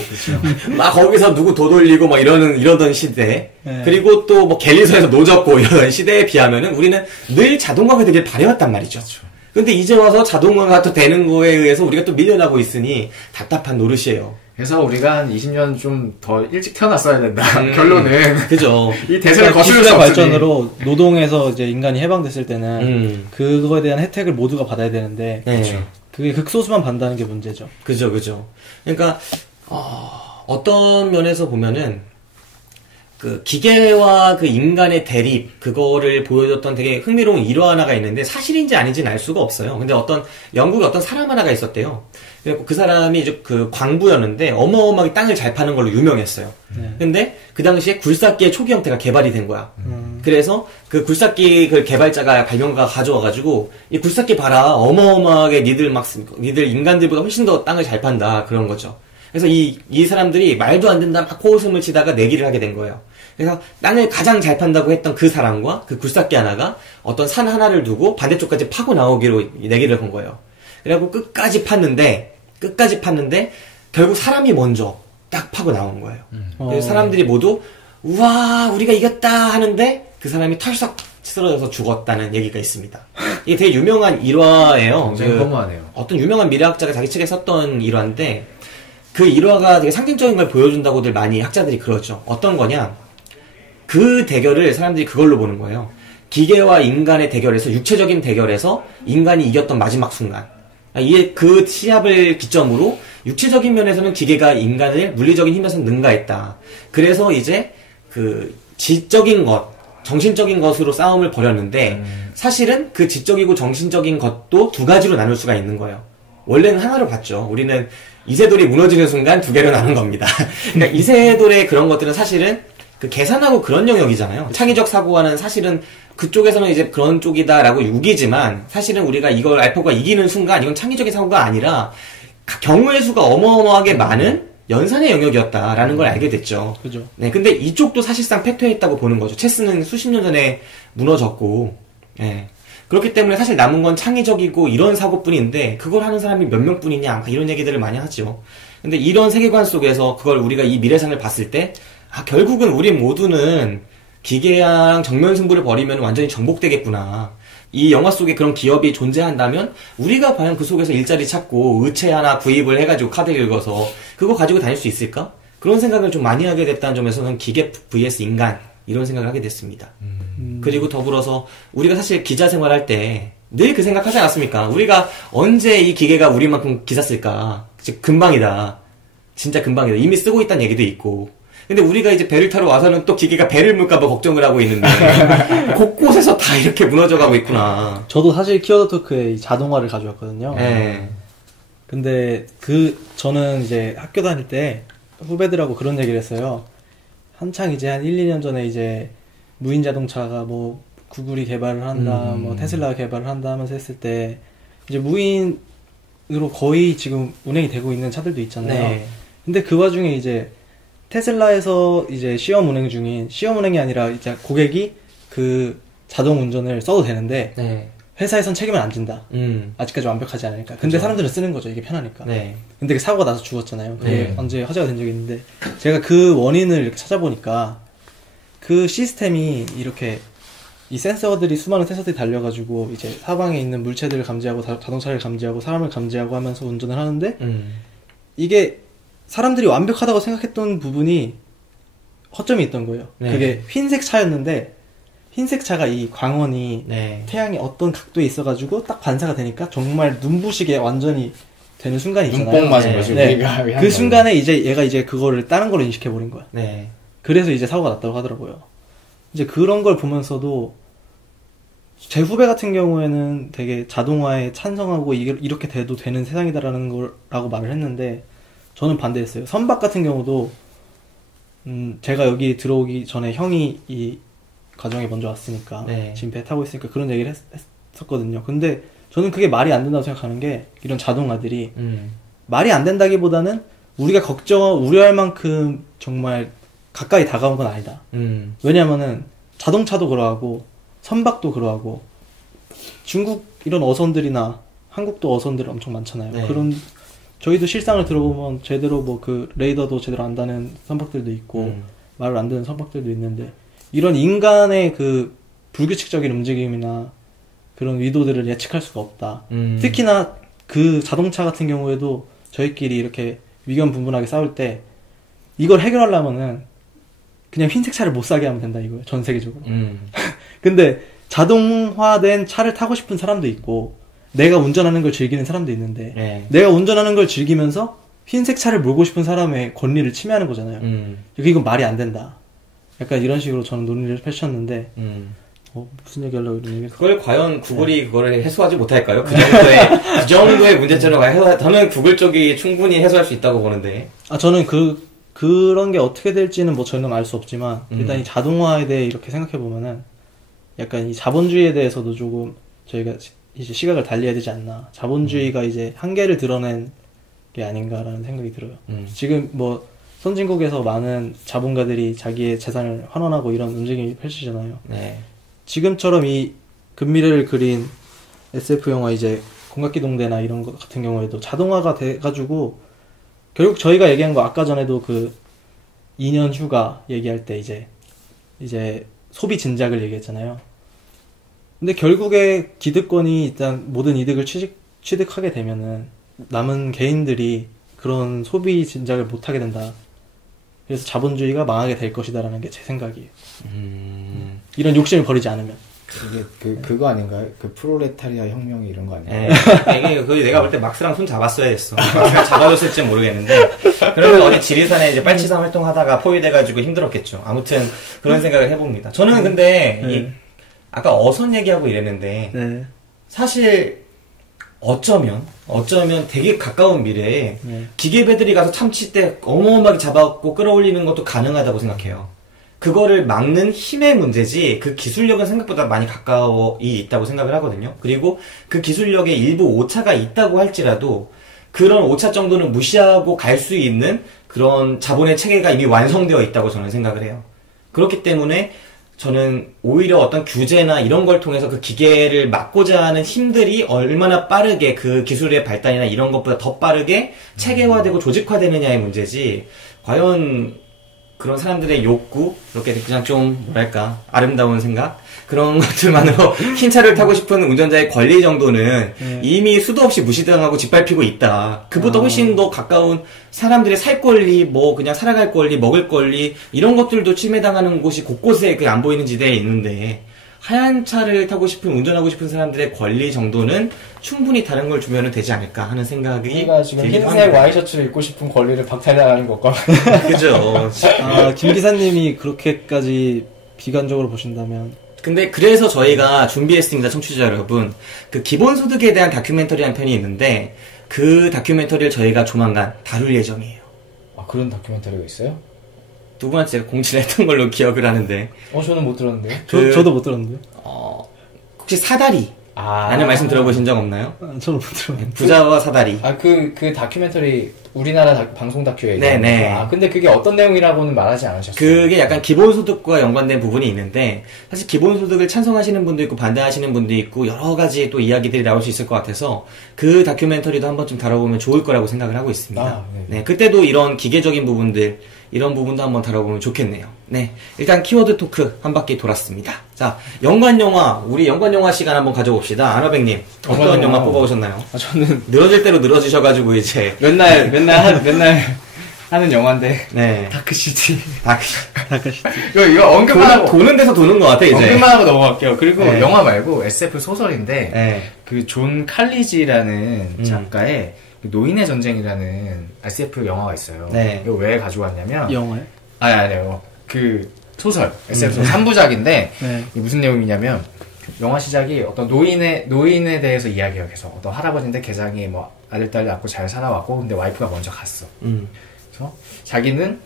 막 거기서 누구 도돌리고 막 이러던 시대. 그리고 또 뭐 갤리서에서 노젓고 이러던 시대에 비하면은 우리는 늘 자동화가 되길 바래왔단 말이죠. 근데 이제 와서 자동화가 또 되는 거에 의해서 우리가 또 밀려나고 있으니 답답한 노릇이에요. 그래서 우리가 한 20년 좀 더 일찍 태어났어야 된다. 결론은. 그죠. 이 대세를 거슬 수 기술의 없으니. 발전으로 노동에서 이제 인간이 해방됐을 때는 그거에 대한 혜택을 모두가 받아야 되는데 그게 극소수만 받는다는 게 문제죠. 그죠. 그러니까 어떤 면에서 보면은 그 기계와 그 인간의 대립 그거를 보여줬던 되게 흥미로운 일화 하나가 있는데 사실인지 아닌지는 알 수가 없어요. 근데 영국에 어떤 사람 하나가 있었대요. 그래서 그 사람이 이제 그 광부였는데 어마어마하게 땅을 잘 파는 걸로 유명했어요. 근데 그 당시에 굴삭기의 초기 형태가 개발이 된 거야. 그래서 그 굴삭기 그 개발자가 발명가가 가져와가지고 이 굴삭기 봐라 어마어마하게 니들 인간들보다 훨씬 더 땅을 잘 판다 그런 거죠. 그래서 이 사람들이 말도 안 된다 막 코웃음을 치다가 내기를 하게 된 거예요. 그래서 땅을 가장 잘 판다고 했던 그 사람과 그 굴삭기 하나가 어떤 산 하나를 두고 반대쪽까지 파고 나오기로 내기를 건 거예요. 그래갖고 끝까지 팠는데 결국 사람이 먼저 딱 파고 나온 거예요. 그래서 사람들이 모두 우와 우리가 이겼다 하는데 그 사람이 털썩 쓰러져서 죽었다는 얘기가 있습니다. 이게 되게 유명한 일화예요. 굉장히 허무하네요. 어떤 유명한 미래학자가 자기 책에 썼던 일화인데 그 일화가 되게 상징적인 걸 보여준다고들 많이 학자들이 그러죠. 어떤 거냐? 그 대결을 사람들이 그걸로 보는 거예요. 기계와 인간의 대결에서 육체적인 대결에서 인간이 이겼던 마지막 순간. 이게 그 시합을 기점으로 육체적인 면에서는 기계가 인간을 물리적인 힘에서 능가했다. 그래서 이제 그 지적인 것, 정신적인 것으로 싸움을 벌였는데 사실은 그 지적이고 정신적인 것도 두 가지로 나눌 수가 있는 거예요. 원래는 하나로 봤죠. 우리는 이세돌이 무너지는 순간 두 개로 나눈 겁니다. 그러니까 이세돌의 그런 것들은 사실은 그 계산하고 그런 영역이잖아요. 창의적 사고와는 사실은 그쪽에서는 이제 그런 쪽이다라고 우기지만 사실은 우리가 이걸 알파고가 이기는 순간 이건 창의적인 사고가 아니라 경우의 수가 어마어마하게 많은 연산의 영역이었다라는 걸 알게 됐죠. 그죠. 네, 근데 이쪽도 사실상 패퇴했다고 보는 거죠. 체스는 수십 년 전에 무너졌고, 예. 그렇기 때문에 사실 남은 건 창의적이고 이런 사고뿐인데 그걸 하는 사람이 몇 명뿐이냐 이런 얘기들을 많이 하죠. 근데 이런 세계관 속에서 그걸 우리가 이 미래상을 봤을 때 결국은 우리 모두는 기계랑 정면 승부를 벌이면 완전히 정복되겠구나. 이 영화 속에 그런 기업이 존재한다면 우리가 과연 그 속에서 일자리 찾고 의체 하나 구입을 해가지고 카드 읽어서 그거 가지고 다닐 수 있을까? 그런 생각을 좀 많이 하게 됐다는 점에서는 기계 vs 인간 이런 생각을 하게 됐습니다. 그리고 더불어서 우리가 사실 기자 생활할 때 늘 그 생각하지 않았습니까? 우리가 언제 이 기계가 우리만큼 기사 쓸까? 금방이다. 진짜 금방이다. 이미 쓰고 있다는 얘기도 있고. 근데 우리가 이제 배를 타러 와서는 또 기계가 배를 물까봐 걱정을 하고 있는데 곳곳에서 다 이렇게 무너져가고 있구나. 저도 사실 키워드 토크에 이 자동화를 가져왔거든요. 네. 근데 저는 이제 학교 다닐 때 후배들하고 그런 얘기를 했어요. 한창 이제 한 1, 2년 전에 이제 무인 자동차가 뭐 구글이 개발을 한다, 뭐 테슬라가 개발을 한다 하면서 했을 때 이제 무인으로 거의 지금 운행이 되고 있는 차들도 있잖아요. 네. 근데 그 와중에 이제 테슬라에서 이제 시험 운행이 아니라 이제 고객이 그 자동 운전을 써도 되는데 네. 회사에선 책임을 안 진다. 아직까지 완벽하지 않으니까. 근데 그렇죠. 사람들은 쓰는 거죠. 이게 편하니까. 네. 근데 그 사고가 나서 죽었잖아요. 그게 네. 언제 화제가 된 적이 있는데 제가 그 원인을 이렇게 찾아보니까 그 시스템이 이렇게 이 수많은 센서들이 달려가지고 이제 사방에 있는 물체들을 감지하고 자동차를 감지하고 사람을 감지하고 하면서 운전을 하는데 이게 사람들이 완벽하다고 생각했던 부분이 허점이 있던 거예요. 네. 그게 흰색 차였는데 흰색 차가 이 광원이 네. 태양이 어떤 각도에 있어가지고 딱 반사가 되니까 정말 눈부시게 완전히 되는 순간이 있잖아요. 눈뽕 맞은 네. 거지. 네. 우리가 그 순간에 이제 얘가 이제 그거를 다른 걸로 인식해버린 거야. 네. 그래서 이제 사고가 났다고 하더라고요. 이제 그런 걸 보면서도 제 후배 같은 경우에는 되게 자동화에 찬성하고 이렇게 돼도 되는 세상이다라는 거라고 말을 했는데 저는 반대했어요. 선박 같은 경우도 제가 여기 들어오기 전에 형이 이 과정에 먼저 왔으니까 네. 지금 배 타고 있으니까 그런 얘기를 했었거든요. 근데 저는 그게 말이 안 된다고 생각하는 게 이런 자동화들이 말이 안 된다기보다는 우리가 우려할 만큼 정말 가까이 다가온 건 아니다. 왜냐면은 자동차도 그러하고 선박도 그러하고 중국 이런 어선들이나 한국도 어선들 엄청 많잖아요. 네. 그런 저희도 실상을 들어보면 제대로 뭐 그 레이더도 제대로 안 다는 선박들도 있고 말을 안 듣는 선박들도 있는데 이런 인간의 그 불규칙적인 움직임이나 그런 의도들을 예측할 수가 없다. 특히나 그 자동차 같은 경우에도 저희끼리 이렇게 위견분분하게 싸울 때 이걸 해결하려면은 그냥 흰색 차를 못 사게 하면 된다 이거예요. 전 세계적으로. 근데 자동화된 차를 타고 싶은 사람도 있고 내가 운전하는 걸 즐기는 사람도 있는데 네. 내가 운전하는 걸 즐기면서 흰색 차를 몰고 싶은 사람의 권리를 침해하는 거잖아요. 이건 말이 안 된다. 약간 이런 식으로 저는 논의를 펼쳤는데 무슨 얘기하려고 이런 얘기 그걸 과연 구글이 그거를 해소하지 못할까요? 그 정도의 문제점을 과연 저는 구글 쪽이 충분히 해소할 수 있다고 보는데. 저는 그런 게 어떻게 될지는 뭐 저는 알 수 없지만 일단 이 자동화에 대해 이렇게 생각해 보면은 약간 이 자본주의에 대해서도 조금 저희가 이제 시각을 달리해야 되지 않나. 자본주의가 이제 한계를 드러낸 게 아닌가라는 생각이 들어요. 지금 뭐 선진국에서 많은 자본가들이 자기의 재산을 환원하고 이런 움직임이 펼치잖아요. 네. 지금처럼 이 근미래를 그린 SF 영화 이제 공각기동대나 이런 것 같은 경우에도 자동화가 돼가지고 결국 저희가 얘기한 거 아까 전에도 그 2년 휴가 얘기할 때 이제 소비 진작을 얘기했잖아요. 근데 결국에 기득권이 일단 모든 이득을 취득하게 되면은 남은 개인들이 그런 소비 진작을 못하게 된다. 그래서 자본주의가 망하게 될 것이다라는 게 제 생각이에요. 이런 욕심을 버리지 않으면. 이게 그거 아닌가요? 그 프롤레타리아 혁명이 이런 거 아닌가요? 이게 그 내가 볼 때 막스랑 손 잡았어야 됐어. 막스랑 잡아줬을지 모르겠는데. 그러면 어디 지리산에 이제 빨치산 활동하다가 포위돼가지고 힘들었겠죠. 아무튼 그런 생각을 해봅니다. 저는 근데 아까 어선 얘기하고 이랬는데 네. 사실 어쩌면 되게 가까운 미래에 기계배들이 가서 참치대 어마어마하게 잡아갖고 끌어올리는 것도 가능하다고 생각해요. 그거를 막는 힘의 문제지 그 기술력은 생각보다 많이 가까이 있다고 생각을 하거든요. 그리고 그 기술력에 일부 오차가 있다고 할지라도 그런 오차 정도는 무시하고 갈 수 있는 그런 자본의 체계가 이미 완성되어 있다고 저는 생각을 해요. 그렇기 때문에 저는 오히려 어떤 규제나 이런 걸 통해서 그 기계를 막고자 하는 힘들이 얼마나 빠르게 그 기술의 발달이나 이런 것보다 더 빠르게 체계화되고 조직화되느냐의 문제지, 과연 그런 사람들의 욕구, 이렇게 그냥 좀 뭐랄까 아름다운 생각 그런 것들만으로 흰 차를 타고 싶은 운전자의 권리 정도는 이미 수도 없이 무시당하고 짓밟히고 있다. 그보다 훨씬 더 가까운 사람들의 살 권리, 뭐 그냥 살아갈 권리, 먹을 권리 이런 것들도 침해당하는 곳이 곳곳에 그 안 보이는 지대에 있는데, 하얀 차를 타고 싶은, 운전하고 싶은 사람들의 권리 정도는 충분히 다른 걸 주면 되지 않을까 하는 생각이 우리가 지금 들기도 흰색 합니다. 와이셔츠를 입고 싶은 권리를 박탈당하는 것과 그죠. 김 기사님이 그렇게까지 비관적으로 보신다면. 근데 그래서 저희가 준비했습니다, 청취자 여러분. 그 기본소득에 대한 다큐멘터리라는 편이 있는데 그 다큐멘터리를 저희가 조만간 다룰 예정이에요. 아, 그런 다큐멘터리가 있어요? 누구한테 제가 공지를 했던 걸로 기억을 하는데. 저는 못 들었는데. 저도 못 들었는데요. 혹시 사다리 라는 말씀 들어보신 적 없나요? 저는 못 들었는데. 부자와 사다리. 그 다큐멘터리 우리나라 방송 다큐 얘기하는 네네. 거. 근데 그게 어떤 내용이라고는 말하지 않으셨어요? 그게 약간 기본소득과 연관된 부분이 있는데, 사실 기본소득을 찬성하시는 분도 있고 반대하시는 분도 있고 여러 가지 또 이야기들이 나올 수 있을 것 같아서 그 다큐멘터리도 한번 좀 다뤄보면 좋을 거라고 생각을 하고 있습니다. 네, 그때도 이런 기계적인 부분들, 이런 부분도 한번 다뤄보면 좋겠네요. 네, 일단 키워드 토크 한 바퀴 돌았습니다. 자, 연관영화, 우리 연관영화 시간 한번 가져봅시다. 아나백님, 어떤 영화 뽑아오셨나요? 저는 늘어질 대로 늘어지셔가지고 이제 맨날 하는 영화인데. 네. 다크시티. 다크시티. 이거 언급만 하고. 도는 데서 도는 것 같아, 이제. 언급만 하고 넘어갈게요. 그리고 네. 영화 말고 SF 소설인데, 네. 그 존 칼리지라는 작가의 노인의 전쟁이라는 SF 영화가 있어요. 네. 이거 왜 가져왔냐면, 영화요? 아니요. 그 소설, SF 소설 3부작인데, 네. 이게 무슨 내용이냐면, 영화 시작이 어떤 노인에 대해서 이야기해요. 계속 어떤 할아버지인데 개장이 뭐 아들 딸 낳고 잘 살아왔고, 근데 와이프가 먼저 갔어. 그래서 자기는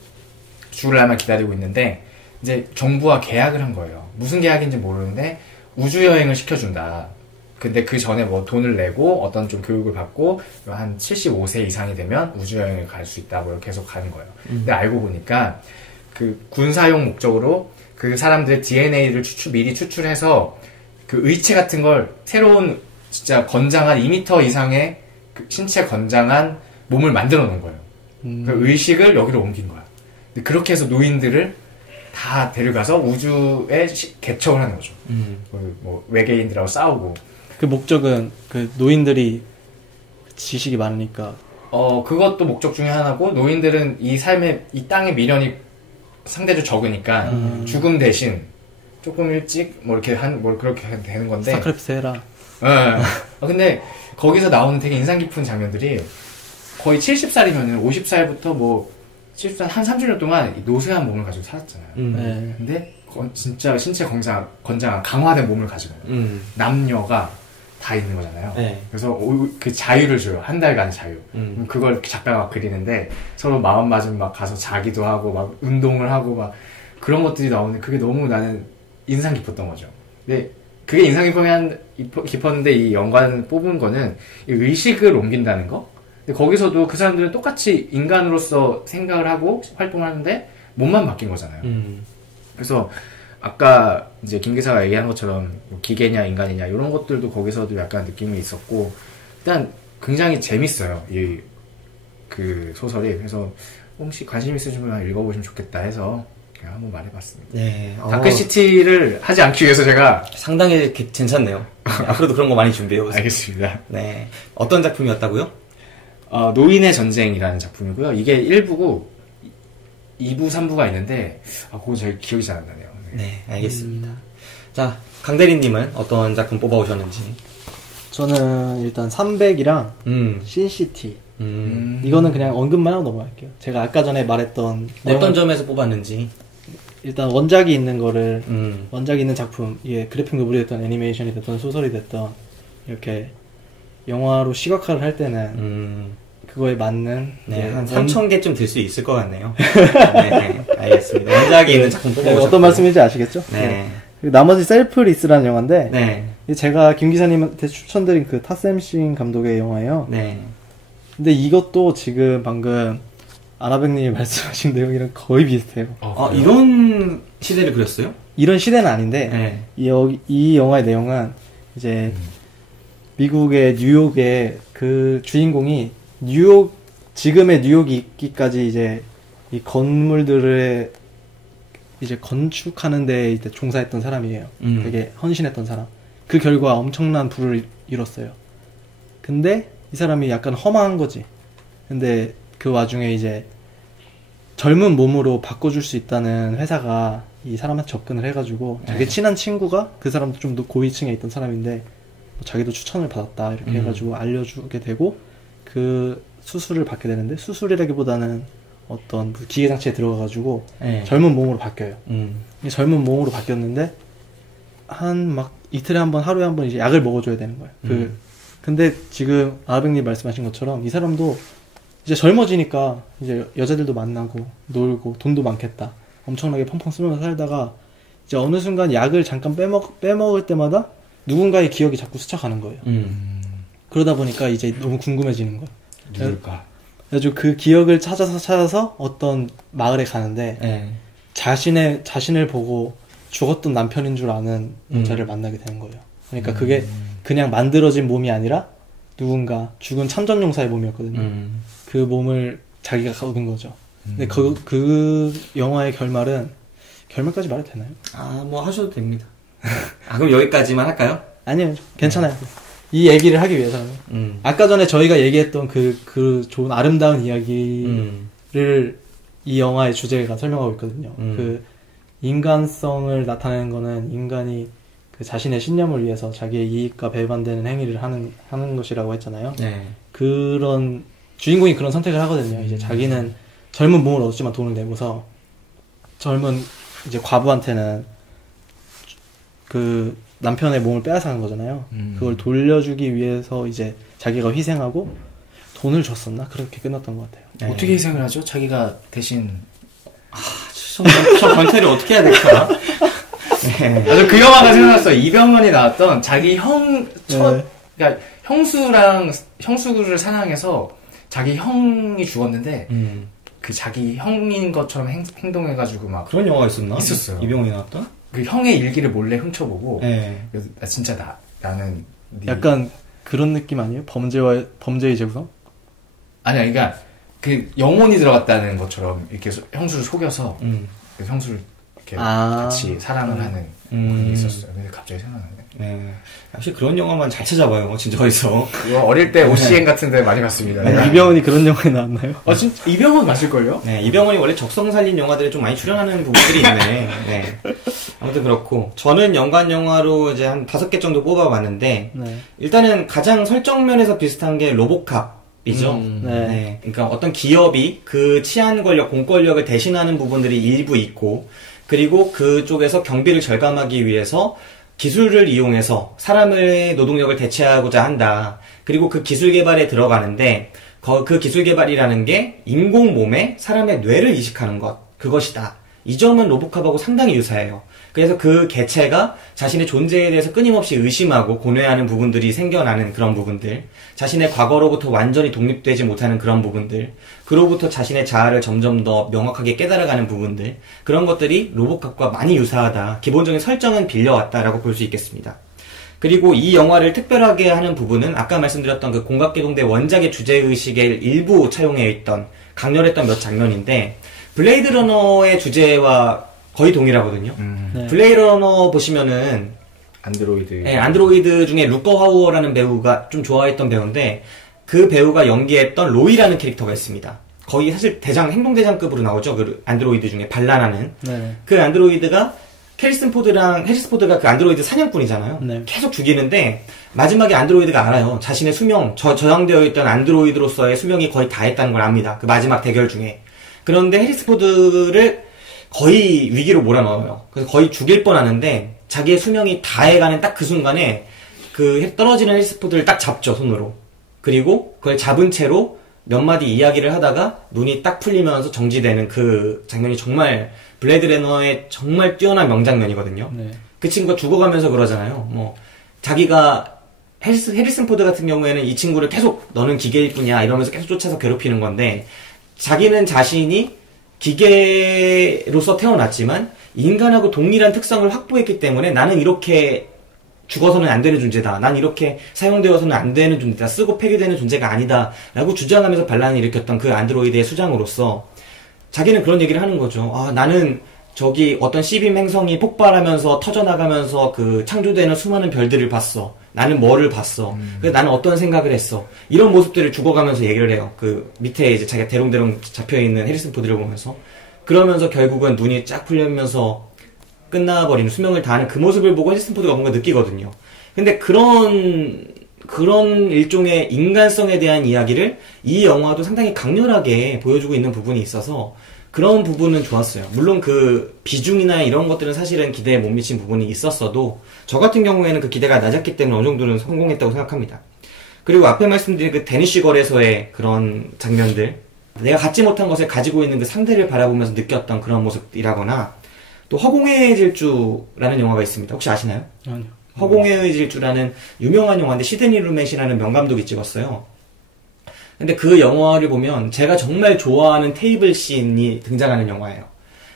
죽을 날만 기다리고 있는데 이제 정부와 계약을 한 거예요. 무슨 계약인지 모르는데 우주여행을 시켜준다. 근데 그 전에 뭐 돈을 내고 어떤 좀 교육을 받고 한 75세 이상이 되면 우주여행을 갈 수 있다. 뭐 이렇게 계속 가는 거예요. 근데 알고 보니까 그 군사용 목적으로 그 사람들의 DNA를 미리 추출해서 그 의체 같은 걸 새로운 진짜 건장한 2m 이상의 그 신체 건장한 몸을 만들어 놓은 거예요. 그 의식을 여기로 옮긴 거야. 근데 그렇게 해서 노인들을 다 데려가서 우주에 개척을 하는 거죠. 뭐 외계인들하고 싸우고. 그 목적은 그 노인들이 지식이 많으니까. 그것도 목적 중에 하나고, 노인들은 이 삶의, 이 땅의 미련이 상대적으로 적으니까, 죽음 대신 조금 일찍, 뭐 이렇게 그렇게 되는 건데. 스타크래프트 해라. 근데 거기서 나오는 되게 인상 깊은 장면들이, 거의 70살이면은 50살부터 뭐 70살 한 30년 동안 노쇠한 몸을 가지고 살았잖아요. 네. 근데 진짜 신체 건장한 강화된 몸을 가지고 남녀가 다 있는 거잖아요. 네. 그래서 그 자유를 줘요. 한 달간 자유. 그걸 작가가 그리는데 서로 마음 맞으면 막 가서 자기도 하고 막 운동을 하고 막 그런 것들이 나오는데 그게 너무 나는 인상 깊었던 거죠. 근데 그게 인상 깊었는데 이 연관 뽑은 거는 이 의식을 옮긴다는 거. 근데 거기서도 그 사람들은 똑같이 인간으로서 생각을 하고 활동을 하는데 몸만 바뀐 거잖아요. 그래서 아까 이제 김 기사가 얘기한 것처럼 기계냐 인간이냐 이런 것들도 거기서도 약간 느낌이 있었고, 일단 굉장히 재밌어요. 이 그 소설이. 그래서 혹시 관심 있으시면 읽어보시면 좋겠다 해서 그냥 한번 말해봤습니다. 네. 다크시티를 하지 않기 위해서 제가 상당히 괜찮네요. 앞으로도 그런 거 많이 준비해보세요. 알겠습니다. 네. 어떤 작품이었다고요? 노인의 전쟁이라는 작품이고요. 이게 1부고 2부, 3부가 있는데 그거 잘 기억이 잘 안 나네요. 네, 알겠습니다. 자, 강대리님은 어떤 작품 뽑아오셨는지. 저는 일단 300이랑 신시티. 이거는 그냥 언급만 하고 넘어갈게요. 제가 아까 전에 말했던 어떤 점에서 뽑았는지. 일단 원작이 있는 거를 원작이 있는 작품, 이게 그래픽 노블이 됐던 애니메이션이 됐던 소설이 됐던 이렇게 영화로 시각화를 할 때는 그거에 맞는 한 3,000개쯤 될 수 있을 것 같네요. 네, 알겠습니다. 원작이 있는 작품 뽑아오셨고. 어떤 말씀인지 아시겠죠? 네. 그리고 나머지 셀프리스라는 영화인데 네. 제가 김 기사님한테 추천드린 그 타셈싱 감독의 영화예요. 네. 근데 이것도 지금 방금 아나백님이 말씀하신 내용이랑 거의 비슷해요. 이런 시대를 그렸어요? 이런 시대는 아닌데 네. 이 영화의 내용은 이제 미국의 뉴욕의 그 주인공이 지금의 뉴욕이 있기까지 이제 이 건물들을 이제 건축하는 데 이제 종사했던 사람이에요. 되게 헌신했던 사람. 그 결과 엄청난 부를 이뤘어요. 근데 이 사람이 약간 험한 거지. 근데 그 와중에 이제 젊은 몸으로 바꿔줄 수 있다는 회사가 이 사람한테 접근을 해가지고 되게 친한 친구가 그 사람도 좀 더 고위층에 있던 사람인데 자기도 추천을 받았다 이렇게 해가지고 알려주게 되고 그 수술을 받게 되는데, 수술이라기보다는 어떤 기계장치에 들어가가지고 젊은 몸으로 바뀌어요. 젊은 몸으로 바뀌었는데 막 이틀에 한 번, 하루에 한 번 이제 약을 먹어줘야 되는 거예요. 근데 지금 아백님 말씀하신 것처럼 이 사람도 이제 젊어지니까 이제 여자들도 만나고 놀고 돈도 많겠다. 엄청나게 펑펑 쓰면서 살다가 이제 어느 순간 약을 잠깐 빼먹을 때마다 누군가의 기억이 자꾸 스쳐가는 거예요. 그러다 보니까 이제 너무 궁금해지는 거예요. 누굴까? 그래가지고 그 기억을 찾아서 어떤 마을에 가는데 네. 자신을 보고 죽었던 남편인 줄 아는 여자를 만나게 되는 거예요. 그러니까 그게 그냥 만들어진 몸이 아니라 누군가 죽은 참전용사의 몸이었거든요. 그 몸을 자기가 얻은 거죠. 근데 그 영화의 결말까지 말해도 되나요? 뭐 하셔도 됩니다. 그럼 여기까지만 할까요? 아니요, 괜찮아요. 이 얘기를 하기 위해서는. 아까 전에 저희가 얘기했던 그 좋은 아름다운 이야기를 이 영화의 주제가 설명하고 있거든요. 그 인간성을 나타내는 거는 인간이 그 자신의 신념을 위해서 자기의 이익과 배반되는 행위를 하는 것이라고 했잖아요. 네. 그런 주인공이 그런 선택을 하거든요. 이제 자기는 젊은 몸을 얻지만 돈을 내고서 젊은 이제 과부한테는 그 남편의 몸을 빼앗아간 거잖아요. 그걸 돌려주기 위해서 이제 자기가 희생하고 돈을 줬었나? 그렇게 끝났던 것 같아요. 네. 어떻게 희생을 하죠? 자기가 대신 저 변태를 어떻게 해야 될까? 네. 나도 그 영화가 생각났어. 이병헌이 나왔던 자기 그러니까 형수를 사냥해서 자기 형이 죽었는데 그 자기 형인 것처럼 행동해가지고 막 그런 영화가 있었나? 있었어요. 이병헌이 나왔던? 그 형의 일기를 몰래 훔쳐보고 네. 그래서 진짜 나는 약간 그런 느낌 아니에요? 범죄의 재구성? 아니야, 그러니까 그 영혼이 들어갔다는 것처럼 이렇게 형수를 속여서 그 형수를 이렇게 같이 사랑을 하는 그런 게 있었어요. 근데 갑자기 생각나네. 네. 역시 그런 영화만 잘 찾아봐요. 진짜 어디서. 이거 어릴 때 OCN 같은 데 많이 봤습니다. 아니, 이병헌이 그런 영화에 나왔나요? 진짜 이병헌 맞을걸요? 네, 이병헌이 원래 적성 살린 영화들에 좀 많이 출연하는 부분들이 있네. 네. 아무튼 그렇고 저는 연관 영화로 이제 한 5개 정도 뽑아봤는데 네. 일단은 가장 설정면에서 비슷한 게 로보캅이죠. 네. 그러니까 어떤 기업이 그 치안 권력, 공권력을 대신하는 부분들이 일부 있고 그리고 그쪽에서 경비를 절감하기 위해서 기술을 이용해서 사람의 노동력을 대체하고자 한다. 그리고 그 기술 개발에 들어가는데 그 기술 개발이라는 게 인공 몸에 사람의 뇌를 이식하는 것. 그것이다. 이 점은 로보캅하고 상당히 유사해요. 그래서 그 개체가 자신의 존재에 대해서 끊임없이 의심하고 고뇌하는 부분들이 생겨나는 그런 부분들, 자신의 과거로부터 완전히 독립되지 못하는 그런 부분들, 그로부터 자신의 자아를 점점 더 명확하게 깨달아가는 부분들, 그런 것들이 로보캅과 많이 유사하다. 기본적인 설정은 빌려왔다라고 볼 수 있겠습니다. 그리고 이 영화를 특별하게 하는 부분은 아까 말씀드렸던 그 공각계동대 원작의 주제의식을 일부 차용해 있던 강렬했던 몇 장면인데 블레이드 러너의 주제와 거의 동일하거든요. 네. 블레이드 러너 보시면은 안드로이드. 네, 안드로이드 중에 루커 하우어라는 배우가 좀 좋아했던 배우인데 그 배우가 연기했던 로이라는 캐릭터가 있습니다. 거의 사실 행동대장급으로 나오죠. 그 안드로이드 중에 반란하는. 네. 그 안드로이드가 해리스 포드가 그 안드로이드 사냥꾼이잖아요. 네. 계속 죽이는데 마지막에 안드로이드가 알아요. 자신의 수명, 저장되어 있던 안드로이드로서의 수명이 거의 다 했다는 걸 압니다. 그 마지막 대결 중에. 그런데 해리스 포드를 거의 위기로 몰아넣어요. 그래서 거의 죽일 뻔하는데 자기의 수명이 다 해가는 딱 그 순간에 그 떨어지는 해리스 포드를 딱 잡죠, 손으로. 그리고 그걸 잡은 채로 몇 마디 이야기를 하다가 눈이 딱 풀리면서 정지되는 그 장면이 정말 블레이드 러너의 정말 뛰어난 명장면이거든요. 네. 그 친구가 죽어가면서 그러잖아요. 뭐 자기가 해리슨 포드 같은 경우에는 이 친구를 계속 너는 기계일 뿐이야 이러면서 계속 쫓아서 괴롭히는 건데 자기는 자신이 기계로서 태어났지만 인간하고 동일한 특성을 확보했기 때문에 나는 이렇게 죽어서는 안 되는 존재다. 난 이렇게 사용되어서는 안 되는 존재다. 쓰고 폐기되는 존재가 아니다. 라고 주장하면서 반란을 일으켰던 그 안드로이드의 수장으로서 자기는 그런 얘기를 하는 거죠. 나는 저기 어떤 C빔 행성이 폭발하면서 터져나가면서 그 창조되는 수많은 별들을 봤어. 나는 뭐를 봤어. 그래서 나는 어떤 생각을 했어. 이런 모습들을 죽어가면서 얘기를 해요. 그 밑에 이제 자기가 대롱대롱 잡혀있는 해리슨 포드를 보면서. 그러면서 결국은 눈이 쫙 풀리면서 끝나버리는 수명을 다하는 그 모습을 보고 해리슨 포드가 뭔가 느끼거든요. 근데 그런 일종의 인간성에 대한 이야기를 이 영화도 상당히 강렬하게 보여주고 있는 부분이 있어서 그런 부분은 좋았어요. 물론 그 비중이나 이런 것들은 사실은 기대에 못 미친 부분이 있었어도 저 같은 경우에는 그 기대가 낮았기 때문에 어느 정도는 성공했다고 생각합니다. 그리고 앞에 말씀드린 그 데니쉬 거래소의 그런 장면들, 내가 갖지 못한 것을 가지고 있는 그 상대를 바라보면서 느꼈던 그런 모습이라거나 또 허공의 질주라는 영화가 있습니다. 혹시 아시나요? 아니요. 허공의 질주라는 유명한 영화인데 시드니 루멧이라는 명감독이 찍었어요. 근데 그 영화를 보면 제가 정말 좋아하는 테이블 씬이 등장하는 영화예요.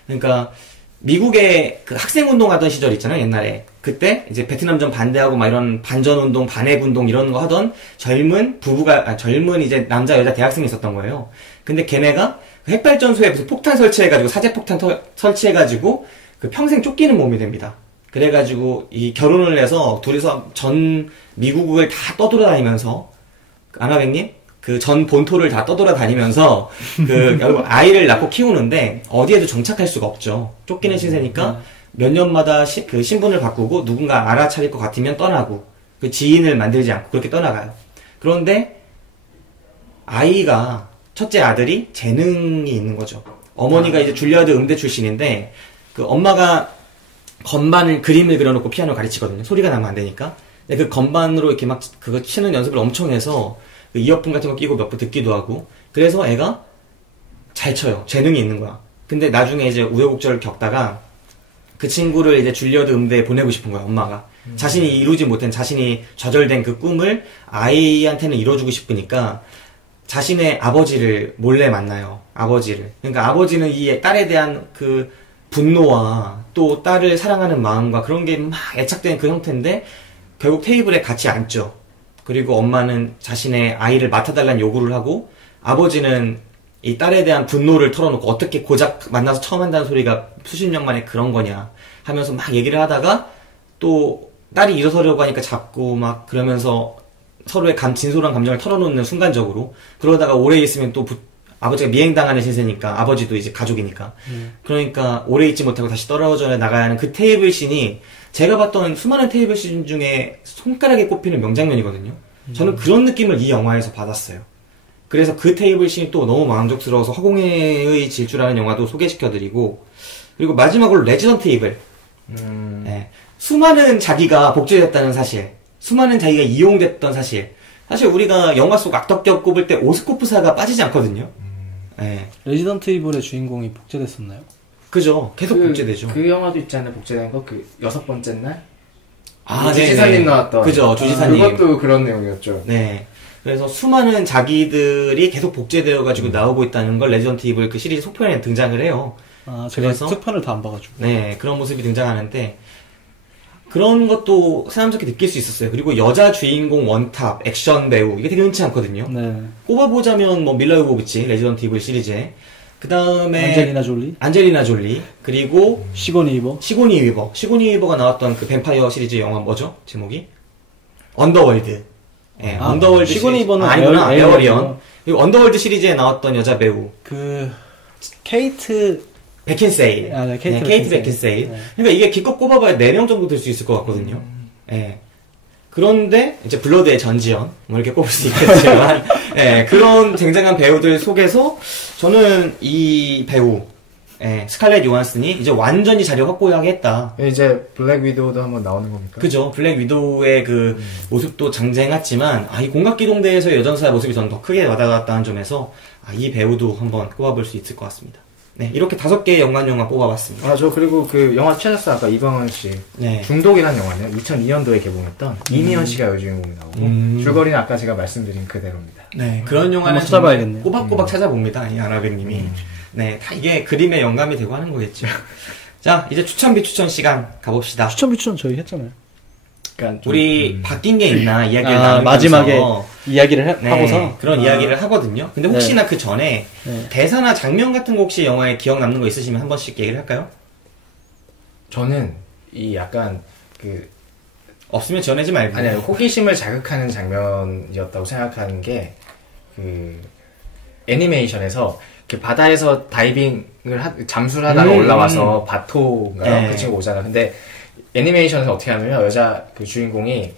그러니까 미국에 그 학생 운동하던 시절 있잖아요, 옛날에. 그때 이제 베트남전 반대하고 막 이런 반전 운동, 반핵 운동 이런 거 하던 젊은 젊은 이제 남자 여자 대학생이 있었던 거예요. 근데 걔네가 그 핵발전소에 무슨 폭탄 설치해가지고 사제폭탄 설치해가지고 그 평생 쫓기는 몸이 됩니다. 그래가지고 이 결혼을 해서 둘이서 전 미국을 다 떠돌아다니면서 아나백님 그 전 본토를 다 떠돌아다니면서 그 아이를 낳고 키우는데 어디에도 정착할 수가 없죠. 쫓기는 신세니까 몇 년마다 그 신분을 바꾸고 누군가 알아차릴 것 같으면 떠나고 그 지인을 만들지 않고 그렇게 떠나가요. 그런데 아이가 첫째 아들이 재능이 있는 거죠. 어머니가 이제 줄리아드 음대 출신인데 그 엄마가 건반을 그림을 그려놓고 피아노 가르치거든요. 소리가 나면 안 되니까. 근데 그 건반으로 이렇게 막 그거 치는 연습을 엄청 해서 그 이어폰 같은 거 끼고 몇 번 듣기도 하고. 그래서 애가 잘 쳐요. 재능이 있는 거야. 근데 나중에 이제 우여곡절을 겪다가 그 친구를 이제 줄리아드 음대에 보내고 싶은 거야, 엄마가. 자신이 이루지 못한, 자신이 좌절된 그 꿈을 아이한테는 이뤄주고 싶으니까 자신의 아버지를 몰래 만나요. 아버지를. 그러니까 아버지는 이 딸에 대한 그 분노와 또 딸을 사랑하는 마음과 그런 게 막 애착된 그 형태인데 결국 테이블에 같이 앉죠. 그리고 엄마는 자신의 아이를 맡아달라는 요구를 하고 아버지는 이 딸에 대한 분노를 털어놓고 어떻게 고작 만나서 처음 한다는 소리가 수십 년 만에 그런 거냐 하면서 막 얘기를 하다가 또 딸이 일어서려고 하니까 잡고 막 그러면서 서로의 진솔한 감정을 털어놓는 순간적으로 그러다가 오래 있으면 또 아버지가 미행당하는 신세니까 아버지도 이제 가족이니까 그러니까 오래 있지 못하고 다시 떨어져 나가야 하는 그 테이블 씬이 제가 봤던 수많은 테이블 씬 중에 손가락에 꼽히는 명장면이거든요. 저는 그런 느낌을 이 영화에서 받았어요. 그래서 그 테이블 씬이 또 너무 만족스러워서 허공의 질주라는 영화도 소개시켜드리고 그리고 마지막으로 레지던트 이블 네. 수많은 자기가 복제됐다는 사실 수많은 자기가 이용됐던 사실 사실 우리가 영화 속 악덕격 꼽을 때 오스코프사가 빠지지 않거든요. 네. 레지던트 이블의 주인공이 복제됐었나요? 그죠. 계속 복제되죠. 그 영화도 있잖아요. 복제된 거. 그 6번째 날? 아, 주지사님 나왔던. 그죠. 주지사님. 그것도 그런 내용이었죠. 네. 그래서 수많은 자기들이 계속 복제되어가지고 나오고 있다는 걸 레지던트 이블 그 시리즈 속편에 등장을 해요. 아, 제가 특편을 다 안 봐가지고. 네. 그런 모습이 등장하는데 그런 것도 새삼스럽게 느낄 수 있었어요. 그리고 여자 주인공 원탑, 액션 배우, 이게 되게 흔치 않거든요. 네. 꼽아보자면, 밀라 요보비치, 레지던트 이블 시리즈에. 그 다음에. 안젤리나 졸리. 그리고. 시고니 위버가 나왔던 그 뱀파이어 시리즈 영화 뭐죠? 제목이? 언더월드. 예, 언더월드. 시고니 위버는 아니구나, 에어리언. 그리고 언더월드 시리즈에 나왔던 여자 배우. 케이트 베킨세일. 네, 케이트 베킨세일. 네. 그러니까 이게 기껏 꼽아봐야 4명 정도 될 수 있을 것 같거든요. 예. 그런데, 이제 블러드의 전지현, 뭐 이렇게 꼽을 수 있겠지만, 예, 그런 굉장한 배우들 속에서, 저는 이 배우, 예, 스칼렛 요한슨이 이제 완전히 자리 확보하겠다. 이제 블랙 위도우도 한번 나오는 겁니까? 그죠. 블랙 위도우의 그 모습도 장장했지만, 이 공각기동대에서의 여전사 모습이 저는 더 크게 와닿았다는 점에서, 이 배우도 한번 꼽아볼 수 있을 것 같습니다. 네, 이렇게 5개의 연관 영화 뽑아봤습니다. 저 그리고 그 영화 추천했어 아까 이광원 씨. 네. 중독이라는 영화는 2002년도에 개봉했던 이미연 씨가 여주인공이 나오고 줄거리는 아까 제가 말씀드린 그대로입니다. 네, 그런 영화는 찾아봐야겠네요. 꼬박꼬박 찾아봅니다. 이 아나백님이. 네, 다 이게 그림의 영감이 되고 하는 거겠죠. 자, 이제 추천 비추천 시간 가봅시다. 추천 비추천 저희 했잖아요. 그러니까 우리 바뀐 게 있나 이야기를 나누면서 마지막에 이야기를 하고서 그런 이야기를 하거든요. 근데 혹시나 그 전에 대사나 장면 같은 거 혹시 영화에 기억 남는 거 있으시면 한 번씩 얘기를 할까요? 저는 이 약간 그 없으면 전하지 말고. 아니요, 호기심을 자극하는 장면이었다고 생각하는 게 그 애니메이션에서 이렇게 바다에서 다이빙을 잠수를 하다가 올라와서 바토인가요? 그 친구 오잖아. 근데 애니메이션에서 어떻게 하냐면 여자 그 주인공이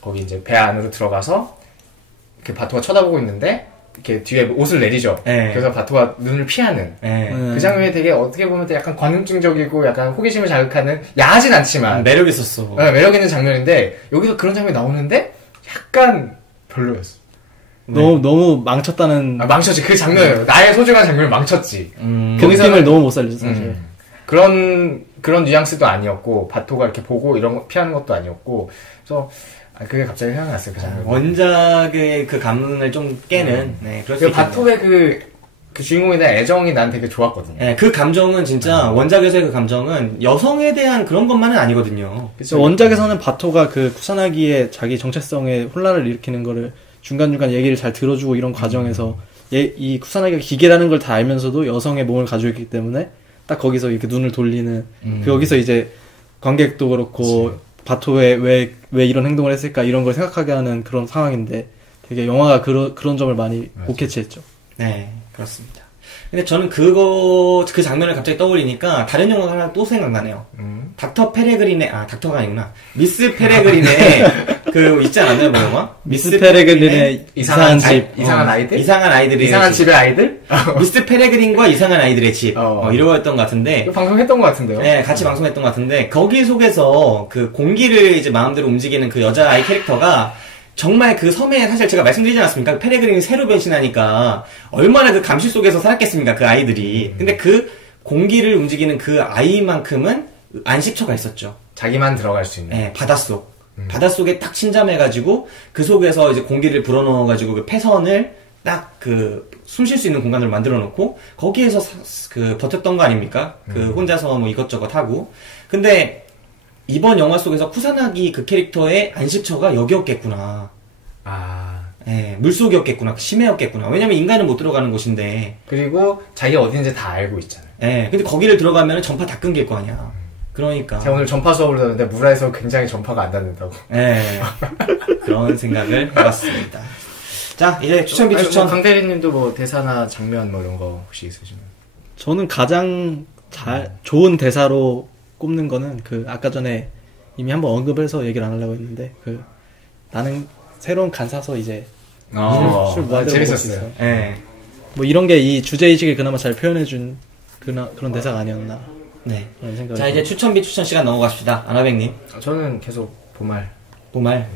거기 이제 배 안으로 들어가서 이렇게 바토가 쳐다보고 있는데 이렇게 뒤에 옷을 내리죠. 그래서 바토가 눈을 피하는 그 장면이 되게 어떻게 보면 약간 관음증적이고 약간 호기심을 자극하는 야하진 않지만 매력 있었어. 매력 있는 장면인데 여기서 그런 장면이 나오는데 약간 별로였어. 너무 망쳤다는. 망쳤지. 그 장면을 나의 소중한 장면을 망쳤지. 그 느낌을 너무 못 살렸어 사실. 그런 뉘앙스도 아니었고 바토가 이렇게 보고 이런 거 피하는 것도 아니었고 그래서 아, 그게 갑자기 생각났어요, 그 장면. 원작의 그 감흥을 좀 깨는, 네, 그럴 수 그 있겠네요. 바토의 그 주인공에 대한 애정이 난 되게 좋았거든요. 네, 그 감정은 진짜, 원작에서의 그 감정은 여성에 대한 그런 것만은 아니거든요. 그래서 원작에서는 바토가 그 쿠사나기의 자기 정체성에 혼란을 일으키는 거를 중간중간 얘기를 잘 들어주고 이런 과정에서 이 쿠사나기가 기계라는 걸 다 알면서도 여성의 몸을 가지고 있기 때문에 딱 거기서 이렇게 눈을 돌리는 거기서 이제 관객도 그렇고 그치. 바토에 왜 이런 행동을 했을까 이런 걸 생각하게 하는 그런 상황인데 되게 영화가 그런 점을 많이 못 캐치했죠. 네, 그렇습니다. 근데 저는 그 장면을 갑자기 떠올리니까 다른 영화가 하나 또 생각나네요. 닥터가 아니구나. 미스 페레그린의 그 있지 않았나요, 뭐 영화? 미스 페레그린의 이상한 집. 이상한 아이들? 이상한 아이들의 이상한 집. 집의 아이들? 미스 페레그린과 이상한 아이들의 집. 이러였던 것 같은데. 이거 방송했던 것 같은데요? 네, 같이 방송했던 것 같은데, 거기 속에서 그 공기를 이제 마음대로 움직이는 그 여자아이 캐릭터가 정말 그 섬에 사실 제가 말씀드리지 않았습니까? 페레그린이 새로 변신하니까 얼마나 그 감시 속에서 살았겠습니까? 그 아이들이. 근데 그 공기를 움직이는 그 아이만큼은 안식처가 있었죠. 자기만 들어갈 수 있는. 네, 바닷속. 바닷속에 딱 침잠해가지고 그 속에서 이제 공기를 불어넣어가지고 그 폐선을 딱 그 숨 쉴 수 있는 공간을 만들어 놓고 거기에서 그 버텼던 거 아닙니까? 그 혼자서 뭐 이것저것 하고. 근데 이번 영화 속에서 쿠사나기 그 캐릭터의 안식처가 여기였겠구나. 예, 물속이었겠구나. 심해였겠구나. 왜냐면 인간은 못 들어가는 곳인데. 그리고 자기가 어딘지 다 알고 있잖아요. 예, 근데 거기를 들어가면 전파 다 끊길 거 아니야. 그러니까. 제가 오늘 전파 수업을 듣는데 무라에서 굉장히 전파가 안 닿는다고. 예, 그런 생각을 해봤습니다. 자, 이제 추천비 추천. 강 대리님도 뭐 대사나 장면 뭐 이런 거 혹시 있으시면? 저는 가장 좋은 대사로 꼽는 거는 그 아까 전에 이미 한번 언급해서 얘기를 안 하려고 했는데 그 나는 새로운 간 사서 이제 술 무한대로 먹을 수 있어. 예. 뭐 이런 게 이 주제의식을 그나마 잘 표현해준 그런 대사가 아니었나. 네. 그런 생각이 자, 이제 추천비 추천 시간 넘어갑시다. 아나백님. 저는 계속 보말. 보말.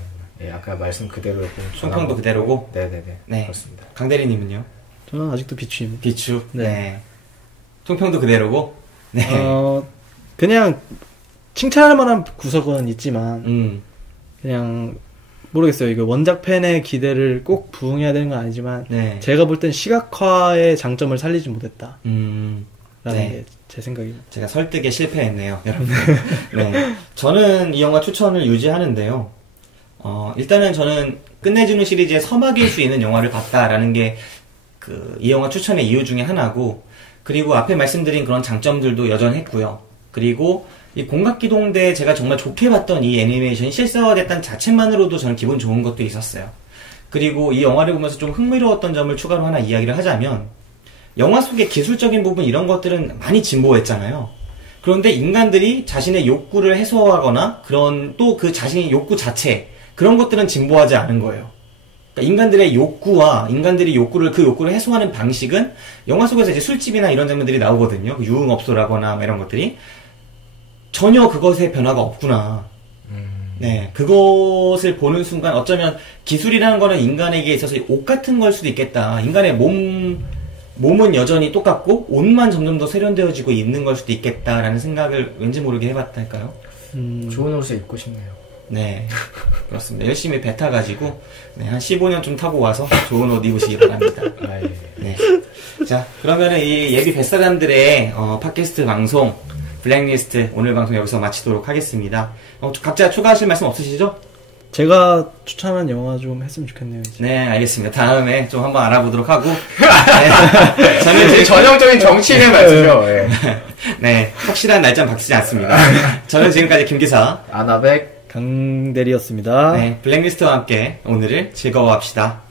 예, 아까 말씀 그대로였고. 총평도 그대로고. 네네네. 네. 그렇습니다. 강대리님은요? 저는 아직도 비추입니다. 비추. 네. 네. 총평도 그대로고. 네. 그냥 칭찬할 만한 구석은 있지만 그냥 모르겠어요. 이거 원작 팬의 기대를 꼭 부응해야 되는 건 아니지만 네. 제가 볼 땐 시각화의 장점을 살리지 못했다. 라는 네. 게 제 생각입니다. 제가 설득에 실패했네요, 여러분. 네. 저는 이 영화 추천을 유지하는데요. 일단은 저는 끝내주는 시리즈의 서막일 수 있는 영화를 봤다라는 게 이 영화 추천의 이유 중에 하나고, 그리고 앞에 말씀드린 그런 장점들도 여전했고요. 그리고 이 공각기동대 제가 정말 좋게 봤던 이 애니메이션이 실사화됐다는 자체만으로도 저는 기분 좋은 것도 있었어요. 그리고 이 영화를 보면서 좀 흥미로웠던 점을 추가로 하나 이야기를 하자면, 영화 속의 기술적인 부분 이런 것들은 많이 진보했잖아요. 그런데 인간들이 자신의 욕구를 해소하거나 그런 또 그 자신의 욕구 자체 그런 것들은 진보하지 않은 거예요. 그러니까 인간들의 욕구와 인간들이 그 욕구를 해소하는 방식은 영화 속에서 이제 술집이나 이런 장면들이 나오거든요. 유흥업소라거나 뭐 이런 것들이 전혀 그것에 변화가 없구나. 네, 그것을 보는 순간 어쩌면 기술이라는 거는 인간에게 있어서 옷 같은 걸 수도 있겠다. 인간의 몸은 여전히 똑같고 옷만 점점 더 세련되어지고 있는 걸 수도 있겠다라는 생각을 왠지 모르게 해봤달까요? 좋은 옷을 입고 싶네요. 네, 그렇습니다. 열심히 배 타가지고 네, 한 15년 좀 타고 와서 좋은 옷 입으시기 바랍니다. 예. 네. 자, 그러면은 이 예비 뱃사람들의 팟캐스트 방송 블랙리스트 오늘 방송 여기서 마치도록 하겠습니다. 각자 추가하실 말씀 없으시죠? 제가 추천한 영화 좀 했으면 좋겠네요. 이제. 네, 알겠습니다. 다음에 좀 한번 알아보도록 하고. 네, 저는 되게 전형적인 정치인의 말씀이죠. 예. 네, 확실한 날짜는 바뀌지 않습니다. 저는 지금까지 김기사, 아나백, 강대리였습니다. 네, 블랙리스트와 함께 오늘을 즐거워합시다.